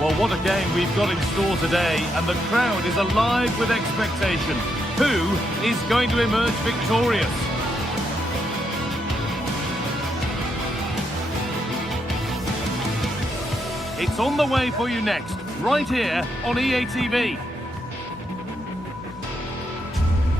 Well, what a game we've got in store today, and the crowd is alive with expectation. Who is going to emerge victorious? It's on the way for you next, right here on EA TV.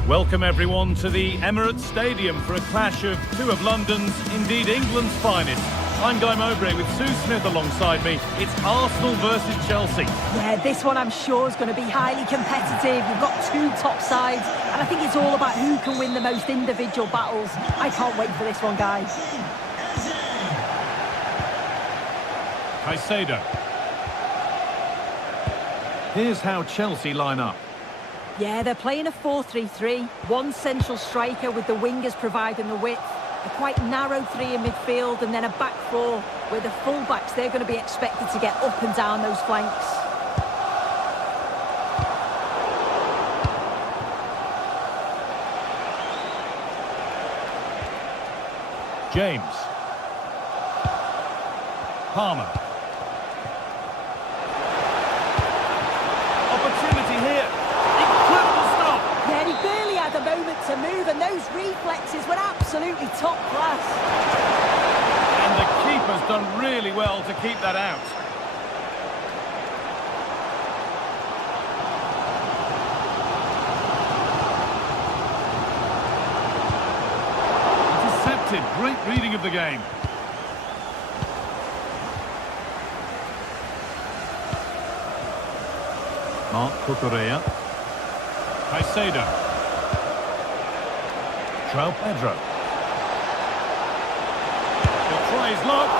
Welcome everyone to the Emirates Stadium for a clash of two of London's, indeed England's finest. I'm Guy Mowbray with Sue Smith alongside me. It's Arsenal versus Chelsea. Yeah, this one I'm sure is going to be highly competitive. We've got two top sides, and I think it's all about who can win the most individual battles. I can't wait for this one, guys. Caicedo. Here's how Chelsea line up. Yeah, they're playing a 4-3-3. One central striker with the wingers providing the width. A quite narrow three in midfield and then a back four where the full-backs, they're going to be expected to get up and down those flanks. James. Palmer. Opportunity here. Incredible stop. Yeah, he barely had a moment to move, and those reflexes were absolutely top class. And the keeper's done really well to keep that out. Intercepted. Great reading of the game. Mark Cucurella. Caicedo. João Pedro. He'll try his luck.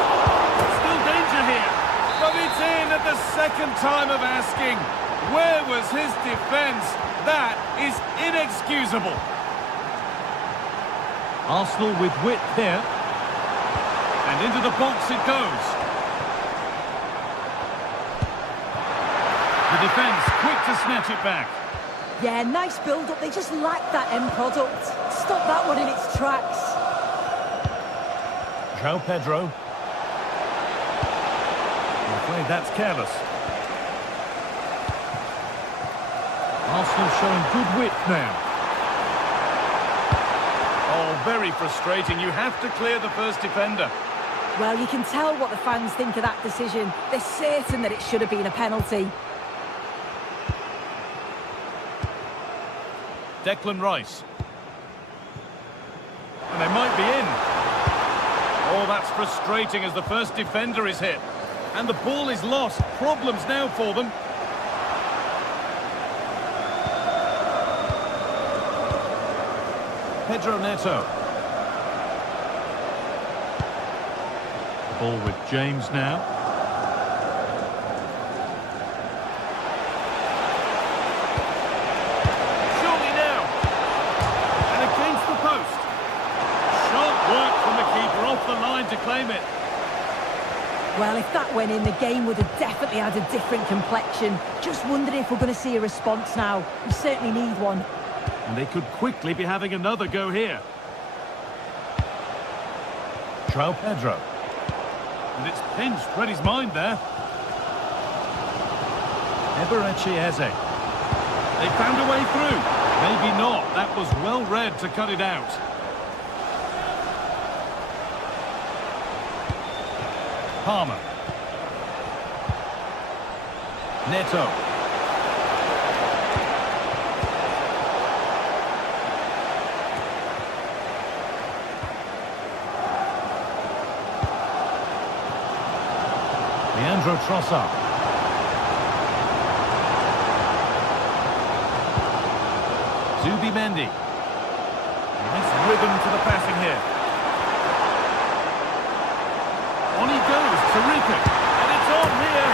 Still danger here. But it's in at the second time of asking. Where was his defence? That is inexcusable. Arsenal with width here. And into the box it goes. The defence quick to snatch it back. Yeah, nice build-up. They just lacked that end product. Stop that one in its tracks. João Pedro. I'm afraid that's careless. Arsenal showing good width now. Oh, very frustrating. You have to clear the first defender. Well, you can tell what the fans think of that decision. They're certain that it should have been a penalty. Declan Rice. And they might be in. Oh, that's frustrating as the first defender is hit. And the ball is lost. Problems now for them. Pedro Neto. Ball with James now. Surely now. And against the post. Sharp work from the keeper off the line to claim it. Well, if that went in, the game would have definitely had a different complexion. Just wondering if we're going to see a response now. We certainly need one. And they could quickly be having another go here. João Pedro. And it's pinched, read his mind there. Eberechi Eze. They found a way through. Maybe not. That was well read to cut it out. Palmer. Neto. Leandro Trossard. Zubimendi. Nice rhythm to the passing here. On he goes, terrific. And it's on here.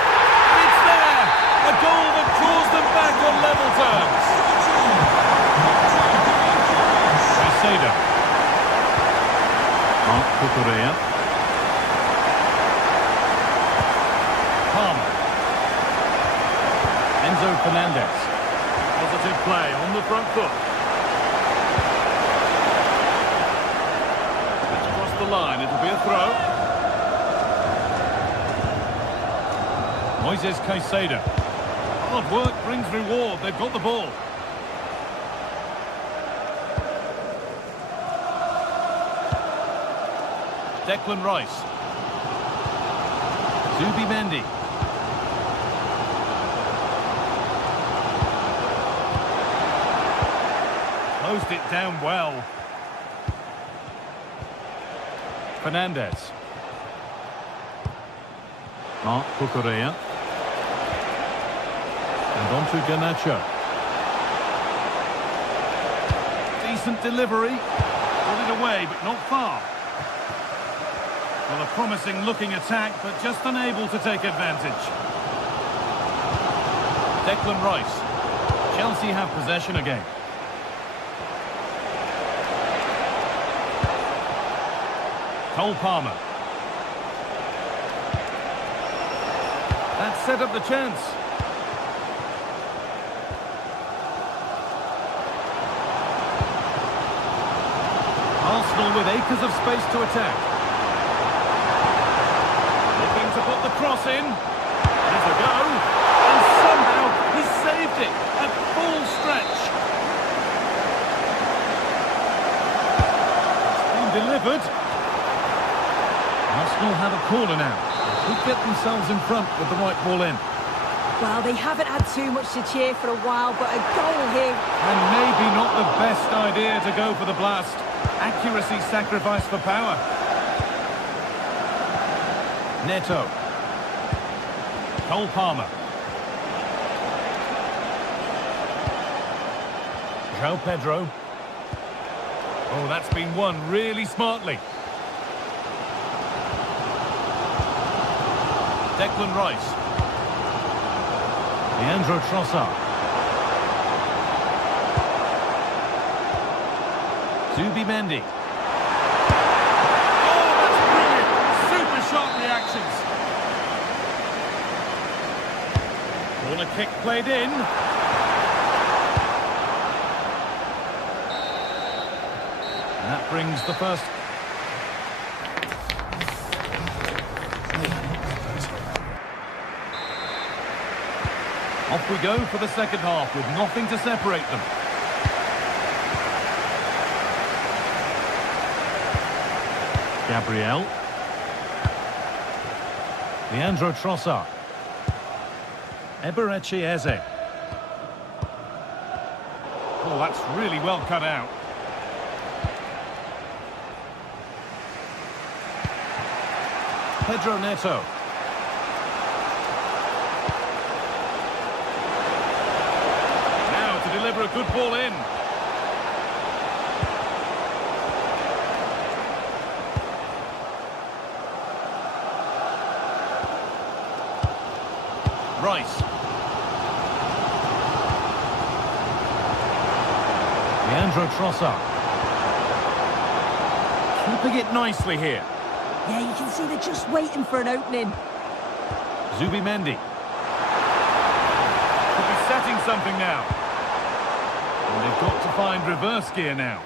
It's there. A goal that draws them back on level terms. Caicedo. Mark Cucurella. Palmer. Enzo Fernandez. Positive play on the front foot. It's across the line. It'll be a throw. Moises Caicedo. Hard work brings reward. They've got the ball. Declan Rice. Zubimendi. Closed it down well. Fernandez. Mark Cucurella. And on to Garnacho. Decent delivery. Got it away, but not far. Well, a promising looking attack, but just unable to take advantage. Declan Rice. Chelsea have possession again. Cole Palmer. That set up the chance. Arsenal with acres of space to attack. Looking to put the cross in. There's a go. And somehow he saved it at full stretch. It's been delivered. Arsenal have a corner now. They could get themselves in front with the right ball in. Well, they haven't had too much to cheer for a while, but a goal here. And maybe not the best idea to go for the blast. Accuracy sacrificed for power. Neto. Cole Palmer. João Pedro. Oh, that's been won really smartly. Declan Rice. Leandro Trossard. Zubimendi. Oh, that's brilliant! Super sharp reactions. Corner kick played in. And that brings the first. Off we go for the second half with nothing to separate them. Gabriel. Leandro Trossard. Eberechi Eze. Oh, that's really well cut out. Pedro Neto. Now to deliver a good ball in. Rice. Leandro Trossard. Keeping it nicely here. Yeah, you can see they're just waiting for an opening. Zubimendi. Could be setting something now. And they've got to find reverse gear now.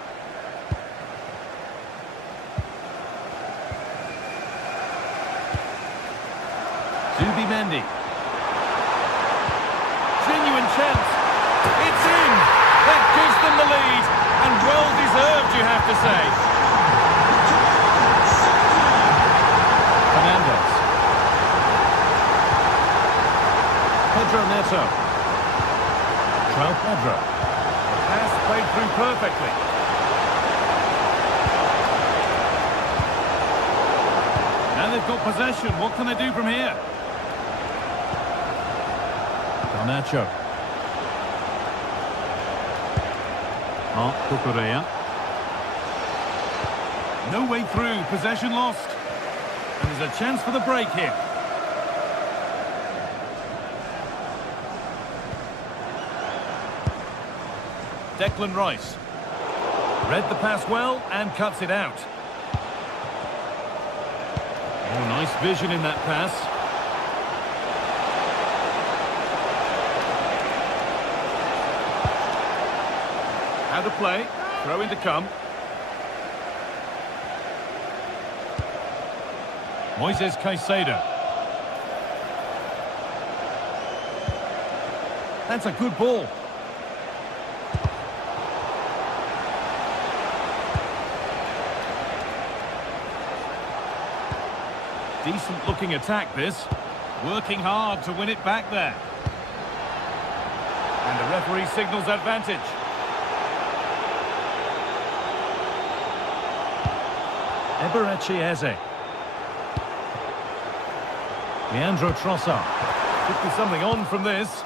Zubimendi. Genuine chance. It's in. That gives them the lead. And well deserved, you have to say. Fernandez. Pedro Neto. João Pedro. Pass played through perfectly. Now they've got possession. What can they do from here? Garnacho. Mark Cucurella. No way through. Possession lost. And there's a chance for the break here. Declan Rice. Read the pass well and cuts it out. Oh, nice vision in that pass. How to play. Throw in to come. Moises Caicedo. That's a good ball. Decent looking attack this. Working hard to win it back there. And the referee signals advantage. Eberechi Eze. Leandro Trossard. Could be something on from this.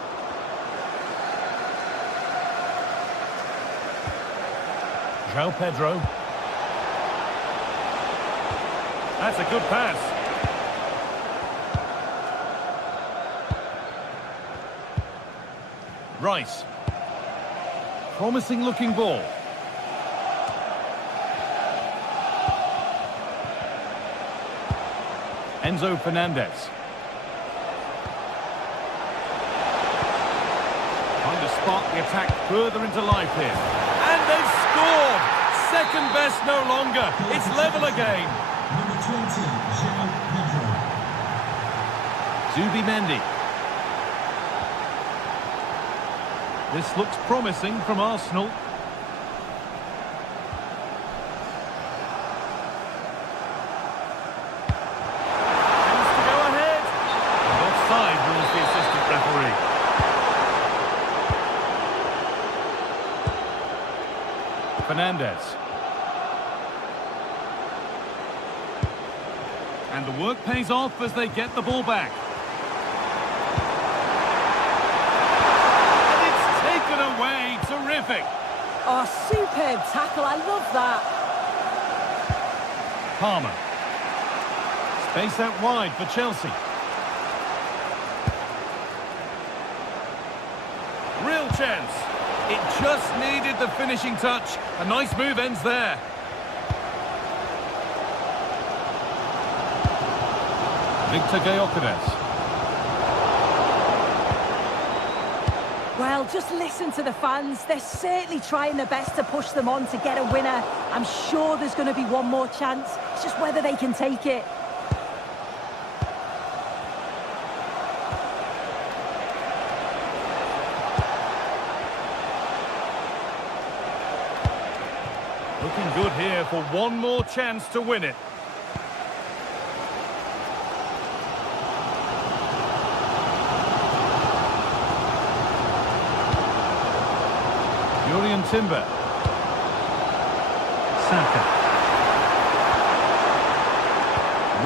João Pedro. That's a good pass. Rice. Promising looking ball. Enzo Fernandez. Trying to spark the attack further into life here. And they've scored! Second best no longer. It's level again. Number 20, João Pedro. Zubimendi. This looks promising from Arsenal. Chance to go ahead. And offside rules the assistant referee. Fernandez. And the work pays off as they get the ball back. And it's taken away. Terrific. Oh, superb tackle. I love that. Palmer. Space out wide for Chelsea. Real chance. It just needed the finishing touch. A nice move ends there. Victor Gyökeres. Well, just listen to the fans. They're certainly trying their best to push them on to get a winner. I'm sure there's going to be one more chance. It's just whether they can take it. Looking good here for one more chance to win it. Jurriën Timber. Saka.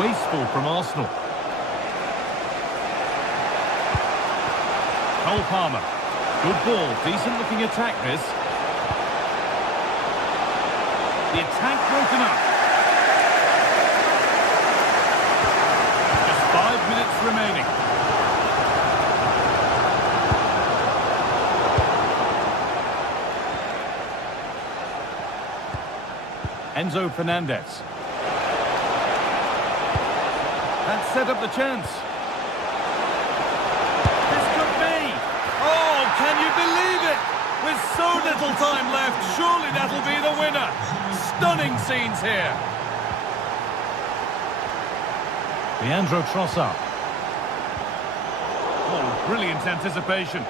Wasteful from Arsenal. Cole Palmer. Good ball. Decent looking attack this. The attack broken up. Just 5 minutes remaining. Enzo Fernandez. That set up the chance. This could be. Oh, can you believe it? With so little time left, surely that'll be the winner. Stunning scenes here. Leandro Trossard. Oh, brilliant anticipation.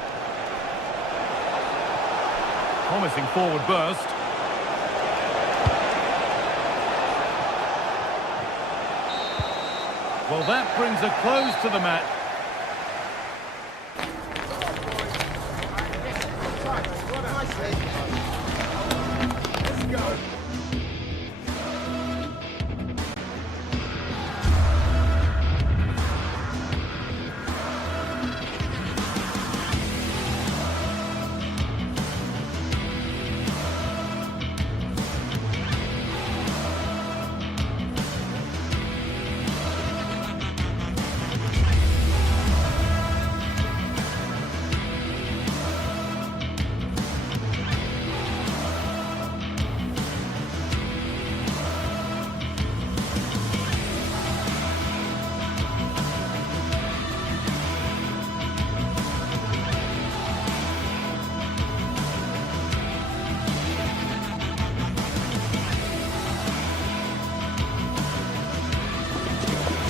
Promising forward burst. Well, that brings a close to the match. Let's go.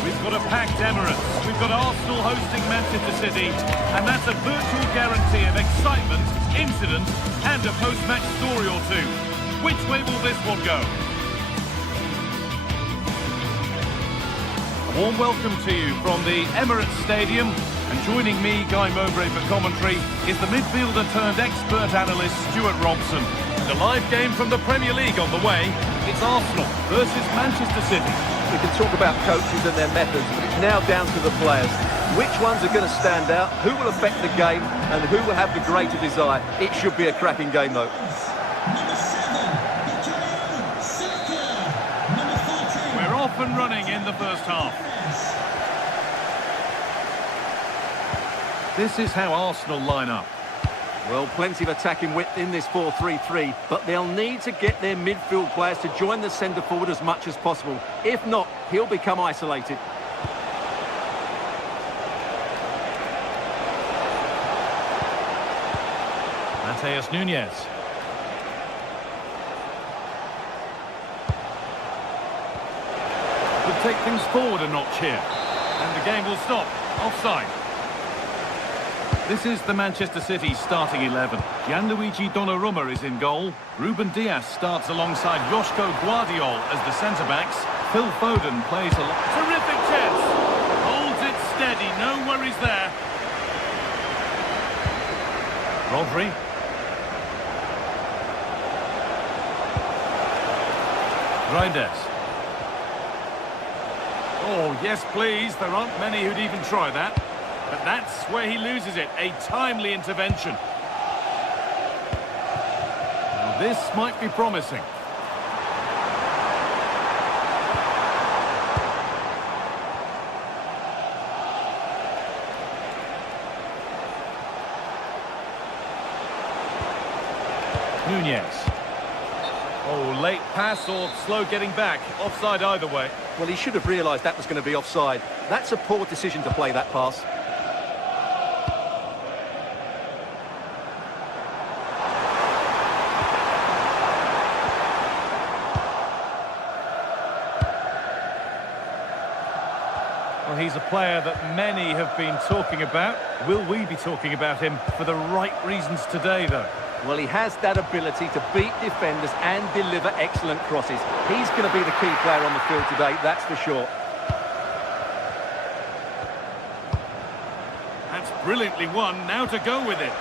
We've got a packed Emirates. We've got Arsenal hosting Manchester City, and that's a virtual guarantee of excitement, incident, and a post-match story or two. Which way will this one go? A warm welcome to you from the Emirates Stadium, and joining me, Guy Mowbray, for commentary is the midfielder turned expert analyst Stuart Robson. The live game from the Premier League on the way. It's Arsenal versus Manchester City. We can talk about coaches and their methods, but it's now down to the players. Which ones are going to stand out, who will affect the game, and who will have the greater desire? It should be a cracking game, though. Number 7, Bukayo Saka. Number 14. We're off and running in the first half. This is how Arsenal line up. Well, plenty of attacking width in this 4-3-3, but they'll need to get their midfield players to join the centre forward as much as possible. If not, he'll become isolated. Mateus Nunes. Could take things forward a notch here. And the game will stop. Offside. This is the Manchester City starting 11. Gianluigi Donnarumma is in goal. Ruben Dias starts alongside Joško Guardiol as the centre-backs. Phil Foden plays a lot. Terrific chance. Holds it steady. No worries there. Rodri. Reinders. Oh, yes, please. There aren't many who'd even try that. But that's where he loses it. A timely intervention. Now, this might be promising. Nunez. Oh, late pass or slow getting back. Offside either way. Well, he should have realised that was going to be offside. That's a poor decision to play that pass. Well, he's a player that many have been talking about. Will we be talking about him for the right reasons today, though? Well, he has that ability to beat defenders and deliver excellent crosses. He's going to be the key player on the field today, that's for sure. That's brilliantly won. Now to go with it.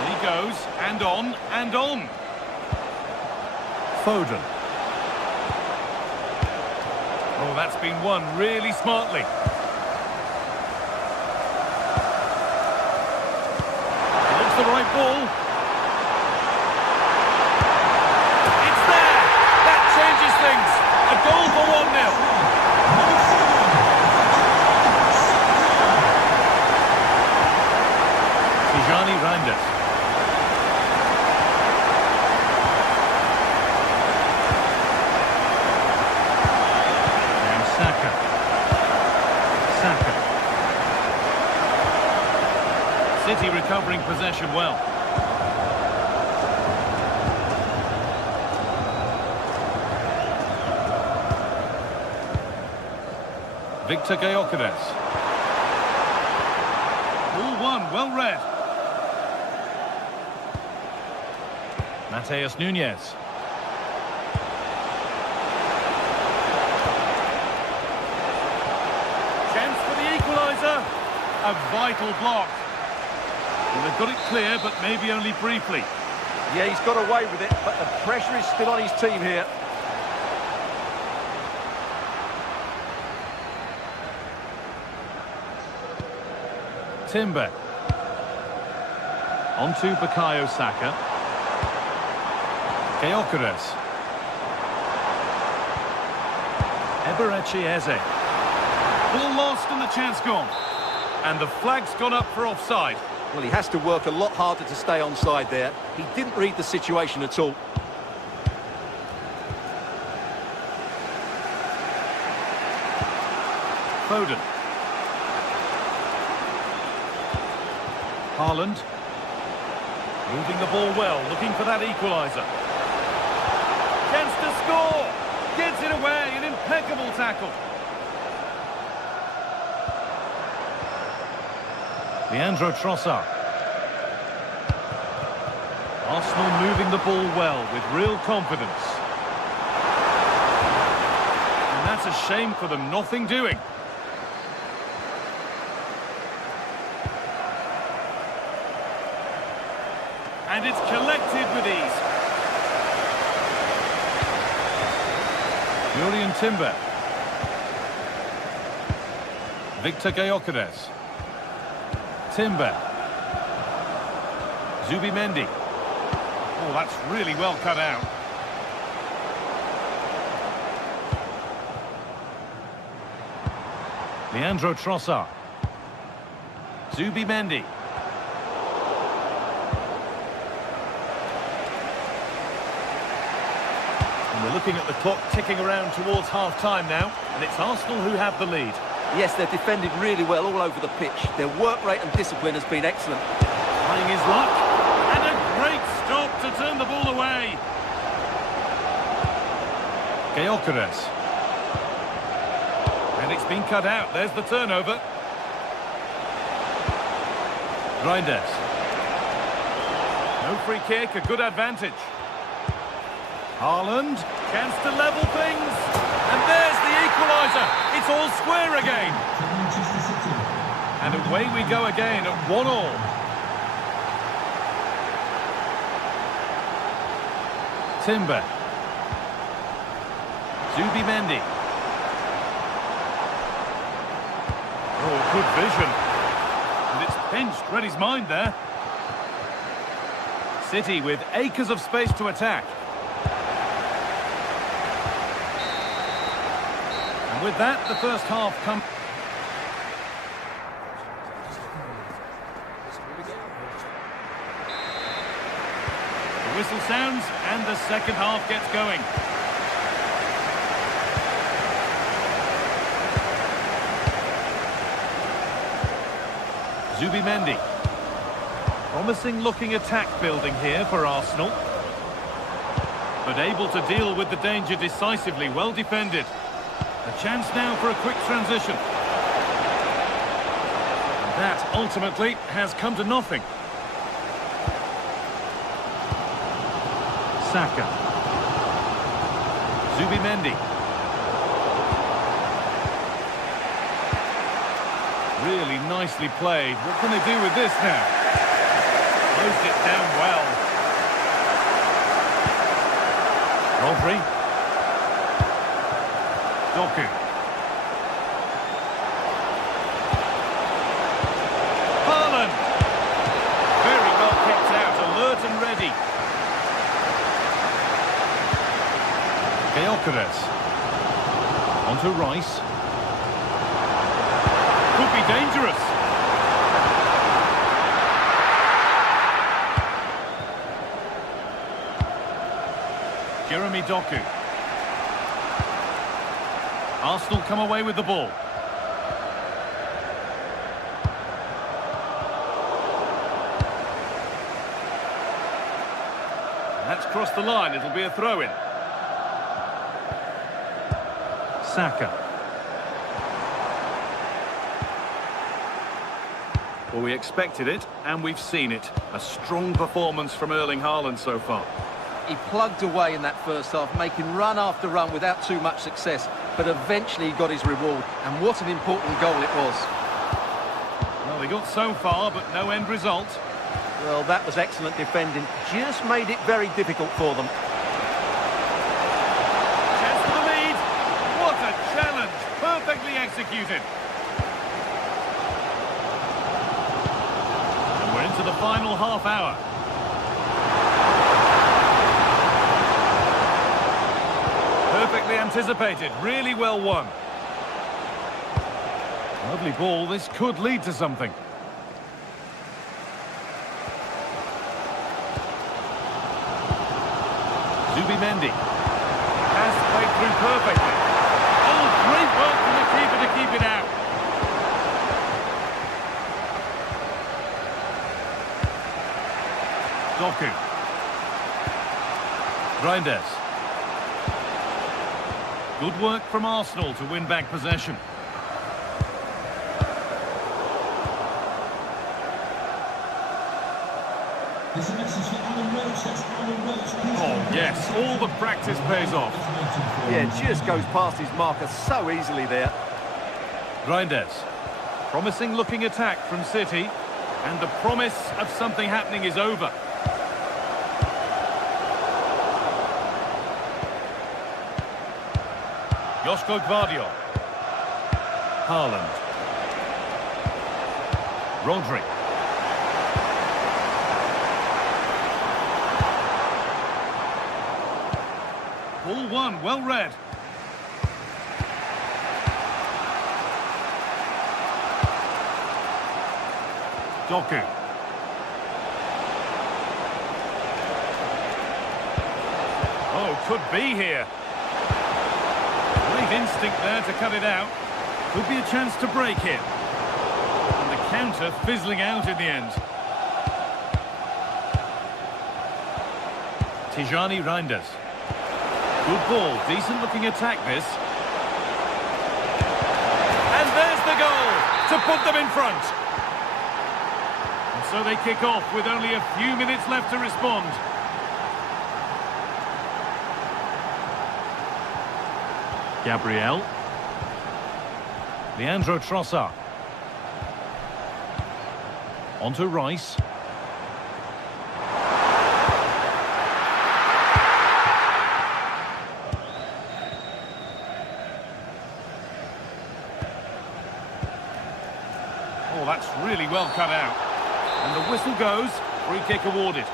And he goes, and on, and on. Foden. Oh, that's been won really smartly. Looks the right ball. It's there! That changes things. A goal for 1-0. Tijani Reinders. City recovering possession well. Victor Gyökeres. Ball won, well read. Mateus Nunes. Chance for the equaliser. A vital block. Well, they've got it clear, but maybe only briefly. Yeah, he's got away with it, but the pressure is still on his team here. Timber. On to Bukayo Saka. Gyökeres. Eberechi Eze. Ball lost and the chance gone. And the flag's gone up for offside. Well, he has to work a lot harder to stay onside there. He didn't read the situation at all. Foden. Haaland. Moving the ball well, looking for that equaliser. Chance to score! Gets it away, an impeccable tackle. Leandro Trossard. Arsenal moving the ball well with real confidence. And that's a shame for them, nothing doing. And it's collected with ease. Jurrien Timber. Victor Gyökeres. Timber. Zubimendi. Oh, that's really well cut out. Leandro Trossard. Zubimendi. And we're looking at the clock ticking around towards half-time now, and it's Arsenal who have the lead. Yes, they've defended really well all over the pitch. Their work rate and discipline has been excellent. Trying his luck, and a great stop to turn the ball away. Gyökeres. And it's been cut out. There's the turnover. Reinders. No free kick, a good advantage. Haaland, chance to level things. And there's the equaliser. It's all square again. Manchester City. And away we go again at 1-1. Timber. Zubimendi. Oh, good vision. And it's pinched, read his mind there. City with acres of space to attack. And with that, the first half comes. The whistle sounds and the second half gets going. Zubimendi. Promising looking attack building here for Arsenal. But able to deal with the danger decisively, well defended. A chance now for a quick transition. And that ultimately has come to nothing. Saka. Zubimendi. Really nicely played. What can they do with this now? Closed it down well. Rodri. Doku. Haaland. Very well kept out, alert and ready. Gyökeres. Onto Rice. Could be dangerous. Jeremy Doku. Arsenal come away with the ball. That's crossed the line. It'll be a throw-in. Saka. Well, we expected it, and we've seen it. A strong performance from Erling Haaland so far. He plugged away in that first half, making run after run without too much success, but eventually he got his reward, and what an important goal it was. Well, they got so far, but no end result. Well, that was excellent defending, just made it very difficult for them. Chance for the lead. What a challenge, perfectly executed. And we're into the final half hour. Perfectly anticipated, really well won. Lovely ball, this could lead to something. Zubimendi. Pass played through perfectly. Oh, great work from the keeper to keep it out. Doku. Reinders. Good work from Arsenal to win back possession. There's a message for Alan Roach. That's Alan Roach. Oh, yes, all the practice pays off. Yeah, just goes past his marker so easily there. Reinders. Promising looking attack from City. And the promise of something happening is over. Josko Gvardiol. Haaland. Rodri. Ball one, well read. Doku. Oh, could be here. Great instinct there to cut it out. Could be a chance to break here. And the counter fizzling out in the end. Tijani Reinders. Good ball, decent looking attack this. And there's the goal to put them in front. And so they kick off with only a few minutes left to respond. Gabriel. Leandro Trossard. On to Rice. Oh, that's really well cut out. And the whistle goes, free kick awarded.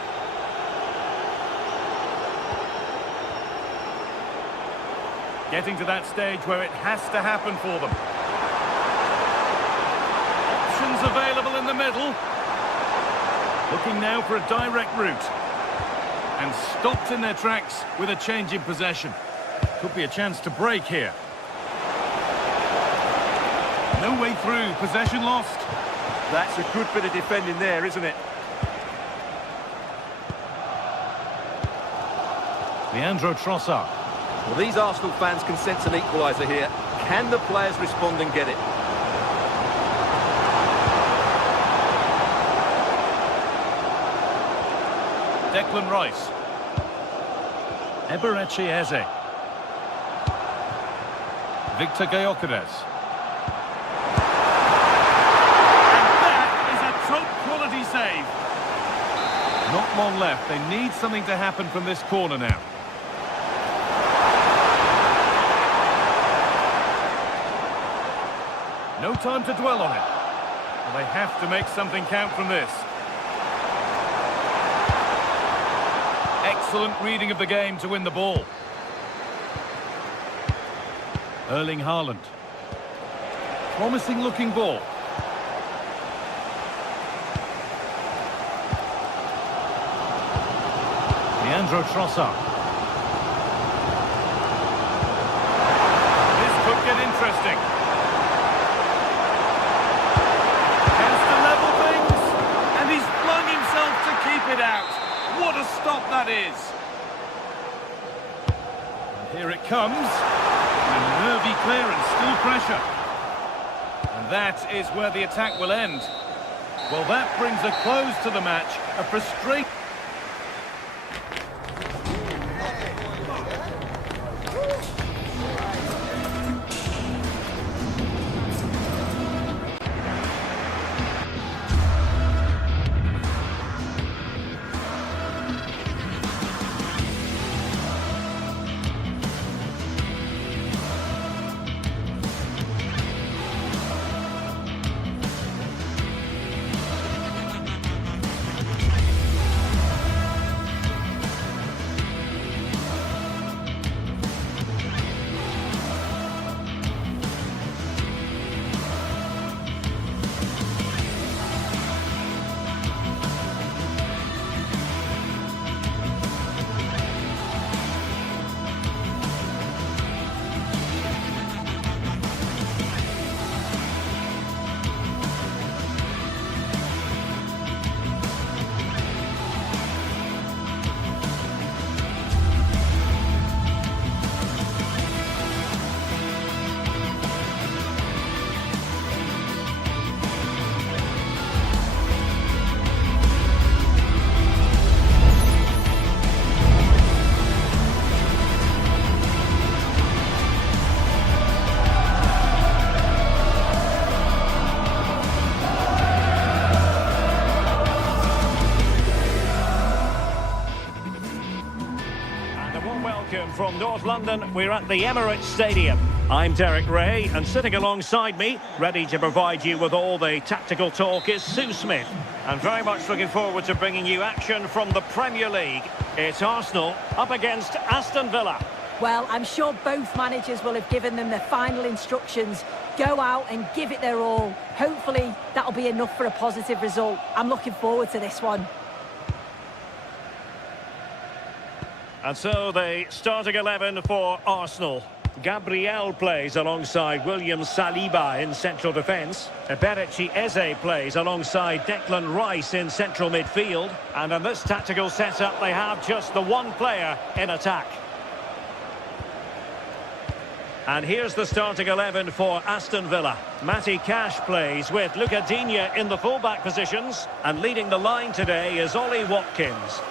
Getting to that stage where it has to happen for them. Options available in the middle. Looking now for a direct route. And stopped in their tracks with a change in possession. Could be a chance to break here. No way through, possession lost. That's a good bit of defending there, isn't it? Leandro Trossard. Well, these Arsenal fans can sense an equaliser here. Can the players respond and get it? Declan Rice. Eberechi Eze. Victor Gyökeres. And that is a top-quality save. Not long left. They need something to happen from this corner now. No time to dwell on it. Well, they have to make something count from this. Excellent reading of the game to win the ball. Erling Haaland. Promising looking ball. Leandro Trossard. This could get interesting. Chance to level things. And he's flung himself to keep it out. What a stop that is. And here it comes. A nervy clearance, still pressure. And that is where the attack will end. Well, that brings a close to the match. A frustrating... From North London, we're at the Emirates Stadium. I'm Derek Ray, and sitting alongside me, ready to provide you with all the tactical talk, is Sue Smith. And very much looking forward to bringing you action from the Premier League. It's Arsenal up against Aston Villa. Well, I'm sure both managers will have given them their final instructions. go out and give it their all. Hopefully, that'll be enough for a positive result. I'm looking forward to this one. And so the starting 11 for Arsenal. Gabriel plays alongside William Saliba in central defence. Eberechi Eze plays alongside Declan Rice in central midfield. And in this tactical setup, they have just the one player in attack. And here's the starting 11 for Aston Villa. Matty Cash plays with Luca Digne in the fullback positions. And leading the line today is Ollie Watkins.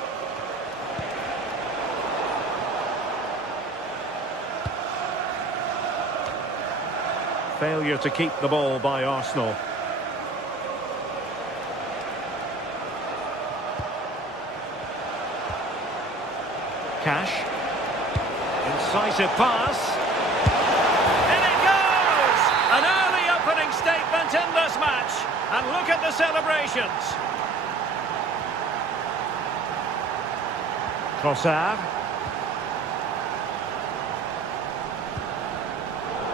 Failure to keep the ball by Arsenal. Cash. Incisive pass. In it goes! An early opening statement in this match. And look at the celebrations. Trossard.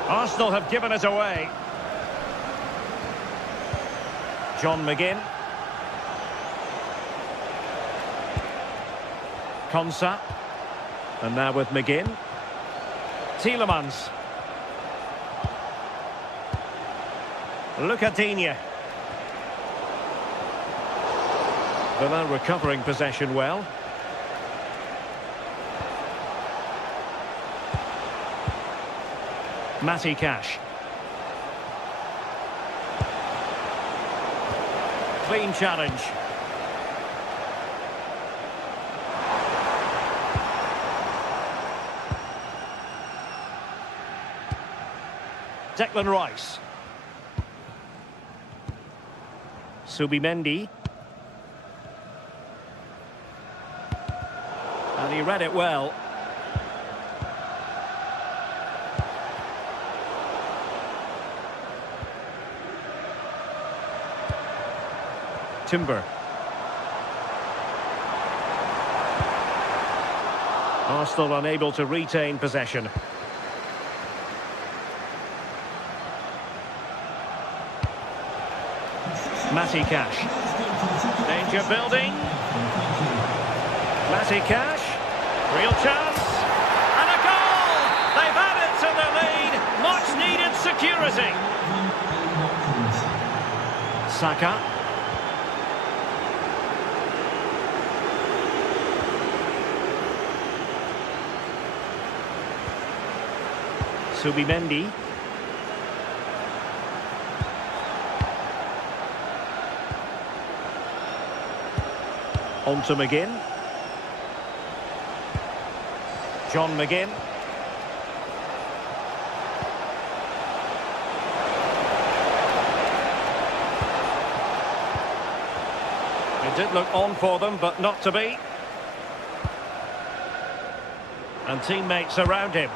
Arsenal have given it away. John McGinn. Konsa. And now with McGinn. Tielemans. Luca Digne. Villa recovering possession well. Matty Cash. Clean challenge. Declan Rice. Subimendi. And he read it well. Timber. Arsenal unable to retain possession. Matty Cash. Danger building. Matty Cash. Real chance. And a goal! They've added to the lead. Much needed security. Saka. Subimendi. On to McGinn. John McGinn. It did look on for them, but not to be. And teammates around him.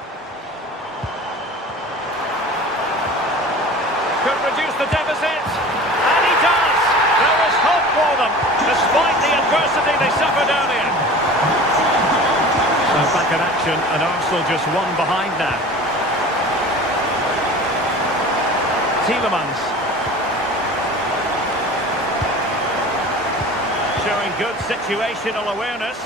Could reduce the deficit, and he does! There is hope for them, despite the adversity they suffered earlier. So back in action, and Arsenal just one behind now. Tielemans. Showing good situational awareness.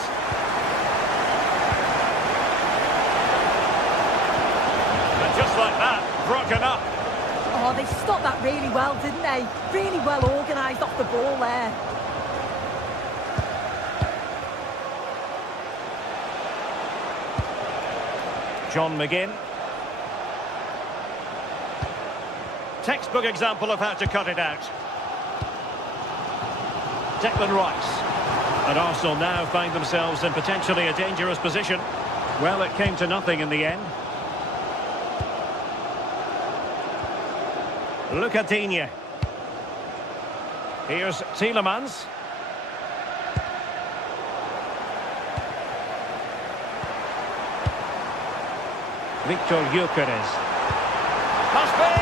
And just like that, broken up. Oh, they stopped that really well, didn't they? Really well organised off the ball there. John McGinn. Textbook example of how to cut it out. Declan Rice. And Arsenal now find themselves in potentially a dangerous position. Well, it came to nothing in the end. Luca Digne. Here's Tielemans. Victor Gyökeres. Must be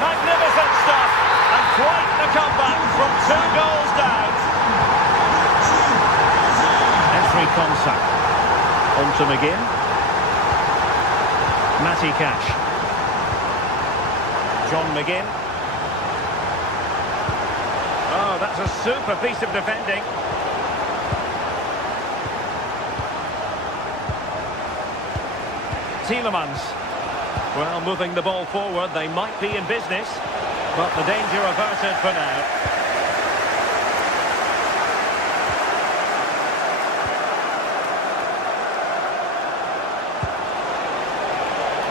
magnificent stuff, and quite the comeback from 2 goals down. Entry Konsa. On to McGinn. Matty Cash. John McGinn. Oh, that's a super piece of defending. Tielemans. Well, moving the ball forward, they might be in business, but the danger averted for now.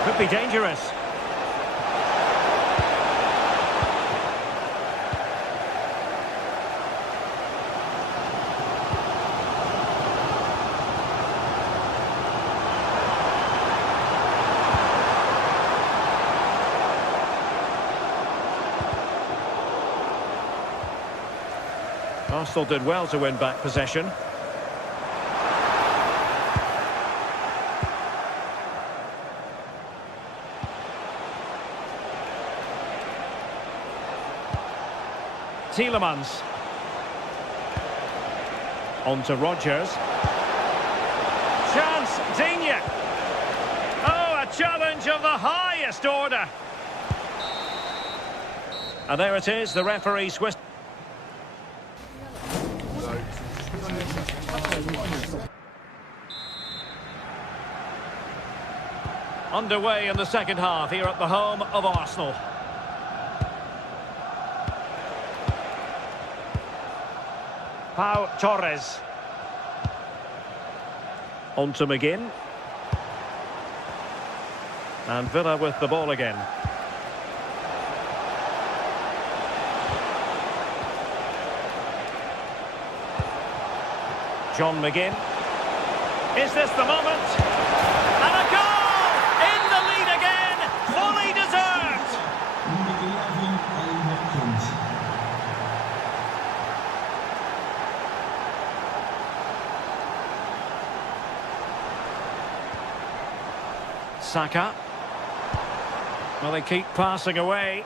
Could be dangerous. Arsenal did well to win back possession. Tielemans. On to Rodgers. Chance, Digne. Oh, a challenge of the highest order. And there it is, the referee Swiss. Underway in the second half here at the home of Arsenal. Pau Torres. On to McGinn. And Villa with the ball again. John McGinn. Is this the moment? And a goal! In the lead again! Fully deserved! Number 11, Ali Watkins. Saka. Well, they keep passing away.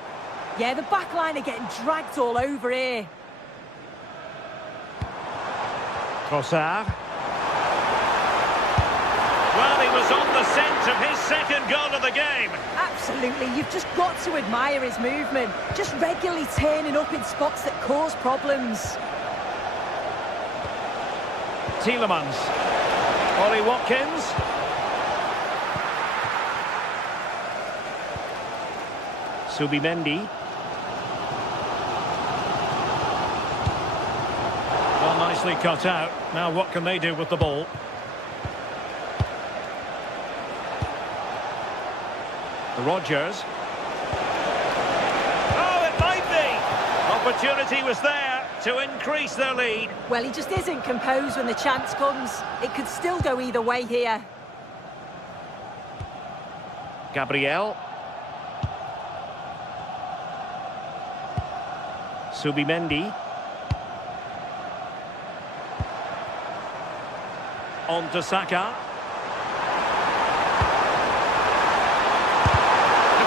Yeah, the back line are getting dragged all over here. Trossard. Well, he was on the scent of his second goal of the game. Absolutely, you've just got to admire his movement. Just regularly turning up in spots that cause problems. Tielemans. Ollie Watkins. Subimendi. Well, nicely cut out. Now what can they do with the ball? Rodgers. Oh, it might be! Opportunity was there to increase their lead. Well, he just isn't composed when the chance comes. It could still go either way here. Gabriel. Subimendi. On to Saka.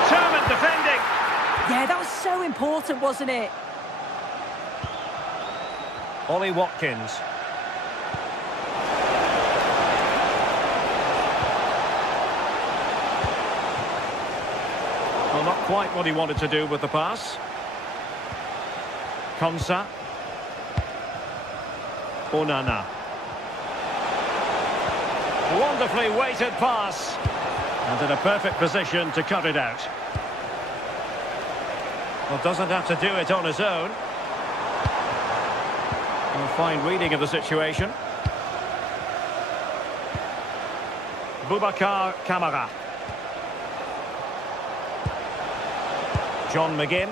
Determined defending. Yeah, that was so important, wasn't it? Ollie Watkins. Well, not quite what he wanted to do with the pass. Konsa. Onana. Wonderfully weighted pass. And in a perfect position to cut it out. Well, doesn't have to do it on his own. A fine reading of the situation. Boubacar Kamara. John McGinn.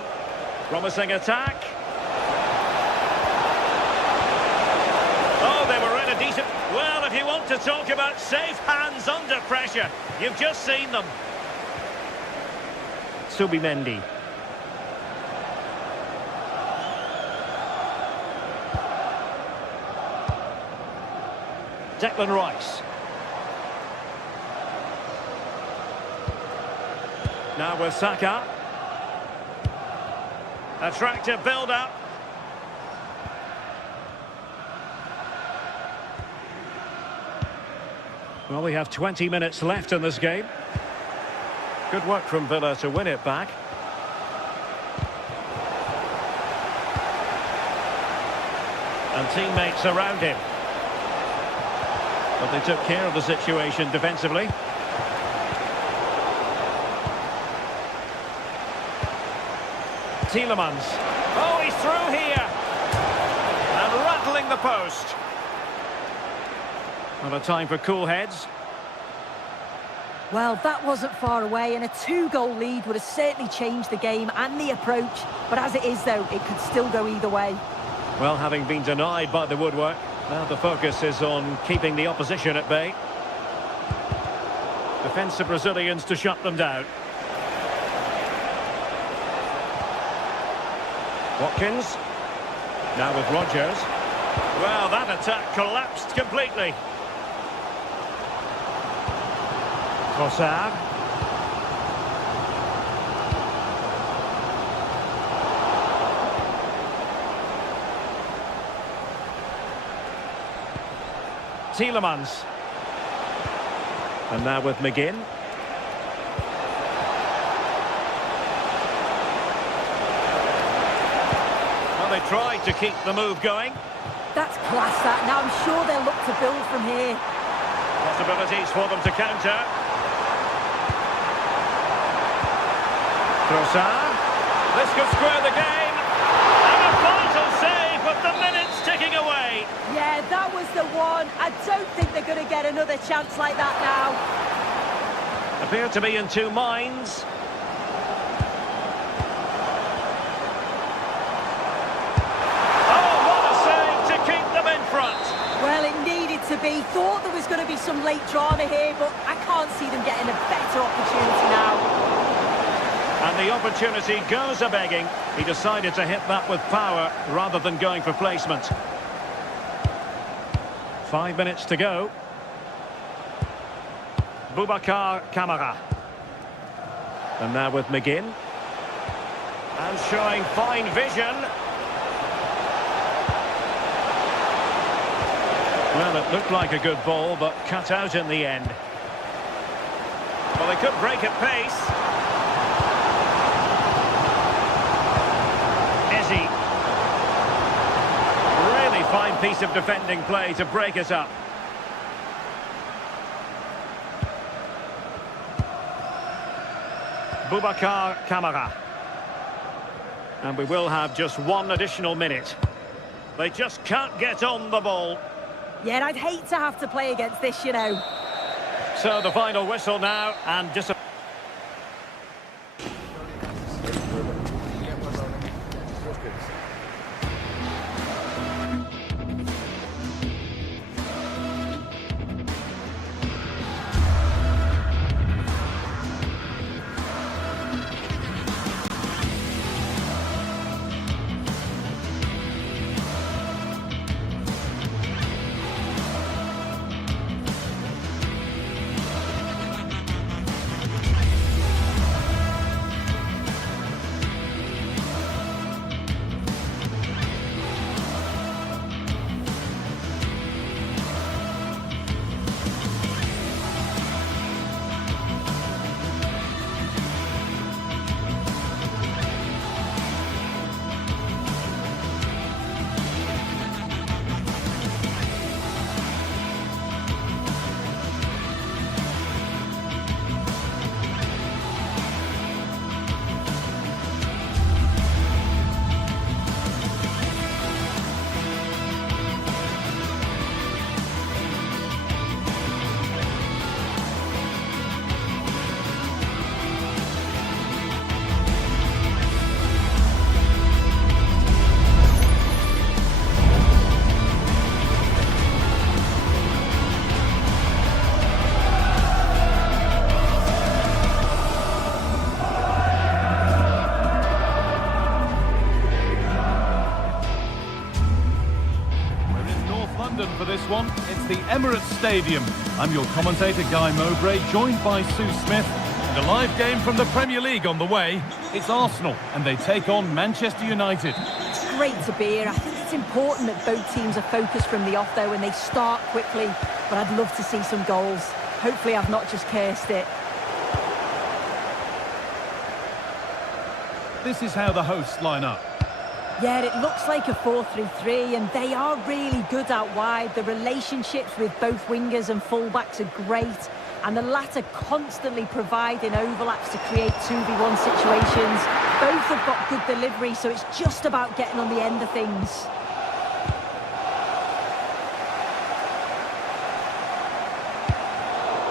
Promising attack. Oh, they were in a decent... Well, if you want to talk about safe hands under pressure, you've just seen them. Subimendi. Declan Rice. Now with Saka. Attractive build-up. Well, we have 20 minutes left in this game. Good work from Villa to win it back. And teammates around him. But they took care of the situation defensively. Tielemans. Oh, he's through here. And rattling the post. Not a time for cool heads. Well, that wasn't far away, and a 2-goal lead would have certainly changed the game and the approach. But as it is, though, it could still go either way. Well, having been denied by the woodwork, now the focus is on keeping the opposition at bay. Defensive Brazilians to shut them down. Watkins. Now with Rogers. Well, that attack collapsed completely. Trossard. Tielemans. And now with McGinn. Well, they tried to keep the move going. That's class, that. Now I'm sure they'll look to build from here. Possibilities for them to counter. Trossard. This could square the game. And a vital save with the minutes ticking away. Yeah, that was the one. I don't think they're going to get another chance like that now. Appear to be in two minds. Oh, what a save to keep them in front. Well, it needed to be. Thought there was going to be some late drama here, but I can't see them getting a better opportunity now. And the opportunity goes a-begging. He decided to hit that with power rather than going for placement. 5 minutes to go. Boubacar Kamara. And now with McGinn. And showing fine vision. Well, it looked like a good ball, but cut out in the end. Well, they could break at pace. Really fine piece of defending play to break it up. Boubacar Kamara. And we will have just one additional minute. They just can't get on the ball. Yeah, I'd hate to have to play against this, you know. So the final whistle now, and just For this one, it's the Emirates Stadium. I'm your commentator, Guy Mowbray, joined by Sue Smith. And a live game from the Premier League on the way. It's Arsenal, and they take on Manchester United. It's great to be here. I think it's important that both teams are focused from the off, though, and they start quickly. But I'd love to see some goals. Hopefully I've not just cursed it. This is how the hosts line up. Yeah, it looks like a 4-3-3, and they are really good out wide. The relationships with both wingers and fullbacks are great, and the latter constantly providing overlaps to create 2v1 situations. Both have got good delivery, so it's just about getting on the end of things.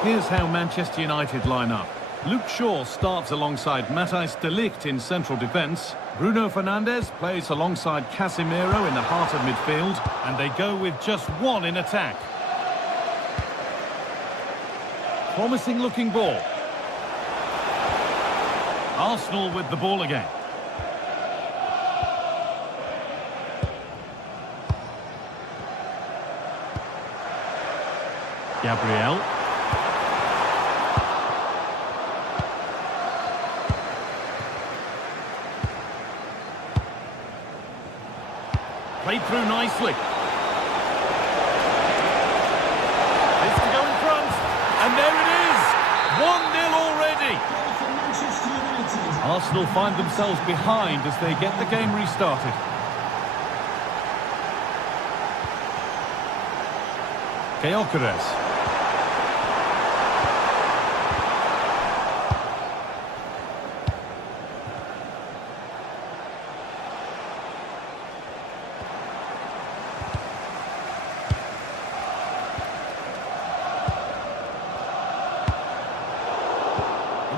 Here's how Manchester United line up. Luke Shaw starts alongside Matthijs de Ligt in central defence. Bruno Fernandes plays alongside Casemiro in the heart of midfield. And they go with just one in attack. Promising looking ball. Arsenal with the ball again. Gabriel. Played through nicely. It's to go in front. And there it is. 1-0 already. Arsenal find themselves behind as they get the game restarted. Gyökeres.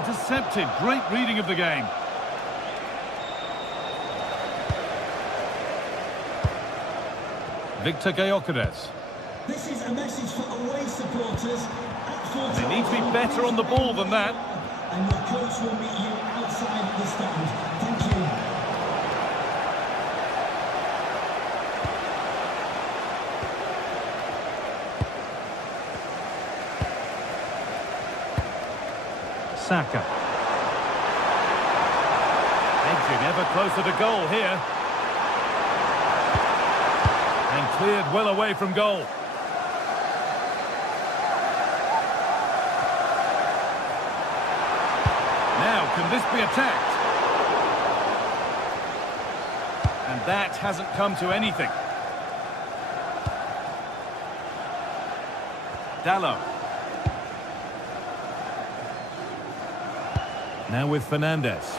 Intercepted. Great reading of the game. Victor Gyökeres. This is a message for away supporters. They need to be better on the ball than that. And your coach will meet you outside the stand. Thank you. Saka. Edging ever closer to goal here. And cleared well away from goal. Now, can this be attacked? And that hasn't come to anything. Dalot. Now with Fernandes.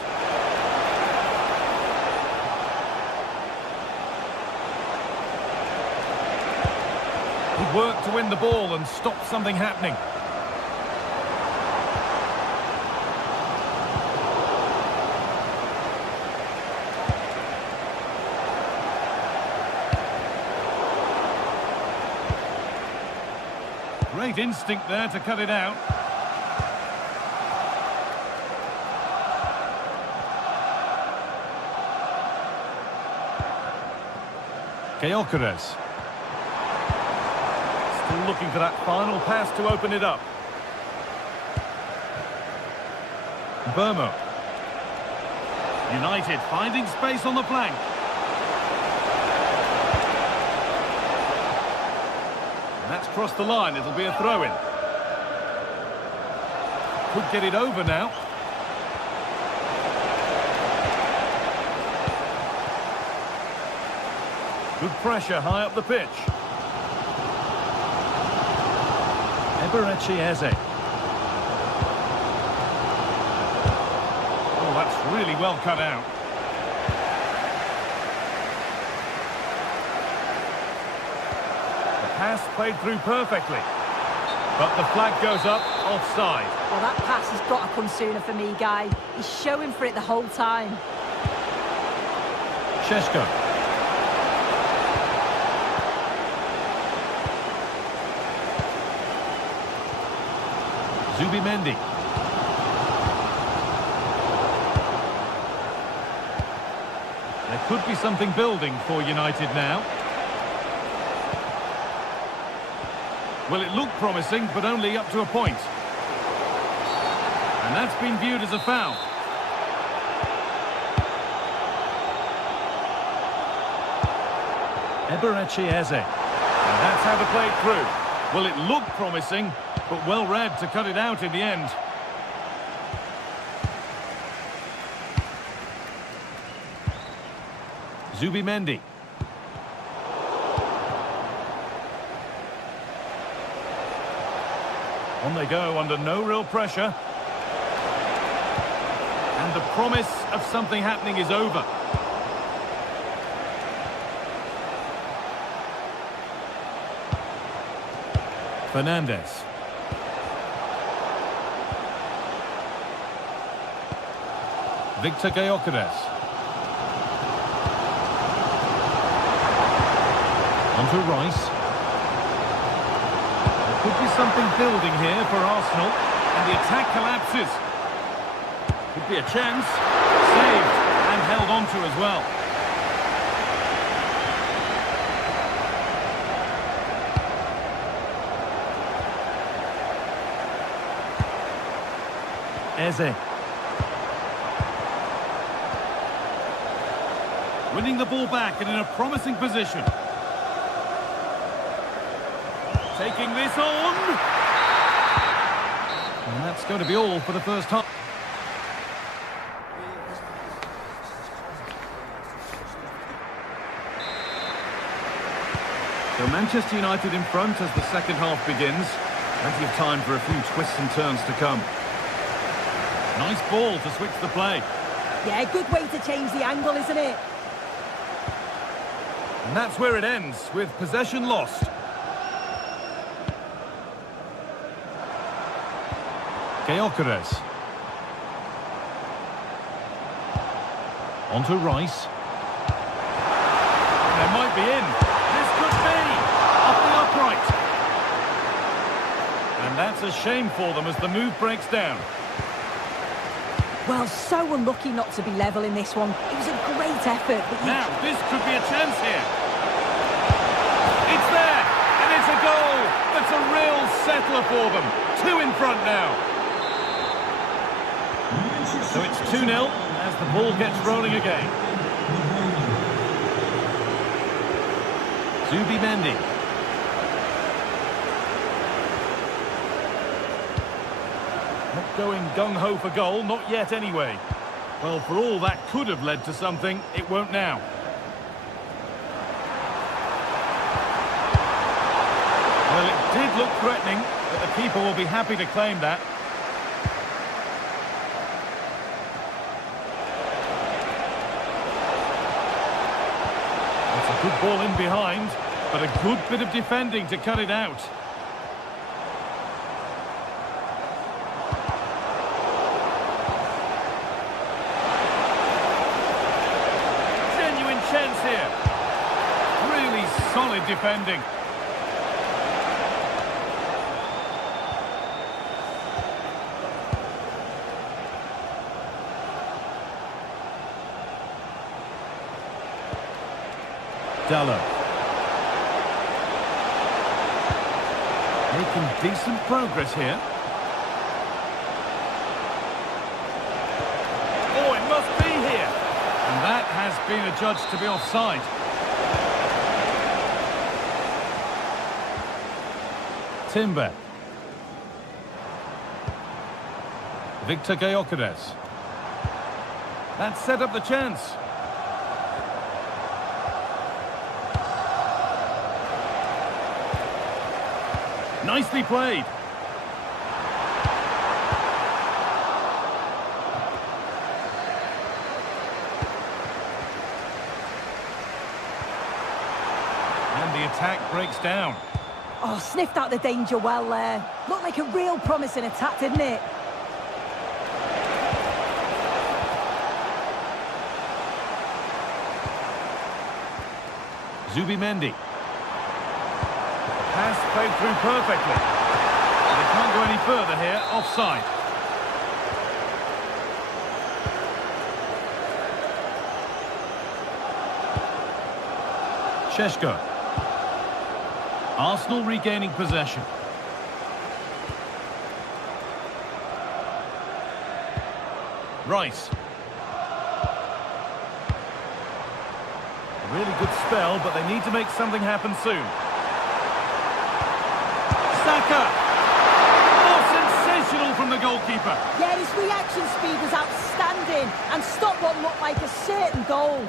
He worked to win the ball and stop something happening. Great instinct there to cut it out. Gyökeres. Still looking for that final pass to open it up. Burmo. United finding space on the flank. And that's crossed the line. It'll be a throw-in. Could get it over now. Good pressure high up the pitch. Eze. Oh, that's really well cut out. The pass played through perfectly. But the flag goes up, offside. Well, that pass has got to come sooner for me, Guy. He's showing for it the whole time. Šeško. Zubimendi. There could be something building for United now. Well, it looked promising, but only up to a point. And that's been viewed as a foul. Eze. And that's how to play it through. Well, it looked promising, but well read to cut it out in the end. Zubimendi. On they go under no real pressure. And the promise of something happening is over. Fernandez. Victor Gyökeres. Onto Rice. There could be something building here for Arsenal, and the attack collapses. Could be a chance. Saved and held onto as well. Eze. Winning the ball back and in a promising position. Taking this on. And that's going to be all for the first half. So Manchester United in front as the second half begins. Plenty of time for a few twists and turns to come. Nice ball to switch the play. Yeah, good way to change the angle, isn't it? And that's where it ends, with possession lost. Gyökeres. Onto Rice. They might be in. This could be. Off the upright. And that's a shame for them as the move breaks down. Well, so unlucky not to be level in this one. It was a great effort. But now, this could be a chance here. It's there, and it's a goal. That's a real settler for them. 2 in front now. So it's 2-0 as the ball gets rolling again. Zubimendi. Not going gung-ho for goal, not yet anyway. Well, for all that could have led to something, it won't now. Well, it did look threatening, but the keeper will be happy to claim that. That's a good ball in behind, but a good bit of defending to cut it out. Chance here. Really solid defending. Dallo. Making decent progress here. Oh, it must be here. And that has been adjudged to be offside. Timber. Victor Gyökeres. That set up the chance. Nicely played. Attack breaks down. Oh, sniffed out the danger well there. Looked like a real promising attack, didn't it? Zubimendi. Pass played through perfectly. They can't go any further here. Offside. Šeško. Arsenal regaining possession. Rice. A really good spell, but they need to make something happen soon. Saka! Oh, sensational from the goalkeeper. Yeah, his reaction speed was outstanding and stopped what looked like a certain goal.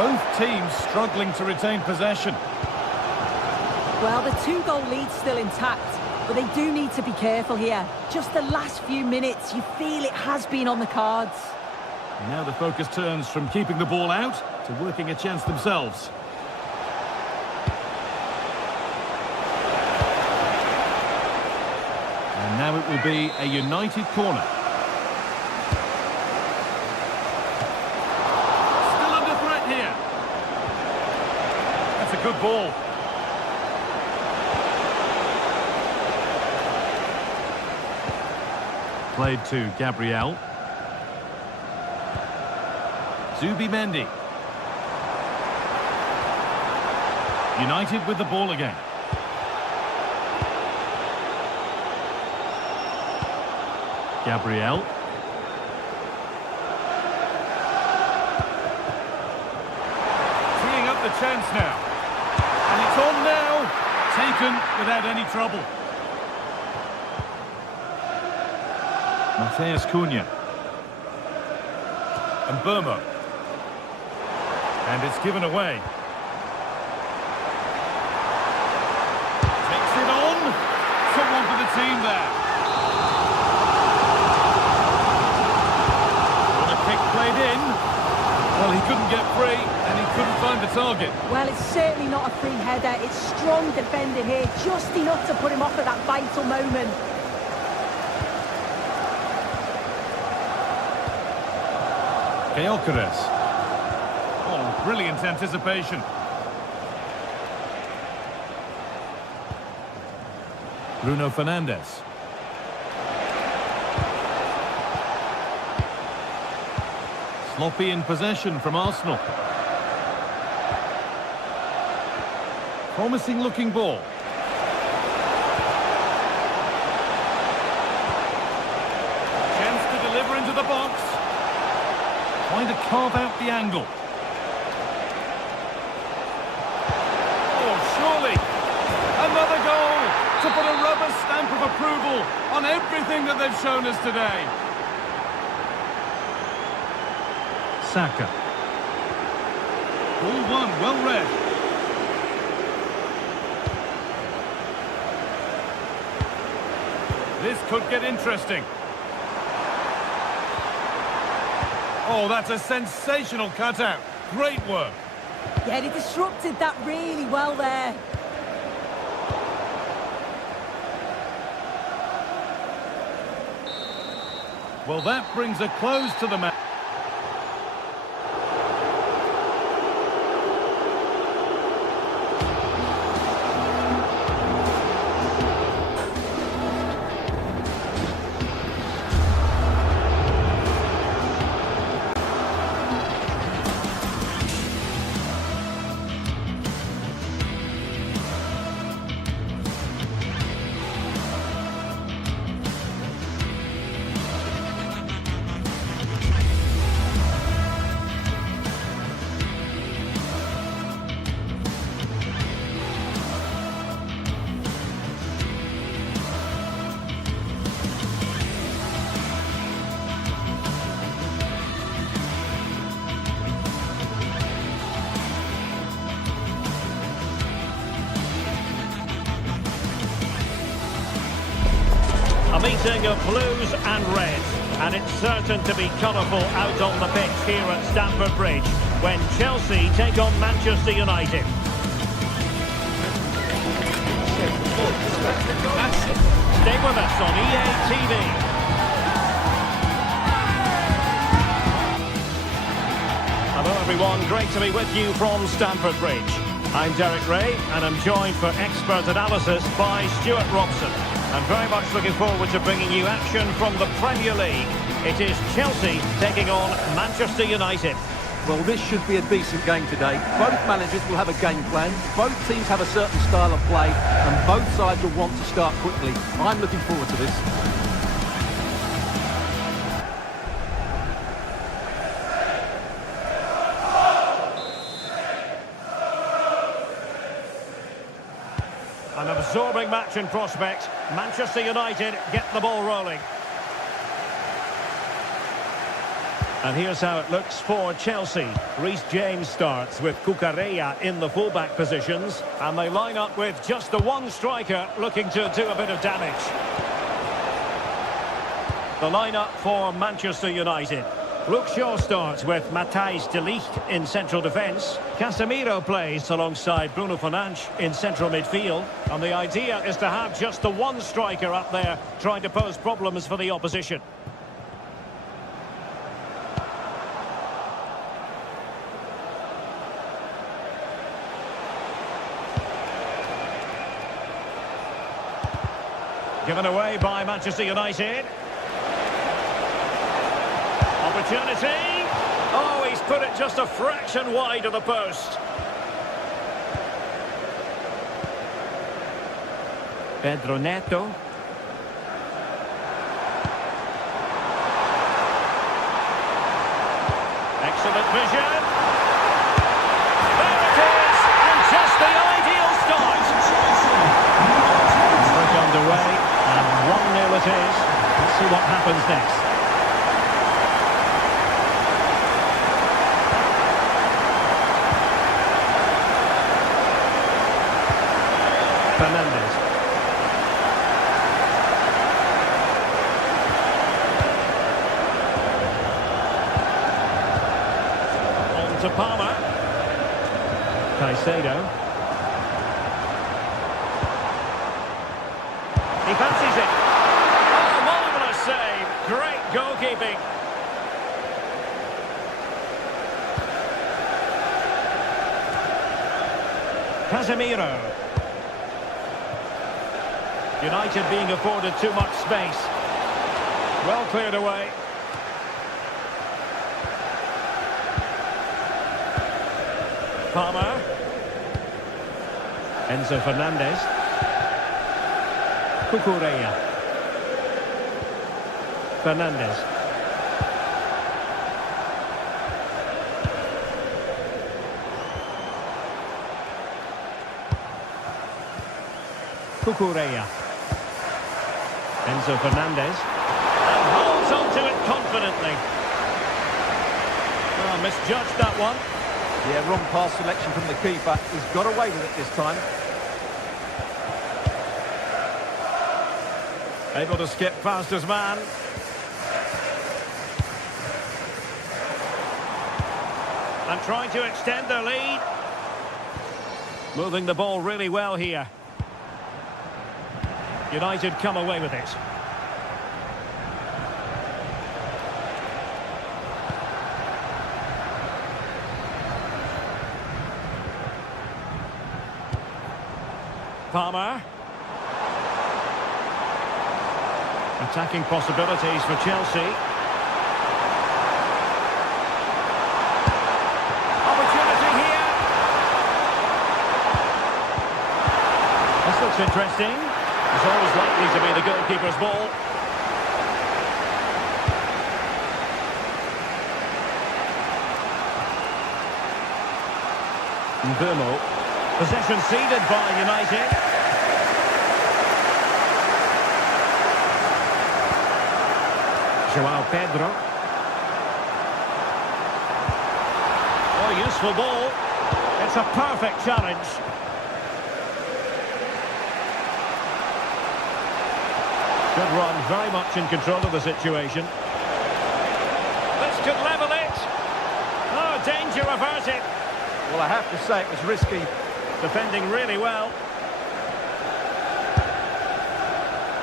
Both teams struggling to retain possession. Well, the two-goal lead's still intact, but they do need to be careful here. Just the last few minutes, you feel it has been on the cards. Now the focus turns from keeping the ball out to working a chance themselves. And now it will be a United corner. Still under threat here. That's a good ball. Played to Gabriel. Zubimendi. United with the ball again. Gabriel. Freeing up the chance now. And it's on now. Taken without any trouble. Mateus Cunha. And Burmo. And it's given away. Takes it on. Someone for the team there. Well, a kick played in. Well, he couldn't get free and he couldn't find the target. Well, it's certainly not a free header. It's strong defending here, just enough to put him off at that vital moment. Gyökeres. Oh, brilliant anticipation. Bruno Fernandes. Sloppy in possession from Arsenal. Promising looking ball. Chance to deliver into the box. Trying to carve out the angle. Oh, surely. Another goal to put a rubber stamp of approval on everything that they've shown us today. Saka. Ball one, well read. This could get interesting. Oh, that's a sensational cutout. Great work. Yeah, he disrupted that really well there. Well, that brings a close to the match. A meeting of blues and reds, and it's certain to be colourful out on the pitch here at Stamford Bridge when Chelsea take on Manchester United. Stay with us on EA TV. Hello everyone, great to be with you from Stamford Bridge. I'm Derek Ray, and I'm joined for expert analysis by Stuart Robson. I'm very much looking forward to bringing you action from the Premier League. It is Chelsea taking on Manchester United. Well, this should be a decent game today. Both managers will have a game plan. Both teams have a certain style of play, and both sides will want to start quickly. I'm looking forward to this. An absorbing match in prospect. Manchester United get the ball rolling. And here's how it looks for Chelsea. Reece James starts with Cucurella in the fullback positions. And they line up with just the one striker looking to do a bit of damage. The lineup for Manchester United. Luke Shaw starts with Matthijs de Ligt in central defence. Casemiro plays alongside Bruno Fernandes in central midfield. And the idea is to have just the one striker up there trying to pose problems for the opposition. Given away by Manchester United. Opportunity. Oh, he's put it just a fraction wide of the post. Pedro Neto. Excellent vision. There it is. And just the ideal start. Work underway. And 1-0 it is. Let's see what happens next. Fernandes. On to Palmer. Caicedo. He fancies it. Oh, marvellous save. Great goalkeeping. Casemiro. United being afforded too much space. Well cleared away. Palmer. Enzo Fernandez. Cucurella. Fernandez. Cucurella. Enzo Fernandez. And holds on to it confidently. Oh, misjudged that one. Yeah, wrong pass selection from the keeper. He's got away with it this time. Able to skip past his man. And trying to extend their lead. Moving the ball really well here. United come away with it. Palmer. Attacking possibilities for Chelsea. Opportunity here. This looks interesting. It's always likely to be the goalkeeper's ball. Mbeumo. Possession ceded by United. João Pedro. Oh, useful ball. It's a perfect challenge. Good run, very much in control of the situation. This could level it. Oh, danger averted. Well, I have to say it was risky. Defending really well.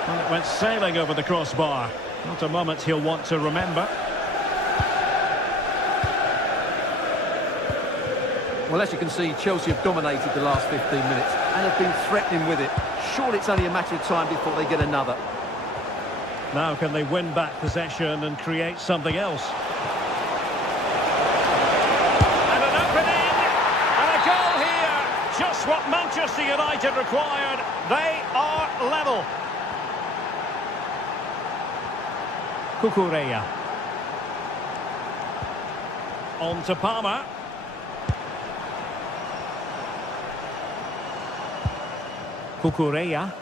Well, it went sailing over the crossbar. Not a moment he'll want to remember. Well, as you can see, Chelsea have dominated the last 15 minutes and have been threatening with it. Surely it's only a matter of time before they get another. Now can they win back possession and create something else? And an opening! And a goal here! Just what Manchester United required. They are level. Cucurella. On to Palmer. Cucurella.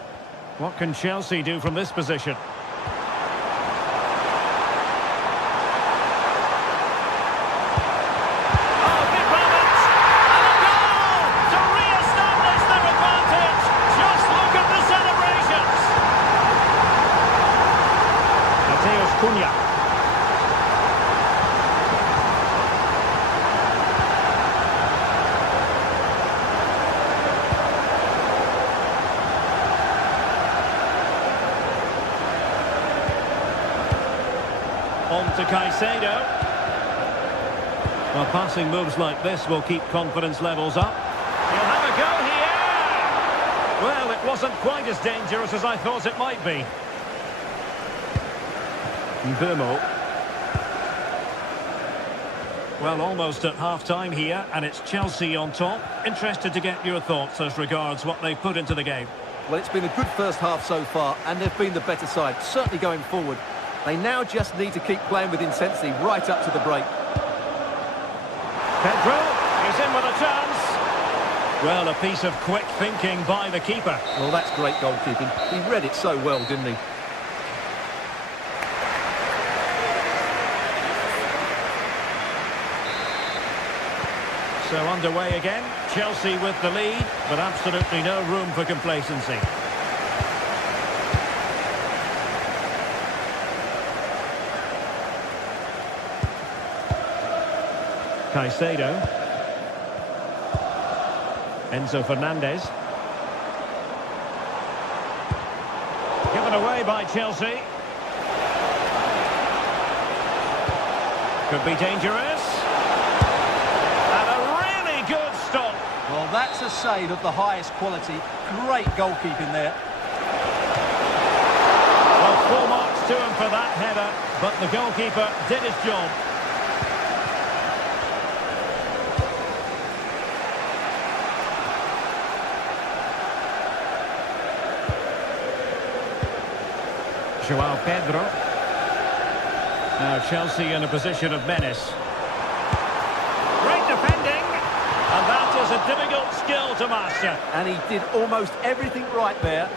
What can Chelsea do from this position? Mateus Cunha. On to Caicedo. Well, passing moves like this will keep confidence levels up. He'll have a go here! Well, it wasn't quite as dangerous as I thought it might be. Burmo. Well, almost at half-time here, and it's Chelsea on top. Interested to get your thoughts as regards what they've put into the game. Well, it's been a good first half so far, and they've been the better side, certainly going forward. They now just need to keep playing with intensity right up to the break. Pedro, he's in with a chance. Well, a piece of quick thinking by the keeper. Well, that's great goalkeeping. He read it so well, didn't he? So underway again. Chelsea with the lead, but absolutely no room for complacency. Caicedo. Enzo Fernandez. Given away by Chelsea. Could be dangerous. And a really good stop. Well, that's a save of the highest quality. Great goalkeeping there. Well, full marks to him for that header, but the goalkeeper did his job. João Pedro. Now Chelsea in a position of menace. Great defending. And that is a difficult skill to master. And he did almost everything right there.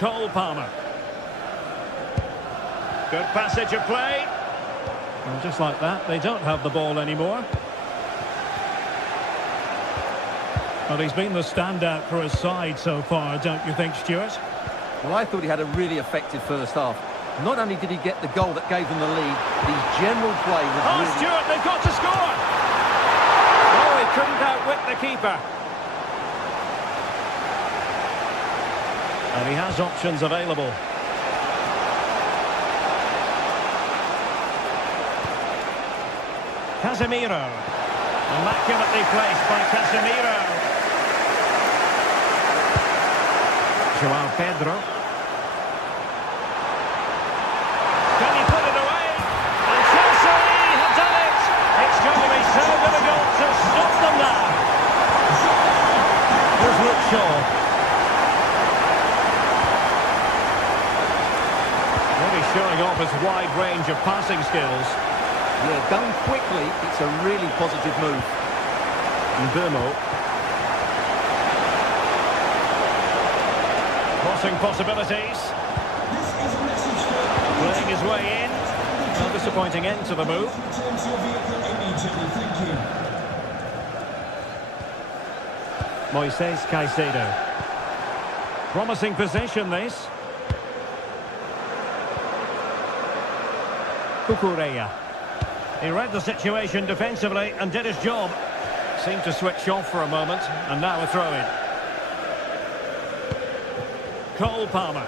Cole Palmer. Good passage of play. And just like that, they don't have the ball anymore. But he's been the standout for his side so far, don't you think, Stuart? Well, I thought he had a really effective first half. Not only did he get the goal that gave them the lead, his general play was really... Stuart, they've got to score! Oh, he couldn't outwit the keeper. And he has options available. Casemiro. Immaculately placed by Casemiro. João Pedro. Can he put it away? And Chelsea have done it! It's going to be so difficult to stop them now. Here's Luke Shaw. Really showing off his wide range of passing skills. Yeah, done quickly, it's a really positive move. Burmo. Crossing possibilities. Playing his way in. A disappointing end to the move. Moises Caicedo. Promising possession, this. Cucurella. He read the situation defensively and did his job. Seemed to switch off for a moment, and now a throw-in. Cole Palmer.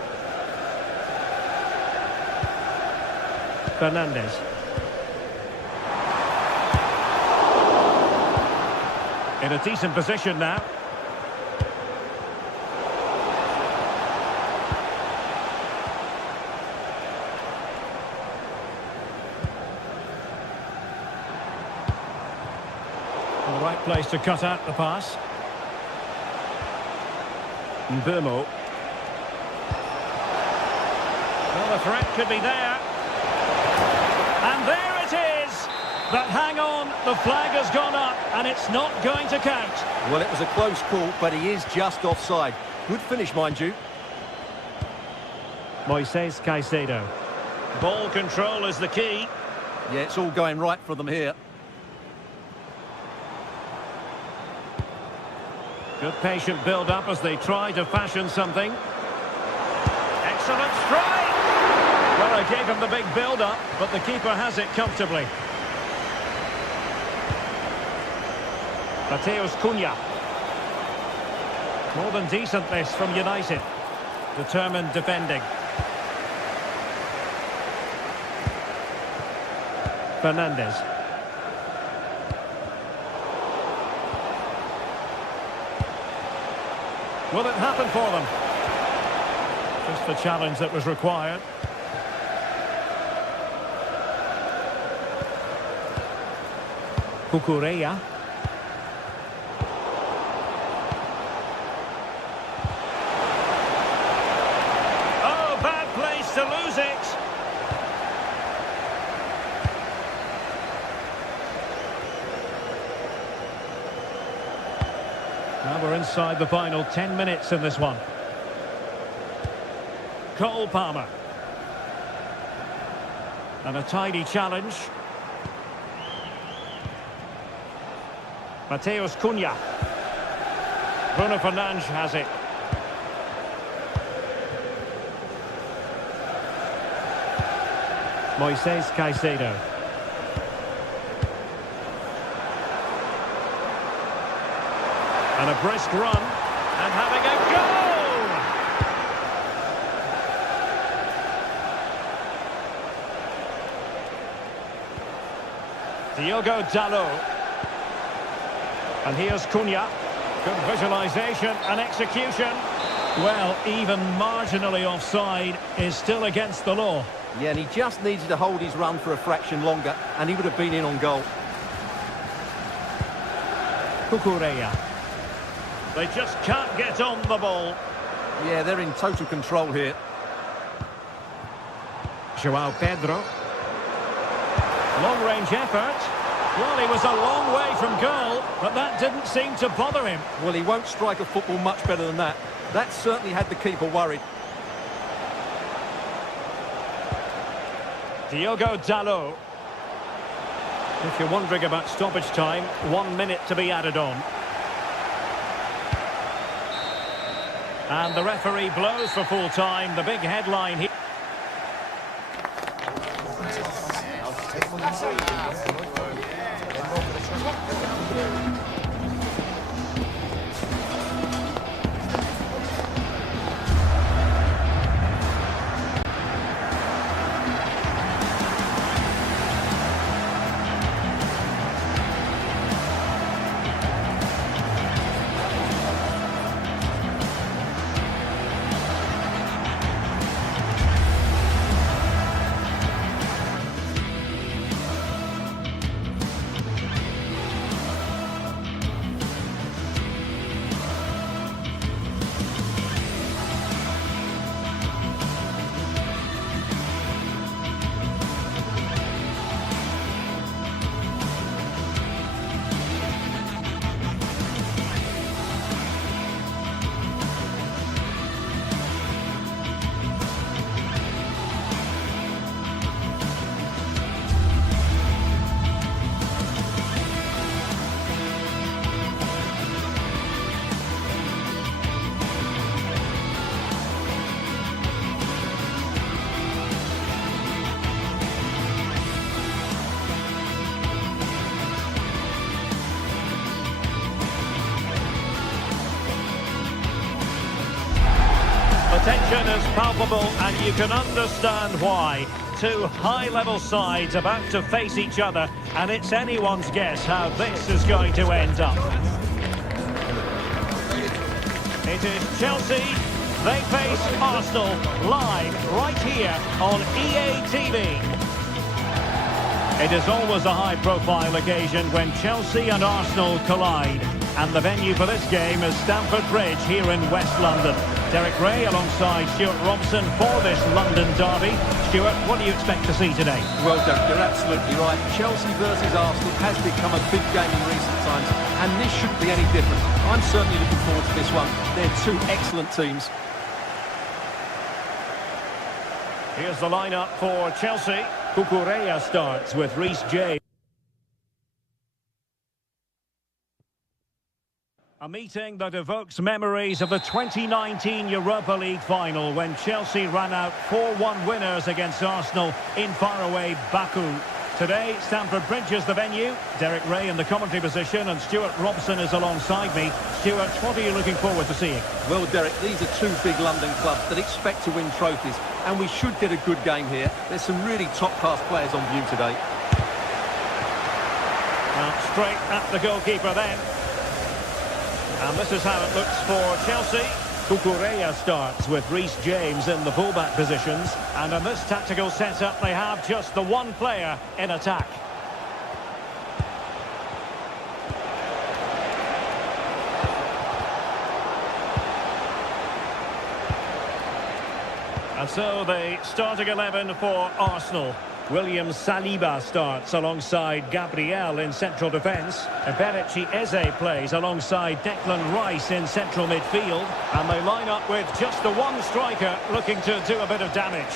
Fernandez. In a decent position now. The right place to cut out the pass. Burmo. Well, the threat could be there. And there it is! But hang on, the flag has gone up and it's not going to count. Well, it was a close call, but he is just offside. Good finish, mind you. Moises Caicedo. Ball control is the key. Yeah, it's all going right for them here. Good patient build-up as they try to fashion something. Excellent strike! Well, I gave him the big build-up, but the keeper has it comfortably. Mateus Cunha. More than decent this from United. Determined defending. Fernandes. Will it happen for them? Just the challenge that was required. Cucurella. Oh, bad place to lose it. Now we're inside the final 10 minutes in this one. Cole Palmer. And a tidy challenge. Mateus Cunha. Bruno Fernandes has it. Moises Caicedo. And a brisk run. And having a goal! Diogo Dalot. And here's Cunha. Good visualisation and execution. Well, even marginally offside is still against the law. Yeah, and he just needed to hold his run for a fraction longer, and he would have been in on goal. Cucurella. They just can't get on the ball. Yeah, they're in total control here. João Pedro. Long-range effort. Well, he was a long way from goal, but that didn't seem to bother him. Well, he won't strike a football much better than that. That certainly had the keeper worried. Diogo Dalot. If you're wondering about stoppage time, 1 minute to be added on. And the referee blows for full time. The big headline here. The tension is palpable, and you can understand why. Two high-level sides about to face each other, and it's anyone's guess how this is going to end up. It is Chelsea. They face Arsenal live right here on EA TV. It is always a high-profile occasion when Chelsea and Arsenal collide. And the venue for this game is Stamford Bridge here in West London. Derek Ray alongside Stuart Robson for this London derby. Stuart, what do you expect to see today? Well, Derek, you're absolutely right. Chelsea versus Arsenal has become a big game in recent times, and this shouldn't be any different. I'm certainly looking forward to this one. They're two excellent teams. Here's the lineup for Chelsea. Cucurella starts with Reece James. A meeting that evokes memories of the 2019 Europa League final when Chelsea ran out 4-1 winners against Arsenal in faraway Baku. Today, Stamford Bridge is the venue. Derek Ray in the commentary position and Stuart Robson is alongside me. Stuart, what are you looking forward to seeing? Well, Derek, these are two big London clubs that expect to win trophies, and we should get a good game here. There's some really top-class players on view today. Straight at the goalkeeper then. And this is how it looks for Chelsea. Cucurella starts with Reece James in the fullback positions. And in this tactical setup, they have just the one player in attack. And so the starting 11 for Arsenal. William Saliba starts alongside Gabriel in central defence. Eberechi Eze plays alongside Declan Rice in central midfield. And they line up with just the one striker looking to do a bit of damage.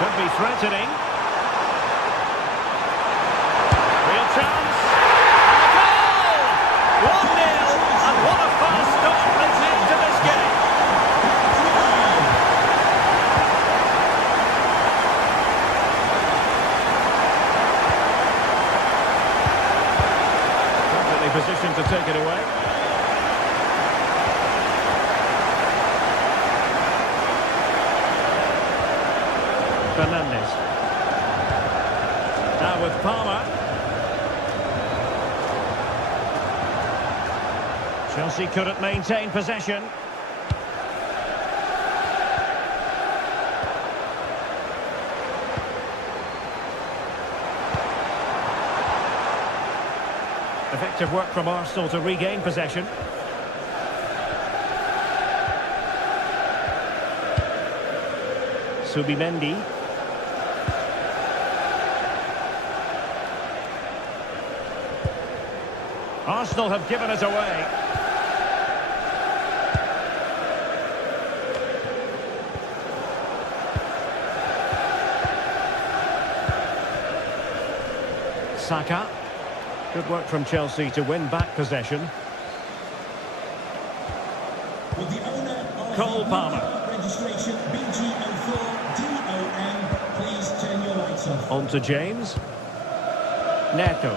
Could be threatening. Real chance. And a goal! 1-0. And what a fast start this is to this game. Perfectly positioned to take it away. Fernandes. Now with Palmer. Chelsea couldn't maintain possession. Effective work from Arsenal to regain possession. Subimendi. Arsenal have given it away. Saka. Good work from Chelsea to win back possession. With the owner of Cole Palmer. registration BG04DOM, please turn your lights off. On to James. Neto.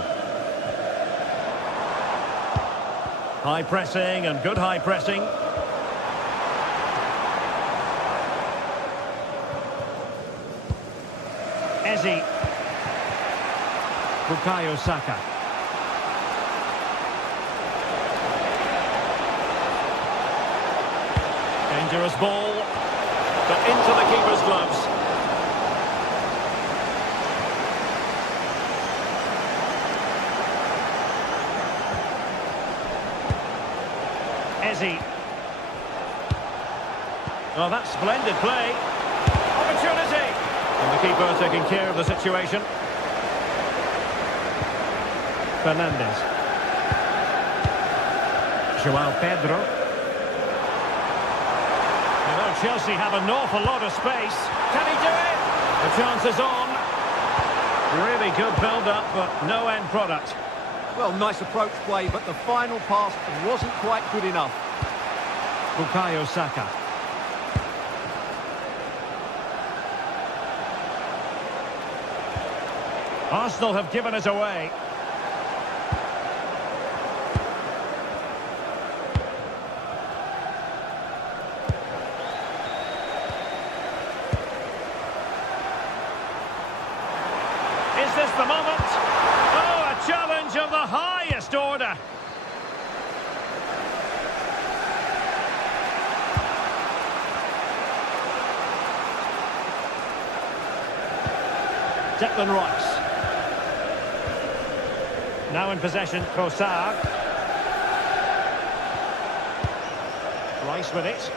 High pressing and good high pressing. Eze. Bukayo Saka. Dangerous ball, but into the keeper's gloves. Eze. Oh, that's splendid play. Opportunity. And the keeper taking care of the situation. Fernandes. João Pedro. You know, Chelsea have an awful lot of space. Can he do it? The chance is on. Really good build-up, but no end product. Well, nice approach play, but the final pass wasn't quite good enough. Bukayo Saka. Arsenal have given it away. Is this the moment? Oh, a challenge of the highest order. Declan Rice. Now in possession, Trossard. Rice with it.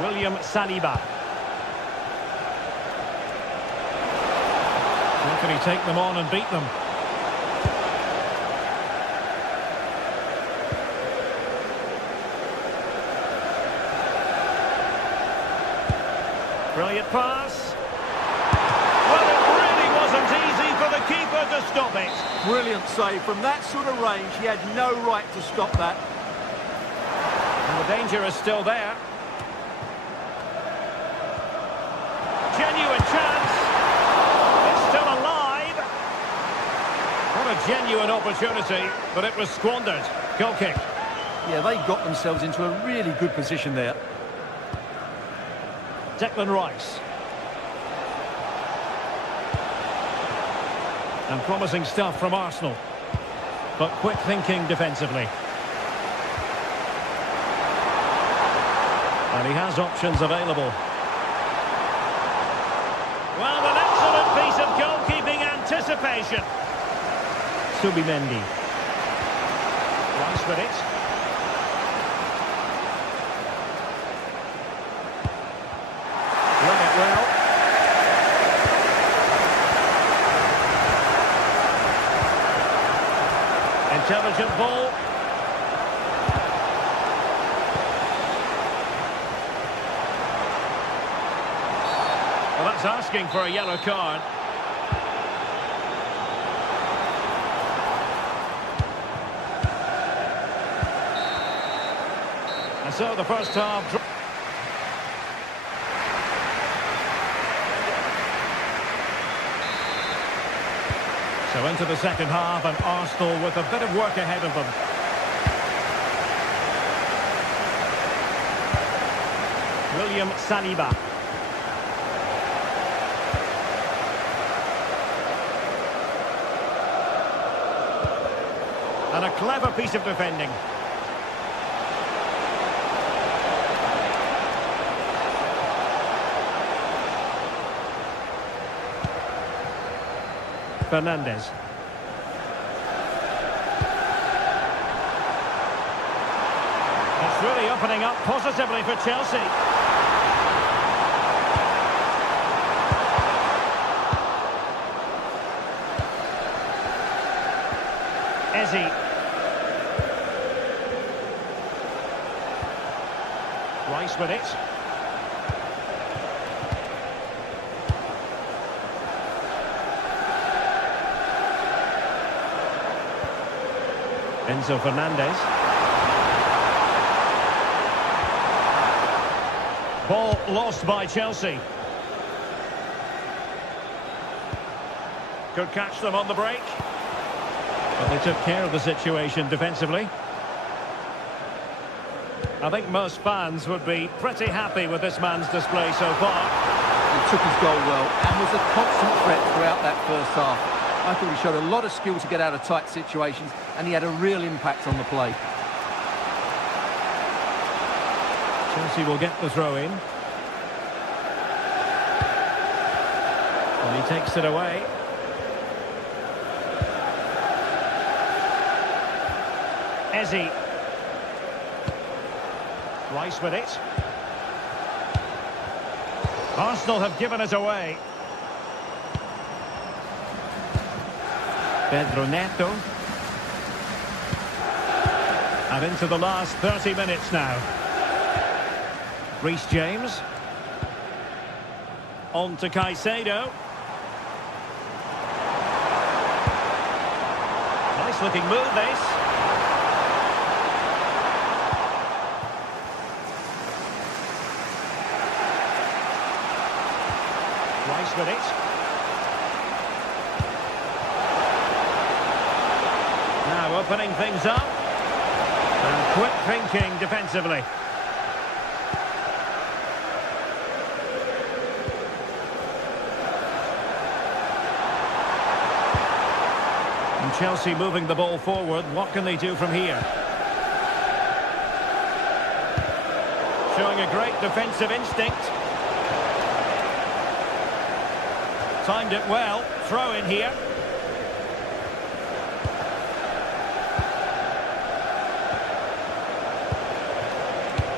William Saliba. How can he take them on and beat them? Brilliant pass. Well, clever to stop it. Brilliant save. From that sort of range, he had no right to stop that. And the danger is still there. Genuine chance. It's still alive. What a genuine opportunity, but it was squandered. Goal kick. Yeah, they got themselves into a really good position there. Declan Rice. And promising stuff from Arsenal. But quick thinking defensively. And he has options available. Well, an excellent piece of goalkeeping anticipation. Subimendi. Rice with it. Read it well. Intelligent ball. Well, that's asking for a yellow card. And so the first half... So into the second half, and Arsenal with a bit of work ahead of them. William Saliba. And a clever piece of defending. Fernandez. It's really opening up positively for Chelsea. Eze. Rice with it. Enzo Fernandez. Ball lost by Chelsea. Could catch them on the break. But they took care of the situation defensively. I think most fans would be pretty happy with this man's display so far. He took his goal well and was a constant threat throughout that first half. I thought he showed a lot of skill to get out of tight situations, and he had a real impact on the play. Chelsea will get the throw in. And he takes it away. Eze. Rice with it. Arsenal have given it away. Pedro Neto. And into the last 30 minutes now. Reece James. On to Caicedo. Nice looking move this. Rice with it. Now opening things up. And quick thinking defensively. And Chelsea moving the ball forward. What can they do from here? Showing a great defensive instinct. Timed it well. Throw in here.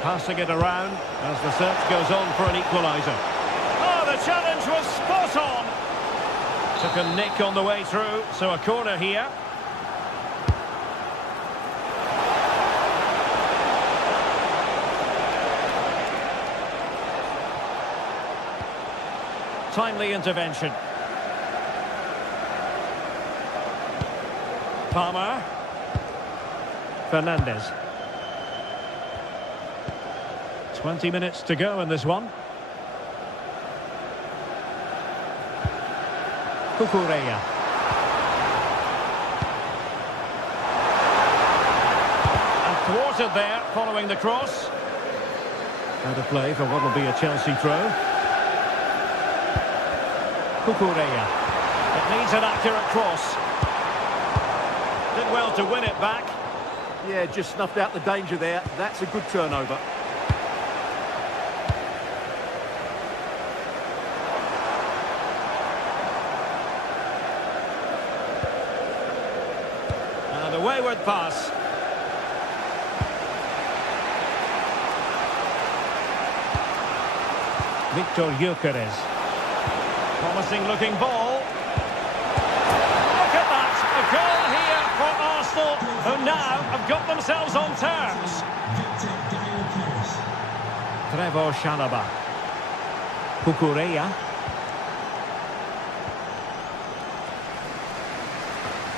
Passing it around as the search goes on for an equaliser. Oh, the challenge was spot on. Took a nick on the way through, so a corner here. Timely intervention. Palmer. Fernandez. 20 minutes to go in this one. Cucurella. And thwarted there following the cross. Out of play for what will be a Chelsea throw. Cucurella. It needs an accurate cross. Did well to win it back. Yeah, just snuffed out the danger there. That's a good turnover. And a wayward pass. Victor Gyökeres. Promising looking ball. Look at that! A goal here for Arsenal, who now have got themselves on terms. Trevor Chalobah. Cucurella.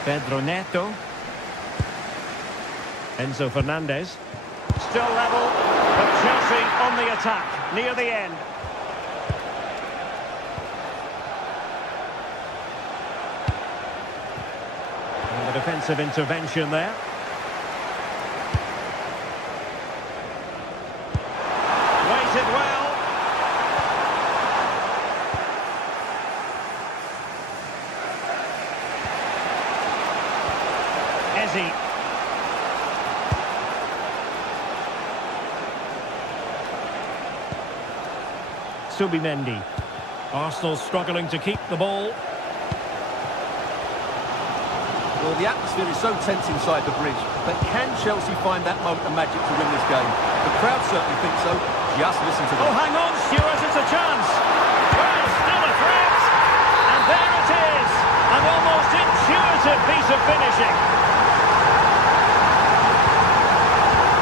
Pedro Neto. Enzo Fernandez. Still level, but Chelsea on the attack, near the end. And the defensive intervention there. Waited well. Eze. Subimendi. Arsenal struggling to keep the ball. Well, the atmosphere is so tense inside the bridge, but can Chelsea find that moment of magic to win this game? The crowd certainly think so. Just listen to them. Oh, hang on, Stuart, it's a chance. Well, still a threat. And there it is. An almost intuitive piece of finishing.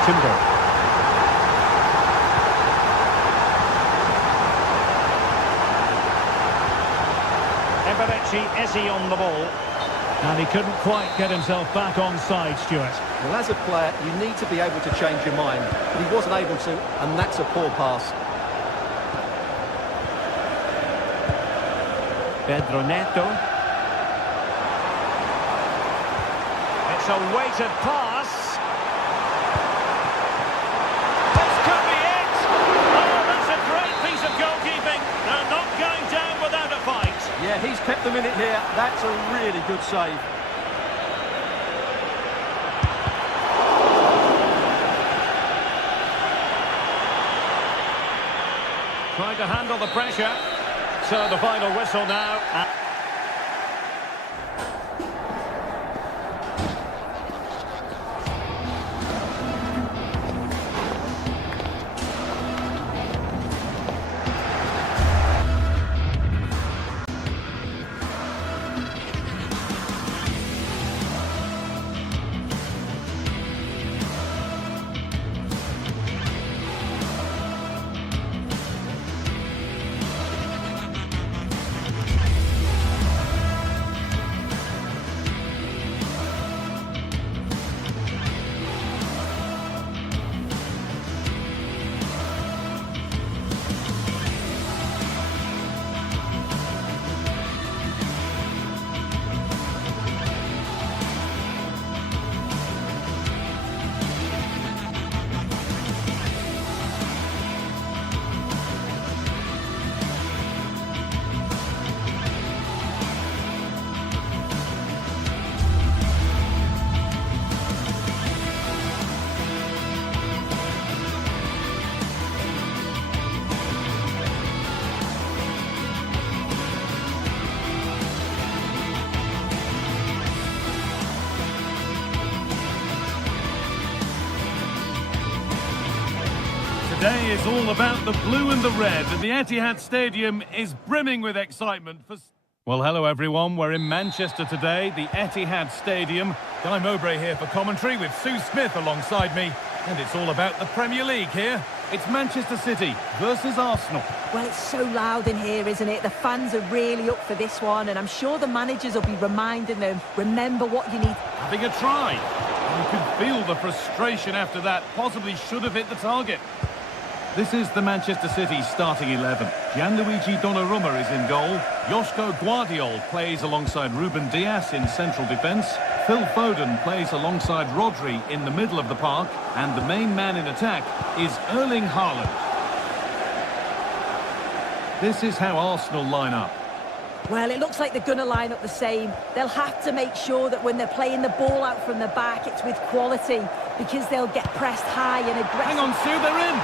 Timber. Eze on the ball. And he couldn't quite get himself back on side, Stuart. Well, as a player, you need to be able to change your mind, but he wasn't able to, and that's a poor pass. Pedro Neto. It's a weighted pass. This could be it. Oh, that's a great piece of goalkeeping. They're not going down without a fight. Yeah, he's kept them in it here. That's a really good save. Trying to handle the pressure. So the final whistle now. Today is all about the blue and the red, and the Etihad Stadium is brimming with excitement for... Well, hello everyone, we're in Manchester today, the Etihad Stadium. Guy Mowbray here for commentary with Sue Smith alongside me. And it's all about the Premier League here. It's Manchester City versus Arsenal. Well, it's so loud in here, isn't it? The fans are really up for this one, and I'm sure the managers will be reminding them, remember what you need. Having a try. You can feel the frustration after that. Possibly should have hit the target. This is the Manchester City starting 11. Gianluigi Donnarumma is in goal. Joško Guardiol plays alongside Ruben Dias in central defence. Phil Foden plays alongside Rodri in the middle of the park. And the main man in attack is Erling Haaland. This is how Arsenal line up. Well, it looks like they're going to line up the same. They'll have to make sure that when they're playing the ball out from the back, it's with quality, because they'll get pressed high and aggressive. Hang on, Sue, they're in!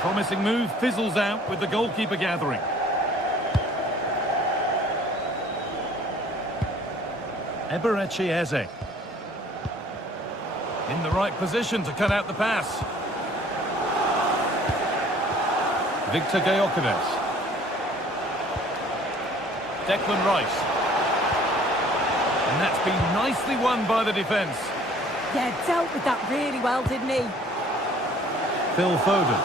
Promising move fizzles out with the goalkeeper gathering. Eberechi Eze. In the right position to cut out the pass. Victor Gyökeres. Declan Rice. And that's been nicely won by the defence. Yeah, dealt with that really well, didn't he? Phil Foden.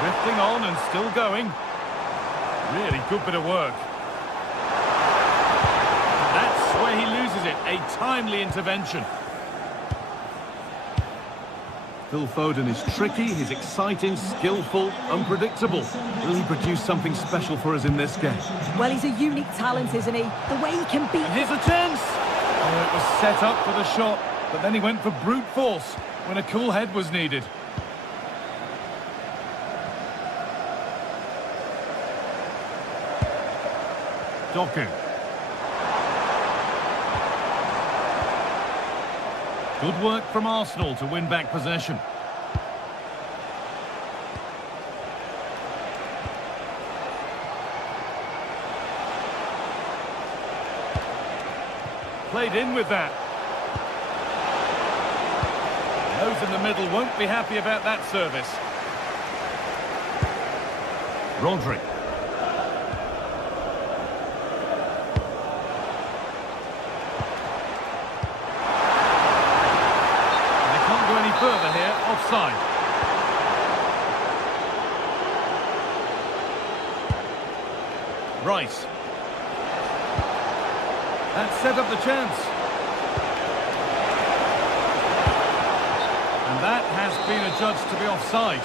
Drifting on and still going. Really good bit of work. That's where he loses it. A timely intervention. Phil Foden is tricky, he's exciting, skillful, unpredictable. Will he produce something special for us in this game? Well, he's a unique talent, isn't he? The way he can beat... And here's a chance! Oh, it was set up for the shot, but then he went for brute force when a cool head was needed. Doku. Good work from Arsenal to win back possession. Played in with that. Those in the middle won't be happy about that service. Rodri. Further here, offside. Rice. That set up the chance. And that has been adjudged to be offside.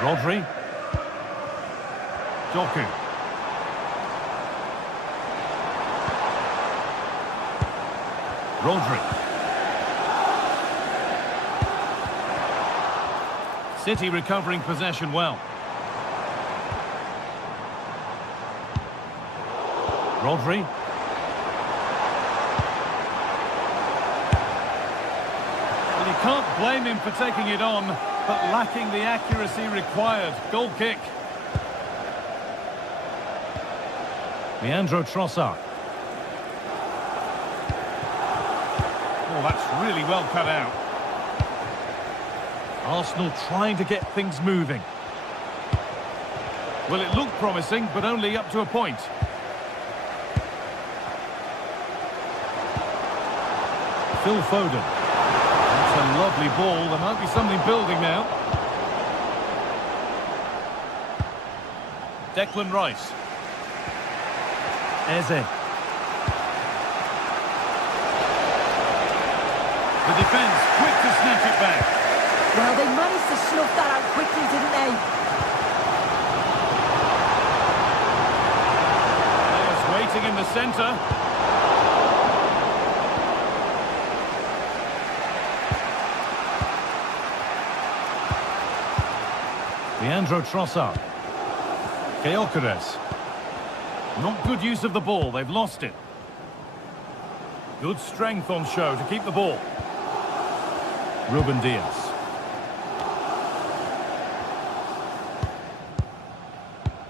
Rodri. Doku. Rodri. City recovering possession well. Rodri. Well, you can't blame him for taking it on, but lacking the accuracy required. Goal kick. Leandro Trossard. Oh, that's really well cut out. Arsenal trying to get things moving. Well, it looked promising, but only up to a point. Phil Foden. That's a lovely ball. There might be something building now. Declan Rice. Eze. The defence quick to snatch it back. Well, they managed to snuff that out quickly, didn't they? Players waiting in the centre. Leandro Trossard. Gyökeres. Not good use of the ball, they've lost it. Good strength on show to keep the ball. Ruben Dias.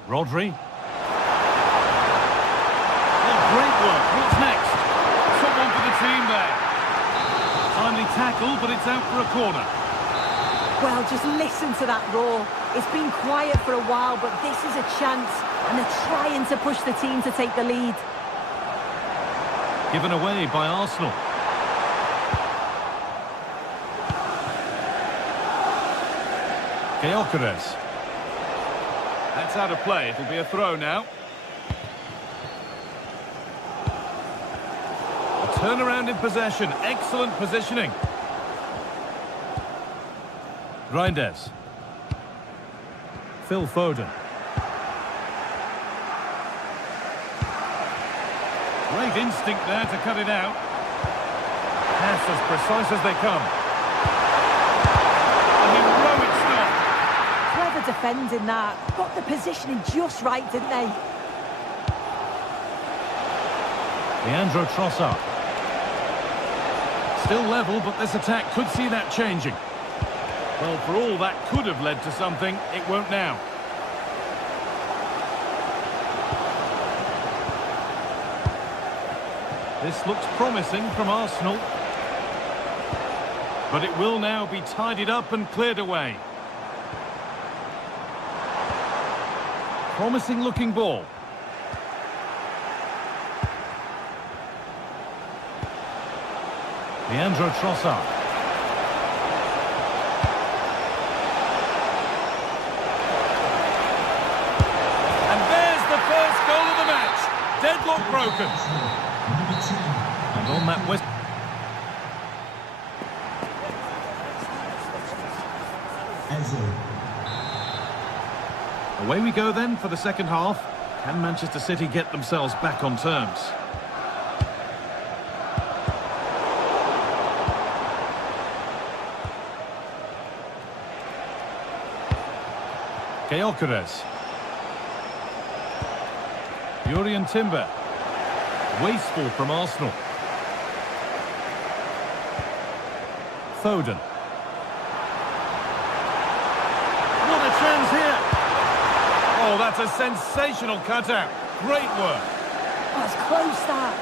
Rodri. Oh, great work. What's next? Someone for the team there. Timely tackle, but it's out for a corner. Well, just listen to that roar. It's been quiet for a while, but this is a chance, and they're trying to push the team to take the lead. Given away by Arsenal. Gyökeres. That's out of play. It'll be a throw now. A turnaround in possession. Excellent positioning. Reinders. Phil Foden. Great instinct there to cut it out. Pass as precise as they come. A heroic stop. Clever defending that. Got the positioning just right, didn't they? Leandro Trossard. Still level, but this attack could see that changing. Well, for all that could have led to something, it won't now. This looks promising from Arsenal. But it will now be tidied up and cleared away. Promising looking ball. Leandro Trossard. And there's the first goal of the match. Deadlock broken. And on that West... Away we go then for the second half. Can Manchester City get themselves back on terms? Gyökeres. Jurriën Timber. Wasteful from Arsenal. Foden. What a chance here! Oh, that's a sensational cutout. Great work. Oh, it's close, that.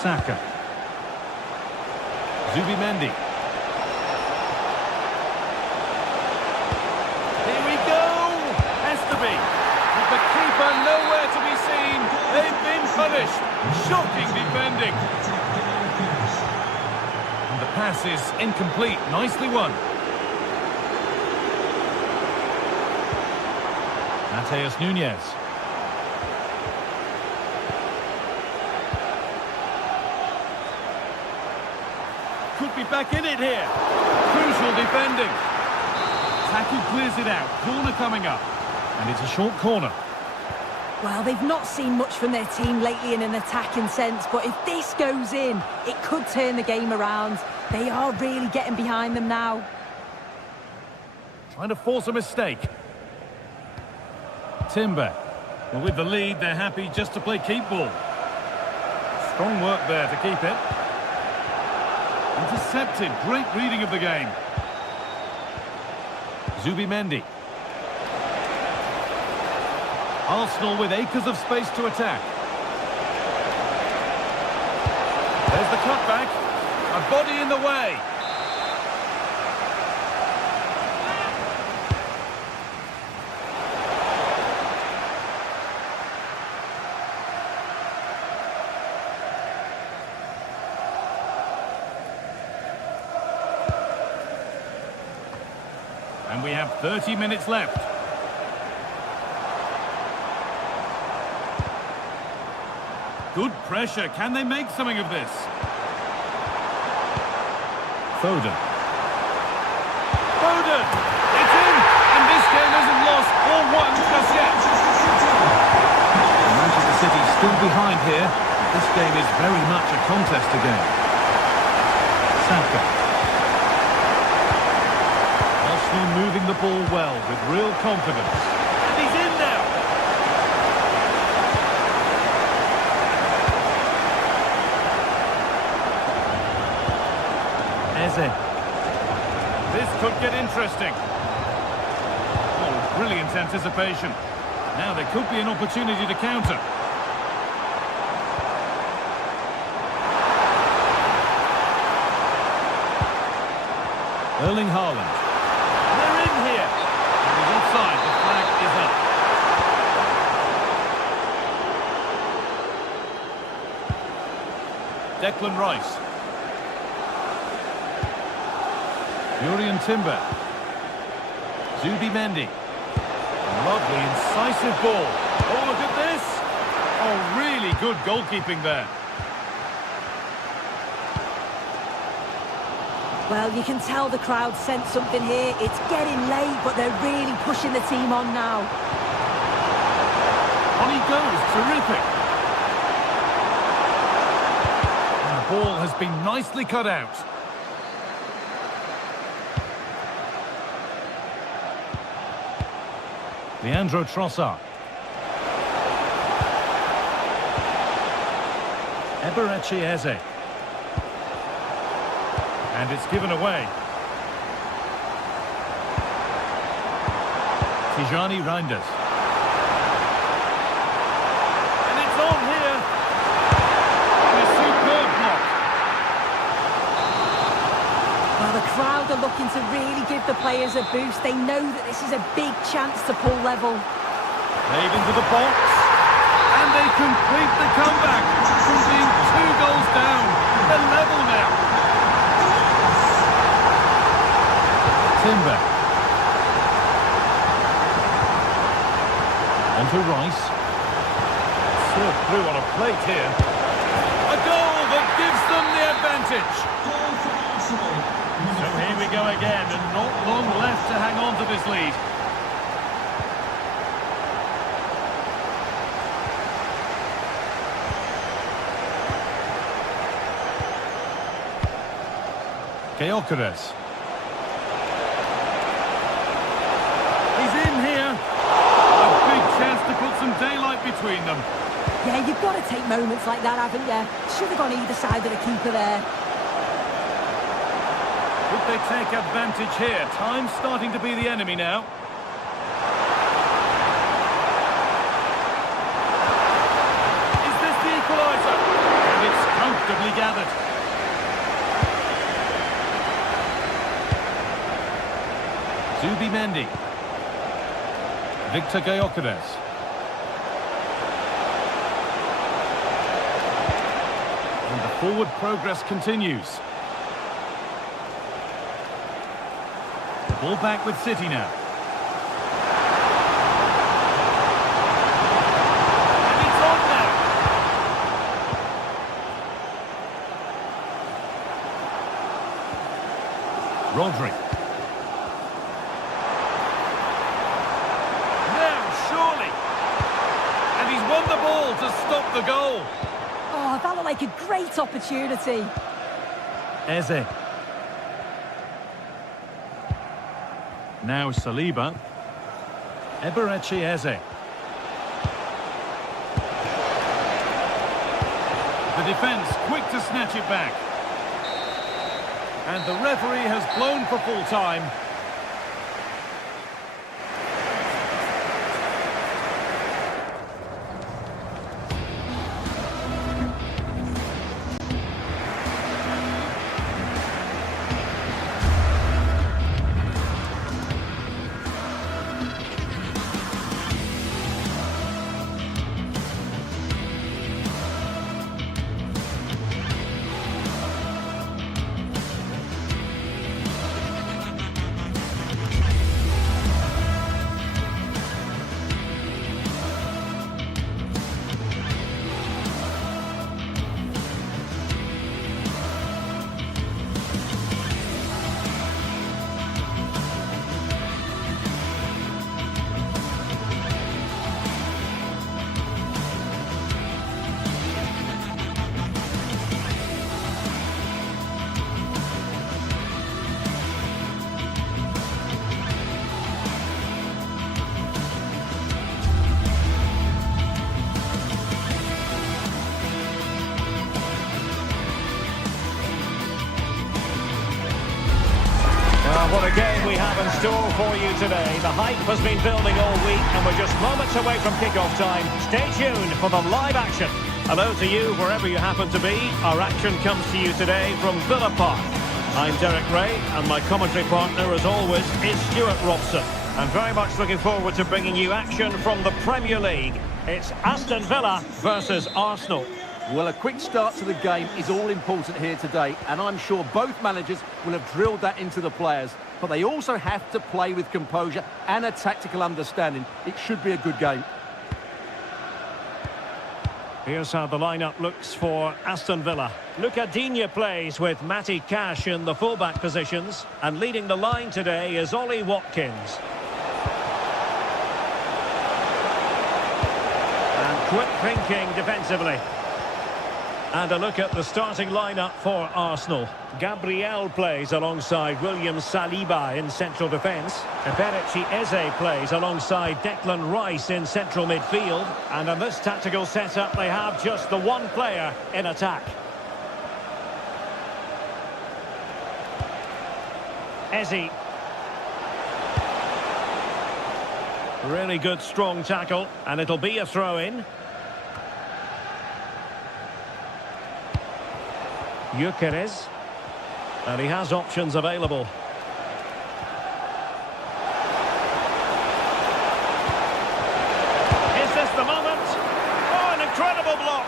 Saka. Zubimendi. Here we go! Has to be. With the keeper nowhere to be seen. They've been punished. Shocking defending. And the pass is incomplete. Nicely won. Mateus Nunes. Could be back in it here. Crucial defending. Tackle clears it out. Corner coming up. And it's a short corner. Well, they've not seen much from their team lately in an attacking sense, but if this goes in, it could turn the game around. They are really getting behind them now. Trying to force a mistake. Timber. Well, with the lead, they're happy just to play keep ball. Strong work there to keep it. Intercepted. Great reading of the game. Zubimendi. Arsenal with acres of space to attack. There's the cutback. A body in the way. And we have 30 minutes left. Good pressure. Can they make something of this? Foden. Foden! It's in! And this game isn't lost or won just yet. Manchester City still behind here. This game is very much a contest again. Saka. Arsenal moving the ball well with real confidence. And he's in now! This could get interesting. Oh, brilliant anticipation. Now there could be an opportunity to counter. Erling Haaland. They're in here. And he Declan Rice. Urian Timber. Zubimendi. Lovely, incisive ball. Oh, look at this. Oh, really good goalkeeping there. Well, you can tell the crowd sense something here. It's getting late, but they're really pushing the team on now. On he goes, terrific. And the ball has been nicely cut out. Leandro Trossard. Eberechi Eze. And it's given away. Tijani Reinders. And it's on here. And a superb block. Well, the crowd are looking to really give the players a boost. They know that this is a big chance to pull level. Played into the box. And they complete the comeback. From being 2 goals down. They're level now. Timber. On to Rice. Served through on a plate here. A goal that gives them the advantage. So here we go again, and not long left to hang on to this lead. Gyökeres. Chance to put some daylight between them. Yeah, you've got to take moments like that, haven't you? Should have gone either side of the keeper there. Could they take advantage here? Time's starting to be the enemy now. Is this the equaliser? And it's comfortably gathered. Zubimendi. Victor Gyökeres. And the forward progress continues. The ball back with City now. And it's on now. Rodri. Won the ball to stop the goal. Oh, that looked like a great opportunity. Eze. Now Saliba. Eberechi Eze. The defence quick to snatch it back. And the referee has blown for full time. What a game we have in store for you today. The hype has been building all week and we're just moments away from kick-off time. Stay tuned for the live action. Hello to you wherever you happen to be. Our action comes to you today from Villa Park. I'm Derek Ray and my commentary partner as always is Stuart Robson. I'm very much looking forward to bringing you action from the Premier League. It's Aston Villa versus Arsenal. Well, a quick start to the game is all important here today, and I'm sure both managers will have drilled that into the players. But they also have to play with composure and a tactical understanding. It should be a good game. Here's how the lineup looks for Aston Villa. Luca Digne plays with Matty Cash in the fullback positions, and leading the line today is Ollie Watkins. And quick thinking defensively. And a look at the starting lineup for Arsenal. Gabriel plays alongside William Saliba in central defence. Eberechi Eze plays alongside Declan Rice in central midfield. And in this tactical setup, they have just the one player in attack. Eze. Really good, strong tackle. And it'll be a throw-in. Gyökeres, and he has options available. Is this the moment? Oh, an incredible block!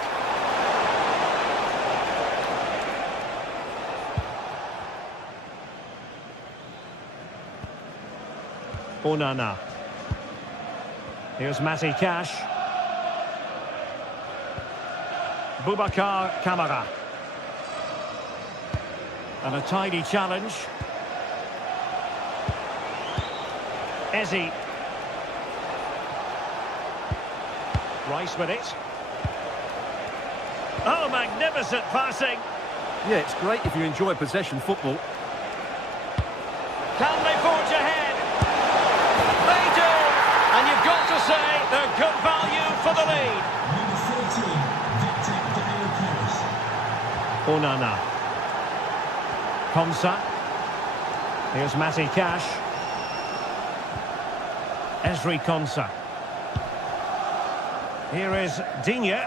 Onana. Here's Matty Cash. Boubacar Kamara. And a tidy challenge. Eze. Rice with it. Oh, magnificent passing. Yeah, it's great if you enjoy possession football. Can they forge ahead? They do! And you've got to say they're good value for the lead. Number 14, Victor Onana. Konsa. Here's Matty Cash. Ezri Konsa. Here is Digne.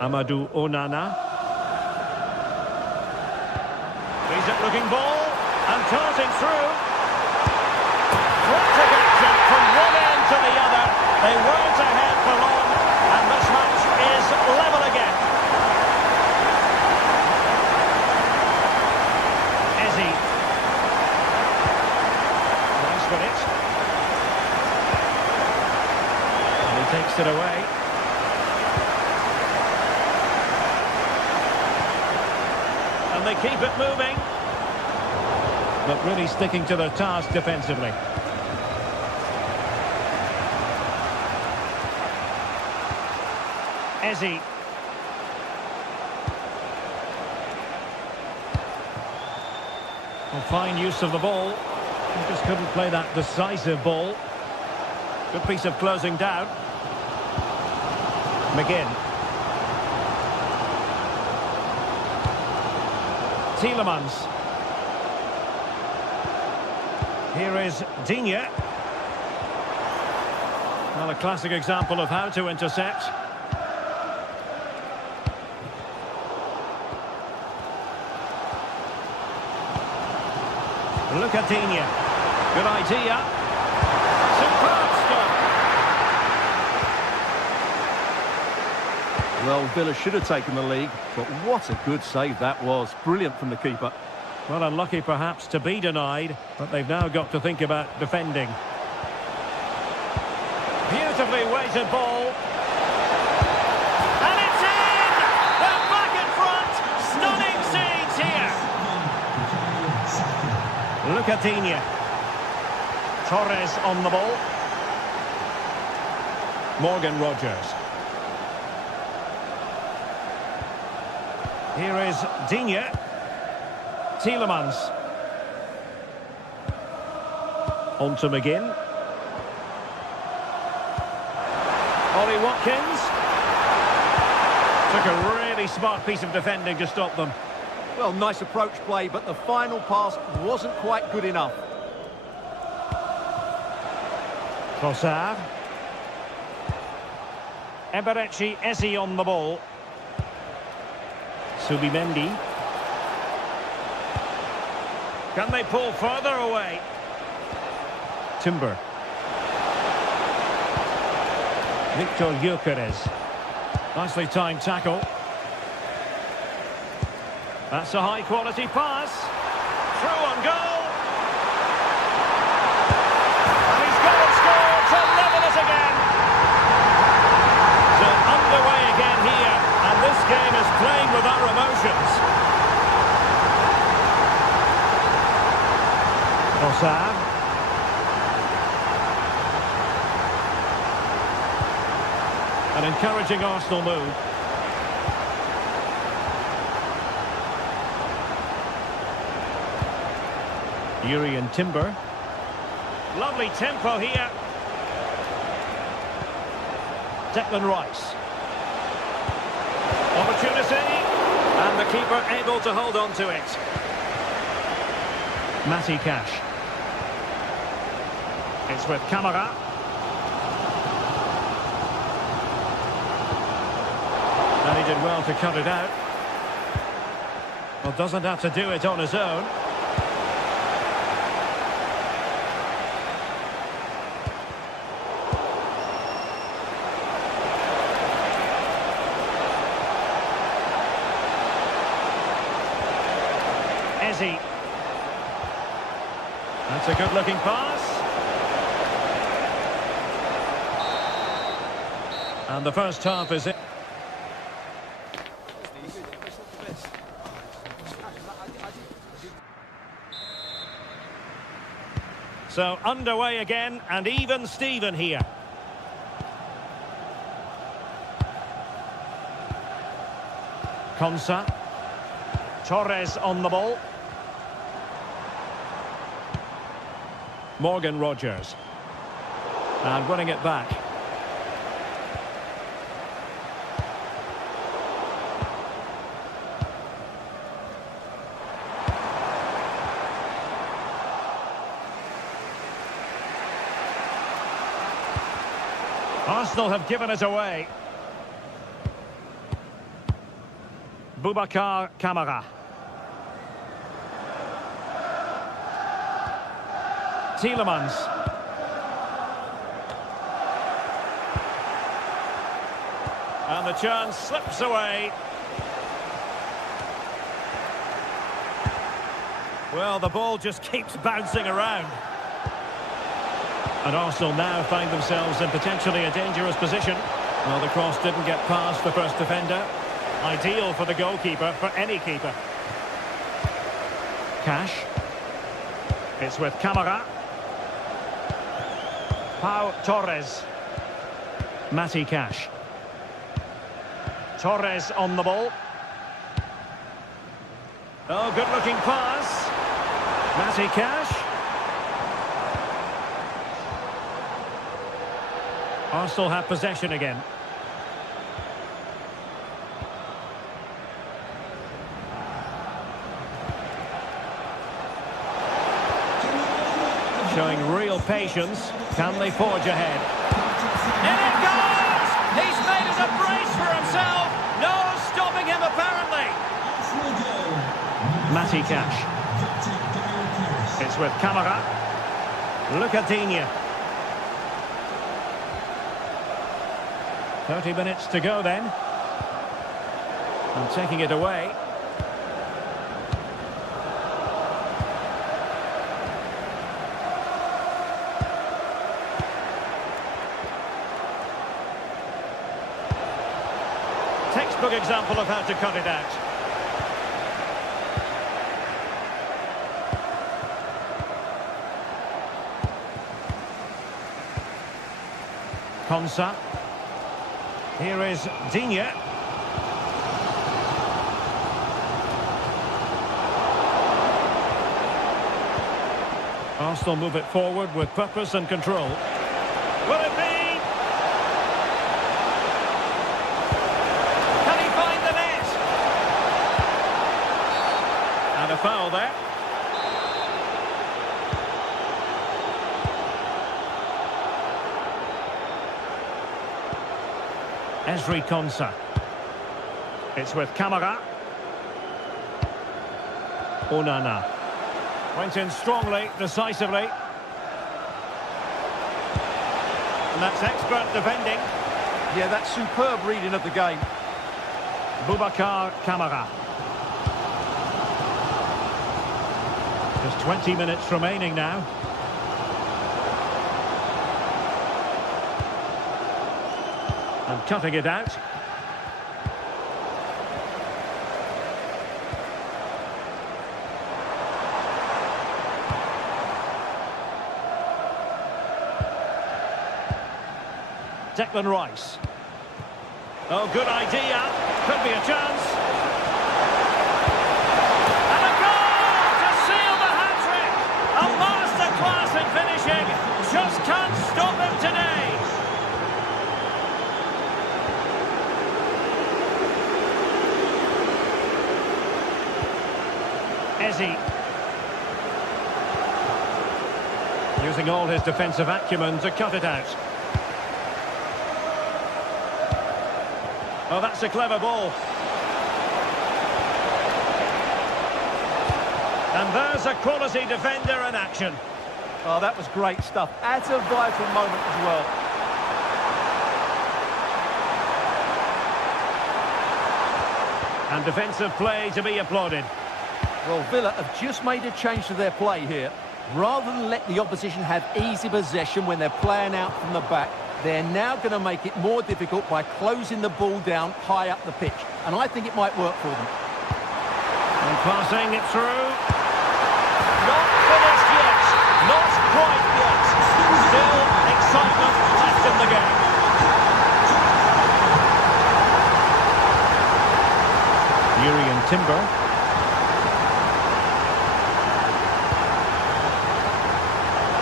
Amadou Onana. Decent looking ball. And darting through. Frantic action from one end to the other. They weren't ahead for long. And this match is level again. Eze. Nice with it. And he takes it away. And they keep it moving. But really sticking to their task defensively. Eze. Well, fine use of the ball. He just couldn't play that decisive ball. Good piece of closing down. McGinn. Tielemans. Here is Digne. Well, a classic example of how to intercept. Look at Digne. Good idea. Superb stop. Well, Villa should have taken the lead, but what a good save that was. Brilliant from the keeper. Well, unlucky perhaps to be denied, but they've now got to think about defending. Beautifully weighted ball. And it's in! They're back in front! Stunning scenes here! Look at Digne. Torres on the ball. Morgan Rogers. Here is Digne. Tielemans. On to McGinn. Ollie Watkins. Took a really smart piece of defending to stop them. Well, nice approach play, but the final pass wasn't quite good enough. Trossard. Eberechi Eze on the ball. Subimendi. Can they pull further away? Timber. Victor Gyökeres. Nicely timed tackle. That's a high-quality pass. Through on goal. And he's got to score to level it again. So underway again here. And this game is playing with our emotions. Ossar. An encouraging Arsenal move. Yuri and Timber. Lovely tempo here. Declan Rice. Opportunity. And the keeper able to hold on to it. Matty Cash. It's with Camara. And he did well to cut it out. Well, doesn't have to do it on his own. Ezzy. That's a good-looking pass. And the first half is in. So underway again, and even Steven here. Konsa. Torres on the ball. Morgan Rogers. And winning it back. Arsenal have given it away. Boubacar Kamara. Tielemans. And the chance slips away. Well, the ball just keeps bouncing around. And Arsenal now find themselves in potentially a dangerous position. Well, the cross didn't get past the first defender. Ideal for the goalkeeper, for any keeper. Cash. It's with Camara. Pau Torres. Matty Cash. Torres on the ball. Oh, good-looking pass. Matty Cash. Arsenal have possession again. Showing real patience. Can they forge ahead? In it goes! He's made it a brace for himself. No stopping him, apparently. Matty Cash. It's with Camara. Look at Digne. 30 minutes to go then. And taking it away. Textbook example of how to cut it out. Konsa. Here is Digne. Arsenal move it forward with purpose and control. Will it be? Can he find the net? And a foul there. Ezri Konsa. It's with Camara. Onana. Went in strongly, decisively. And that's expert defending. Yeah, that's superb reading of the game. Boubacar Kamara. Just 20 minutes remaining now. And cutting it out. Declan Rice. Oh, good idea. Could be a chance. And a goal to seal the hat-trick. A masterclass in finishing. Just can't stop him today. Eze. Using all his defensive acumen to cut it out. Oh, that's a clever ball. And there's a quality defender in action. Oh, that was great stuff. At a vital moment as well. And defensive play to be applauded. Well, Villa have just made a change to their play here. Rather than let the opposition have easy possession when they're playing out from the back, they're now going to make it more difficult by closing the ball down high up the pitch. And I think it might work for them. And passing it through. Not finished yet. Not quite yet. Still excitement left in the game. Urian Timber.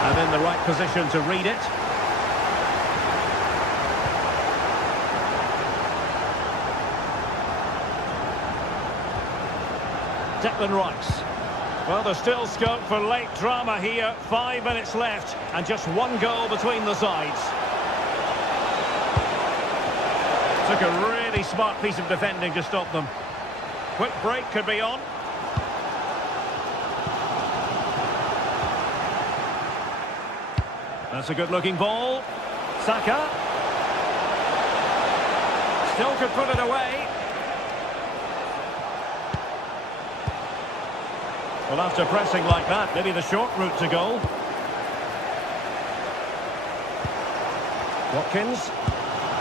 And in the right position to read it. Declan Rice. Well, there's still scope for late drama here. 5 minutes left and just one goal between the sides. Took a really smart piece of defending to stop them. Quick break could be on. That's a good-looking ball. Saka. Still could put it away. Well, after pressing like that, maybe the short route to goal. Watkins.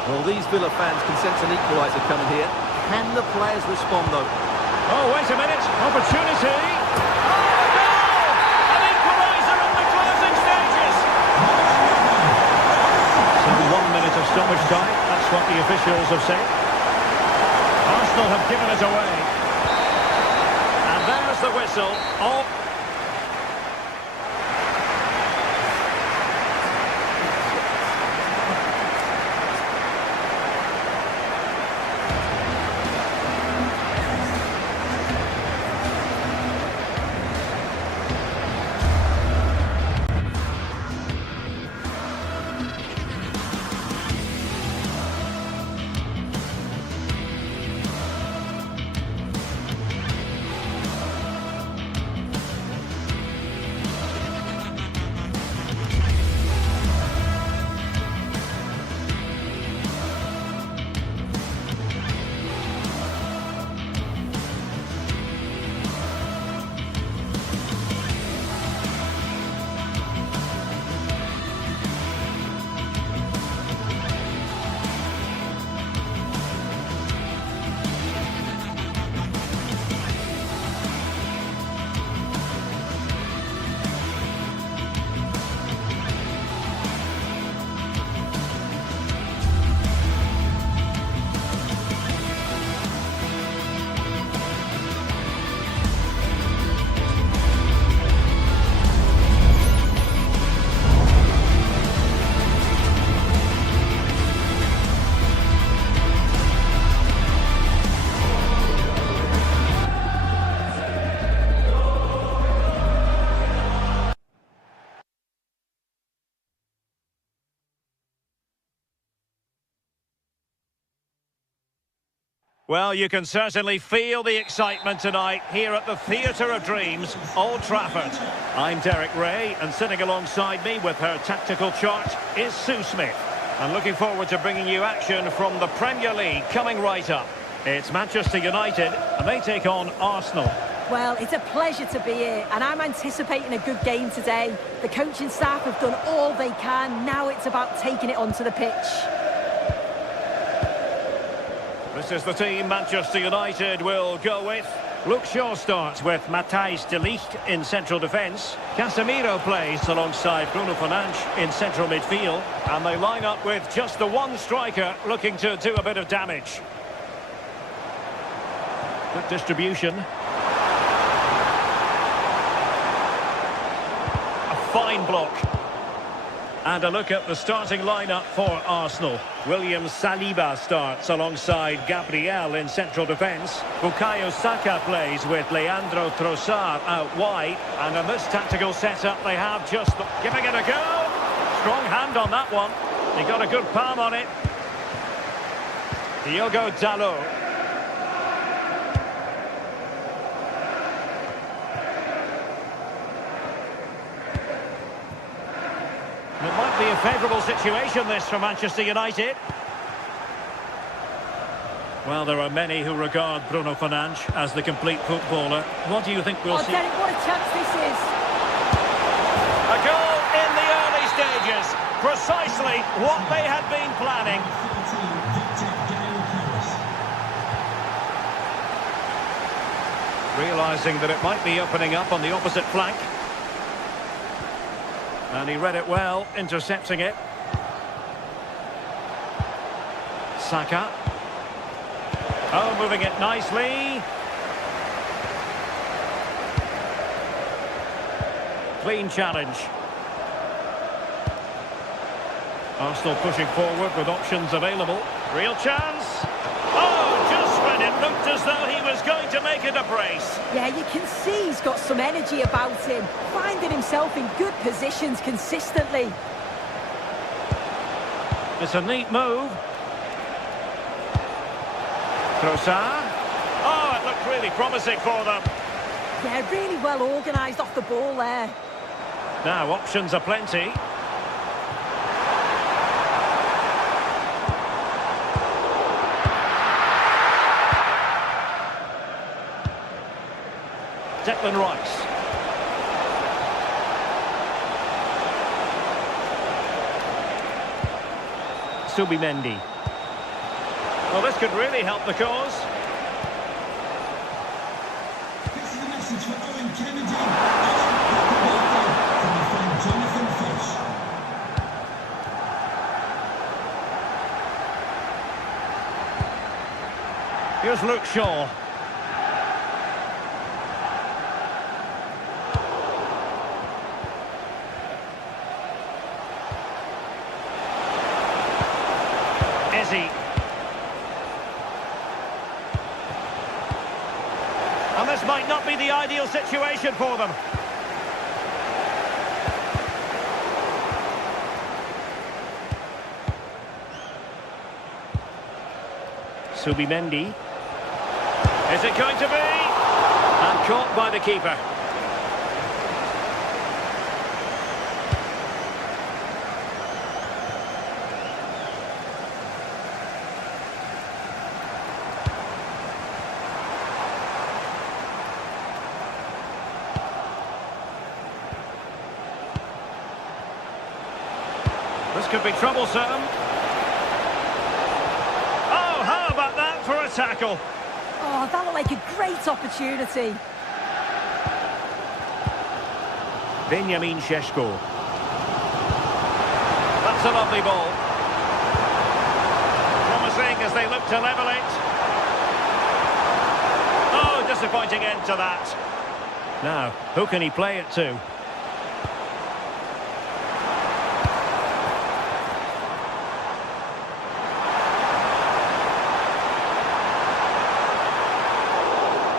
Well, these Villa fans can sense an equaliser coming here. Can the players respond, though? Oh, wait a minute. Opportunity. Oh, goal! An equaliser in the closing stages. So 1 minute of stoppage time. That's what the officials have said. Arsenal have given it away. And there's the whistle. Oh. Well, you can certainly feel the excitement tonight here at the Theatre of Dreams, Old Trafford. I'm Derek Ray, and sitting alongside me with her tactical chart is Sue Smith. And looking forward to bringing you action from the Premier League coming right up. It's Manchester United, and they take on Arsenal. Well, it's a pleasure to be here, and I'm anticipating a good game today. The coaching staff have done all they can. Now it's about taking it onto the pitch. This is the team Manchester United will go with. Luke Shaw starts with Matthijs de Ligt in central defence. Casemiro plays alongside Bruno Fernandes in central midfield. And they line up with just the one striker looking to do a bit of damage. Good distribution. A fine block. And a look at the starting lineup for Arsenal. William Saliba starts alongside Gabriel in central defence. Bukayo Saka plays with Leandro Trossard out wide. And in this tactical setup, they have just giving it a go. Strong hand on that one. He got a good palm on it. Diogo Dalot. It might be a favourable situation, this, for Manchester United. Well, there are many who regard Bruno Fernandes as the complete footballer. What do you think we'll see? Derek, what a chance this is. A goal in the early stages. Precisely what they had been planning. Realising that it might be opening up on the opposite flank. And he read it well, intercepting it. Saka. Oh, moving it nicely. Clean challenge. Arsenal pushing forward with options available. Real chance. Oh, just when it looked as though he was going to make it a brace. Yeah, you can see he's got some energy about him, finding himself in good positions consistently. It's a neat move. Trossard. Oh, it looked really promising for them. Yeah, really well organised off the ball there. Now, options are plenty. Declan Rice. Subimendi. Well, this could really help the cause. This is a message for Owen Kennedy. Happy birthday from my friend Jonathan Fish. Here's Luke Shaw. And this might not be the ideal situation for them. Subimendi. Is it going to be? And caught by the keeper. This could be troublesome. Oh, how about that for a tackle? Oh, that looked like a great opportunity. Benjamin Šeško. That's a lovely ball. Promising as they look to level it. Oh, disappointing end to that. Now, who can he play it to?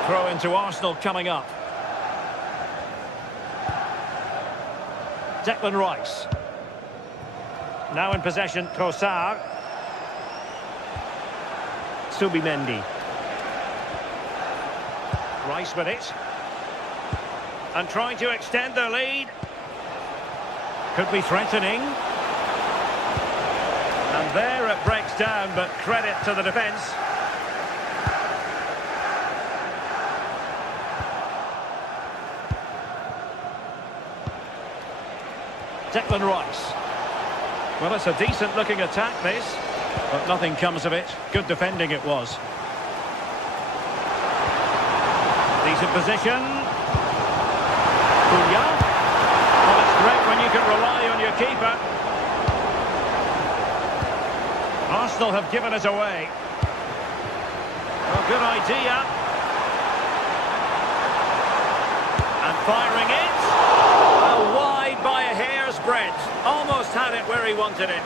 Throw into Arsenal coming up. Declan Rice. Now in possession, Trossard. Subimendi. Rice with it. And trying to extend their lead. Could be threatening. There it breaks down, but credit to the defence. Declan Rice. Well, it's a decent-looking attack, this, but nothing comes of it. Good defending it was. Decent position. Cunha. Well, it's great when you can rely on your keeper. Arsenal have given it away. Well, good idea. And firing it. Well, wide by a hair's breadth. Almost had it where he wanted it.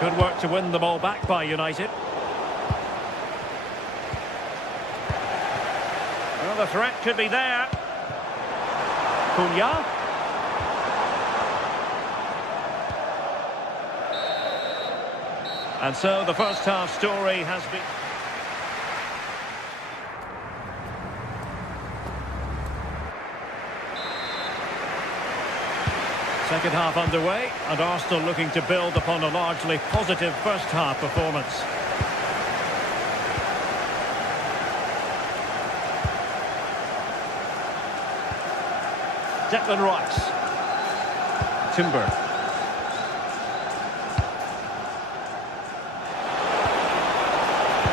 Good work to win the ball back by United. Well, the threat could be there. Cunha. And so the first half story has been... Second half underway, and Arsenal looking to build upon a largely positive first half performance. Declan Rice. Timber.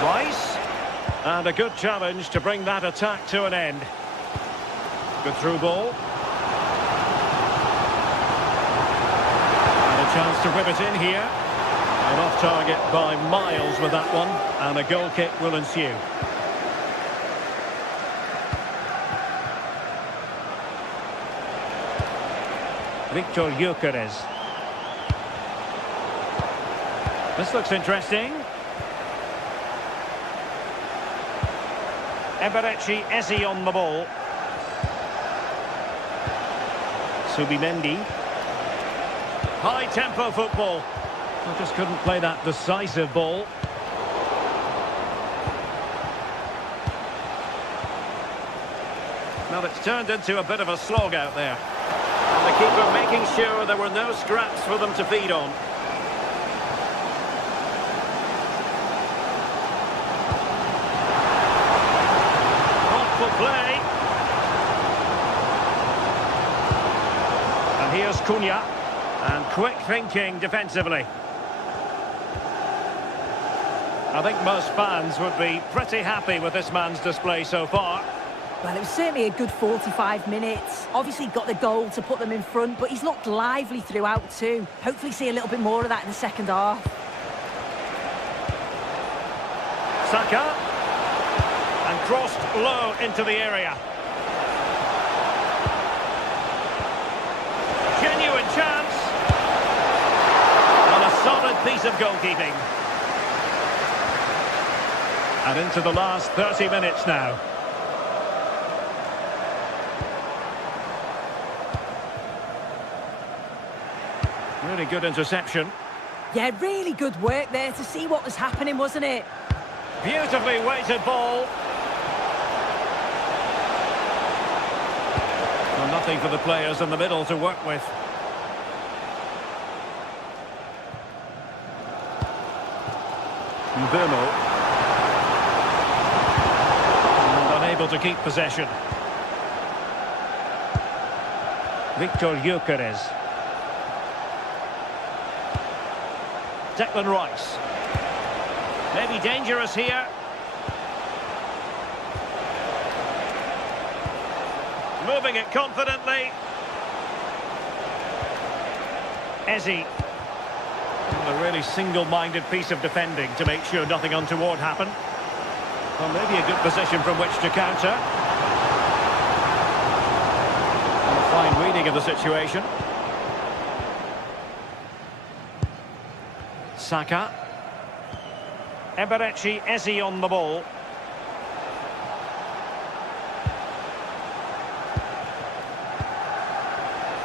Rice. And a good challenge to bring that attack to an end. Good through ball. Chance to whip it in here. And off target by miles with that one. And a goal kick will ensue. Victor Gyökeres. This looks interesting. Eberechi Eze on the ball. Subimendi. High-tempo football. I just couldn't play that decisive ball. Well, it's turned into a bit of a slog out there. And the keeper making sure there were no scraps for them to feed on. Thoughtful play. And here's Cunha. And quick thinking defensively. I think most fans would be pretty happy with this man's display so far. Well, it was certainly a good 45 minutes. Obviously got the goal to put them in front, but he's looked lively throughout too. Hopefully see a little bit more of that in the second half. Saka. And crossed low into the area. Genuine chance. Solid piece of goalkeeping. And into the last 30 minutes now. Really good interception. Yeah, really good work there to see what was happening, wasn't it? Beautifully weighted ball. Well, nothing for the players in the middle to work with. Mbeumo. And unable to keep possession. Victor Gyökeres. Declan Rice. Maybe dangerous here. Moving it confidently. Eze. A really single-minded piece of defending to make sure nothing untoward happened. Well, maybe a good position from which to counter. And a fine reading of the situation. Saka. Eberechi Eze on the ball.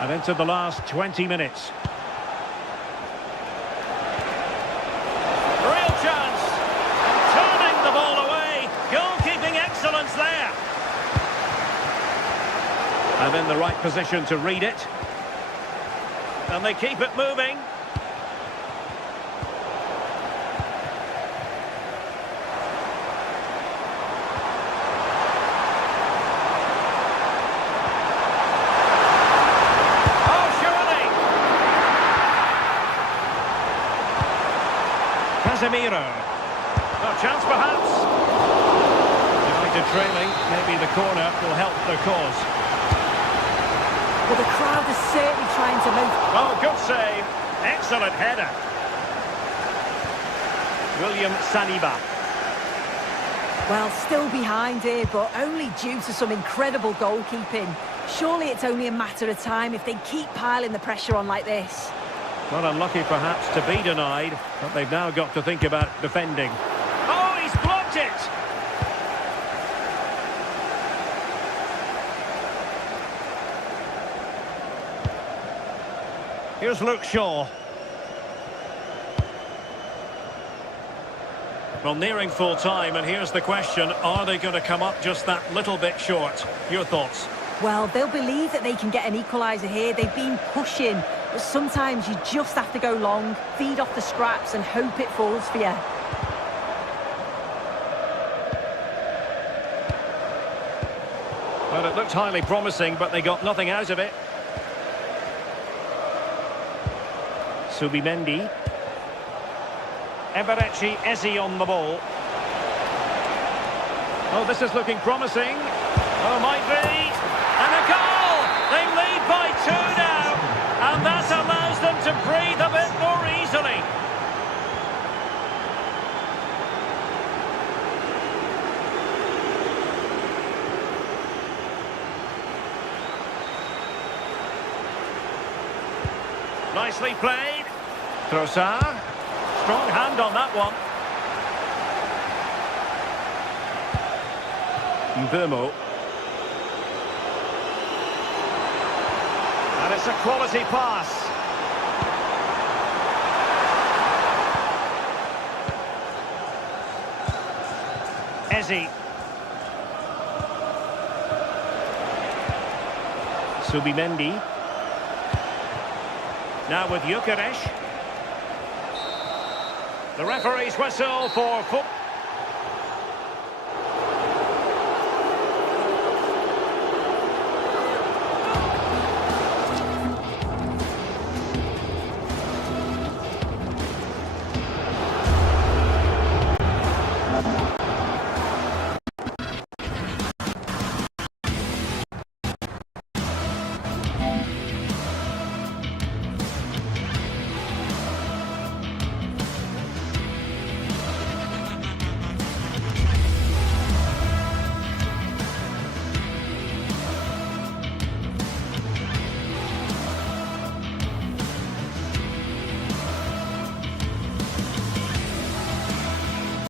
And into the last 20 minutes. Real chance. And turning the ball away. Goalkeeping excellence there. And in the right position to read it. And they keep it moving. Casemiro. No chance perhaps. United trailing. Maybe the corner will help their cause. Well, the crowd is certainly trying to move. Oh, good save. Excellent header. William Saliba. Well, still behind here, but only due to some incredible goalkeeping. Surely it's only a matter of time if they keep piling the pressure on like this. Not unlucky perhaps to be denied, but they've now got to think about defending. Oh, he's blocked it! Here's Luke Shaw. Well, nearing full time, and here's the question, are they going to come up just that little bit short? Your thoughts? Well, they'll believe that they can get an equaliser here. They've been pushing, but sometimes you just have to go long, feed off the scraps and hope it falls for you. Well, it looked highly promising, but they got nothing out of it. Subimendi. Eberechi Eze on the ball. Oh, this is looking promising. Oh, might be. And a goal! They lead by 2 now. And that allows them to breathe a bit more easily. Nicely played. Trossard. Strong hand on that one. Mbeumo. And it's a quality pass. Eze. Subimendi. Now with Gyökeres. The referee's whistle for football.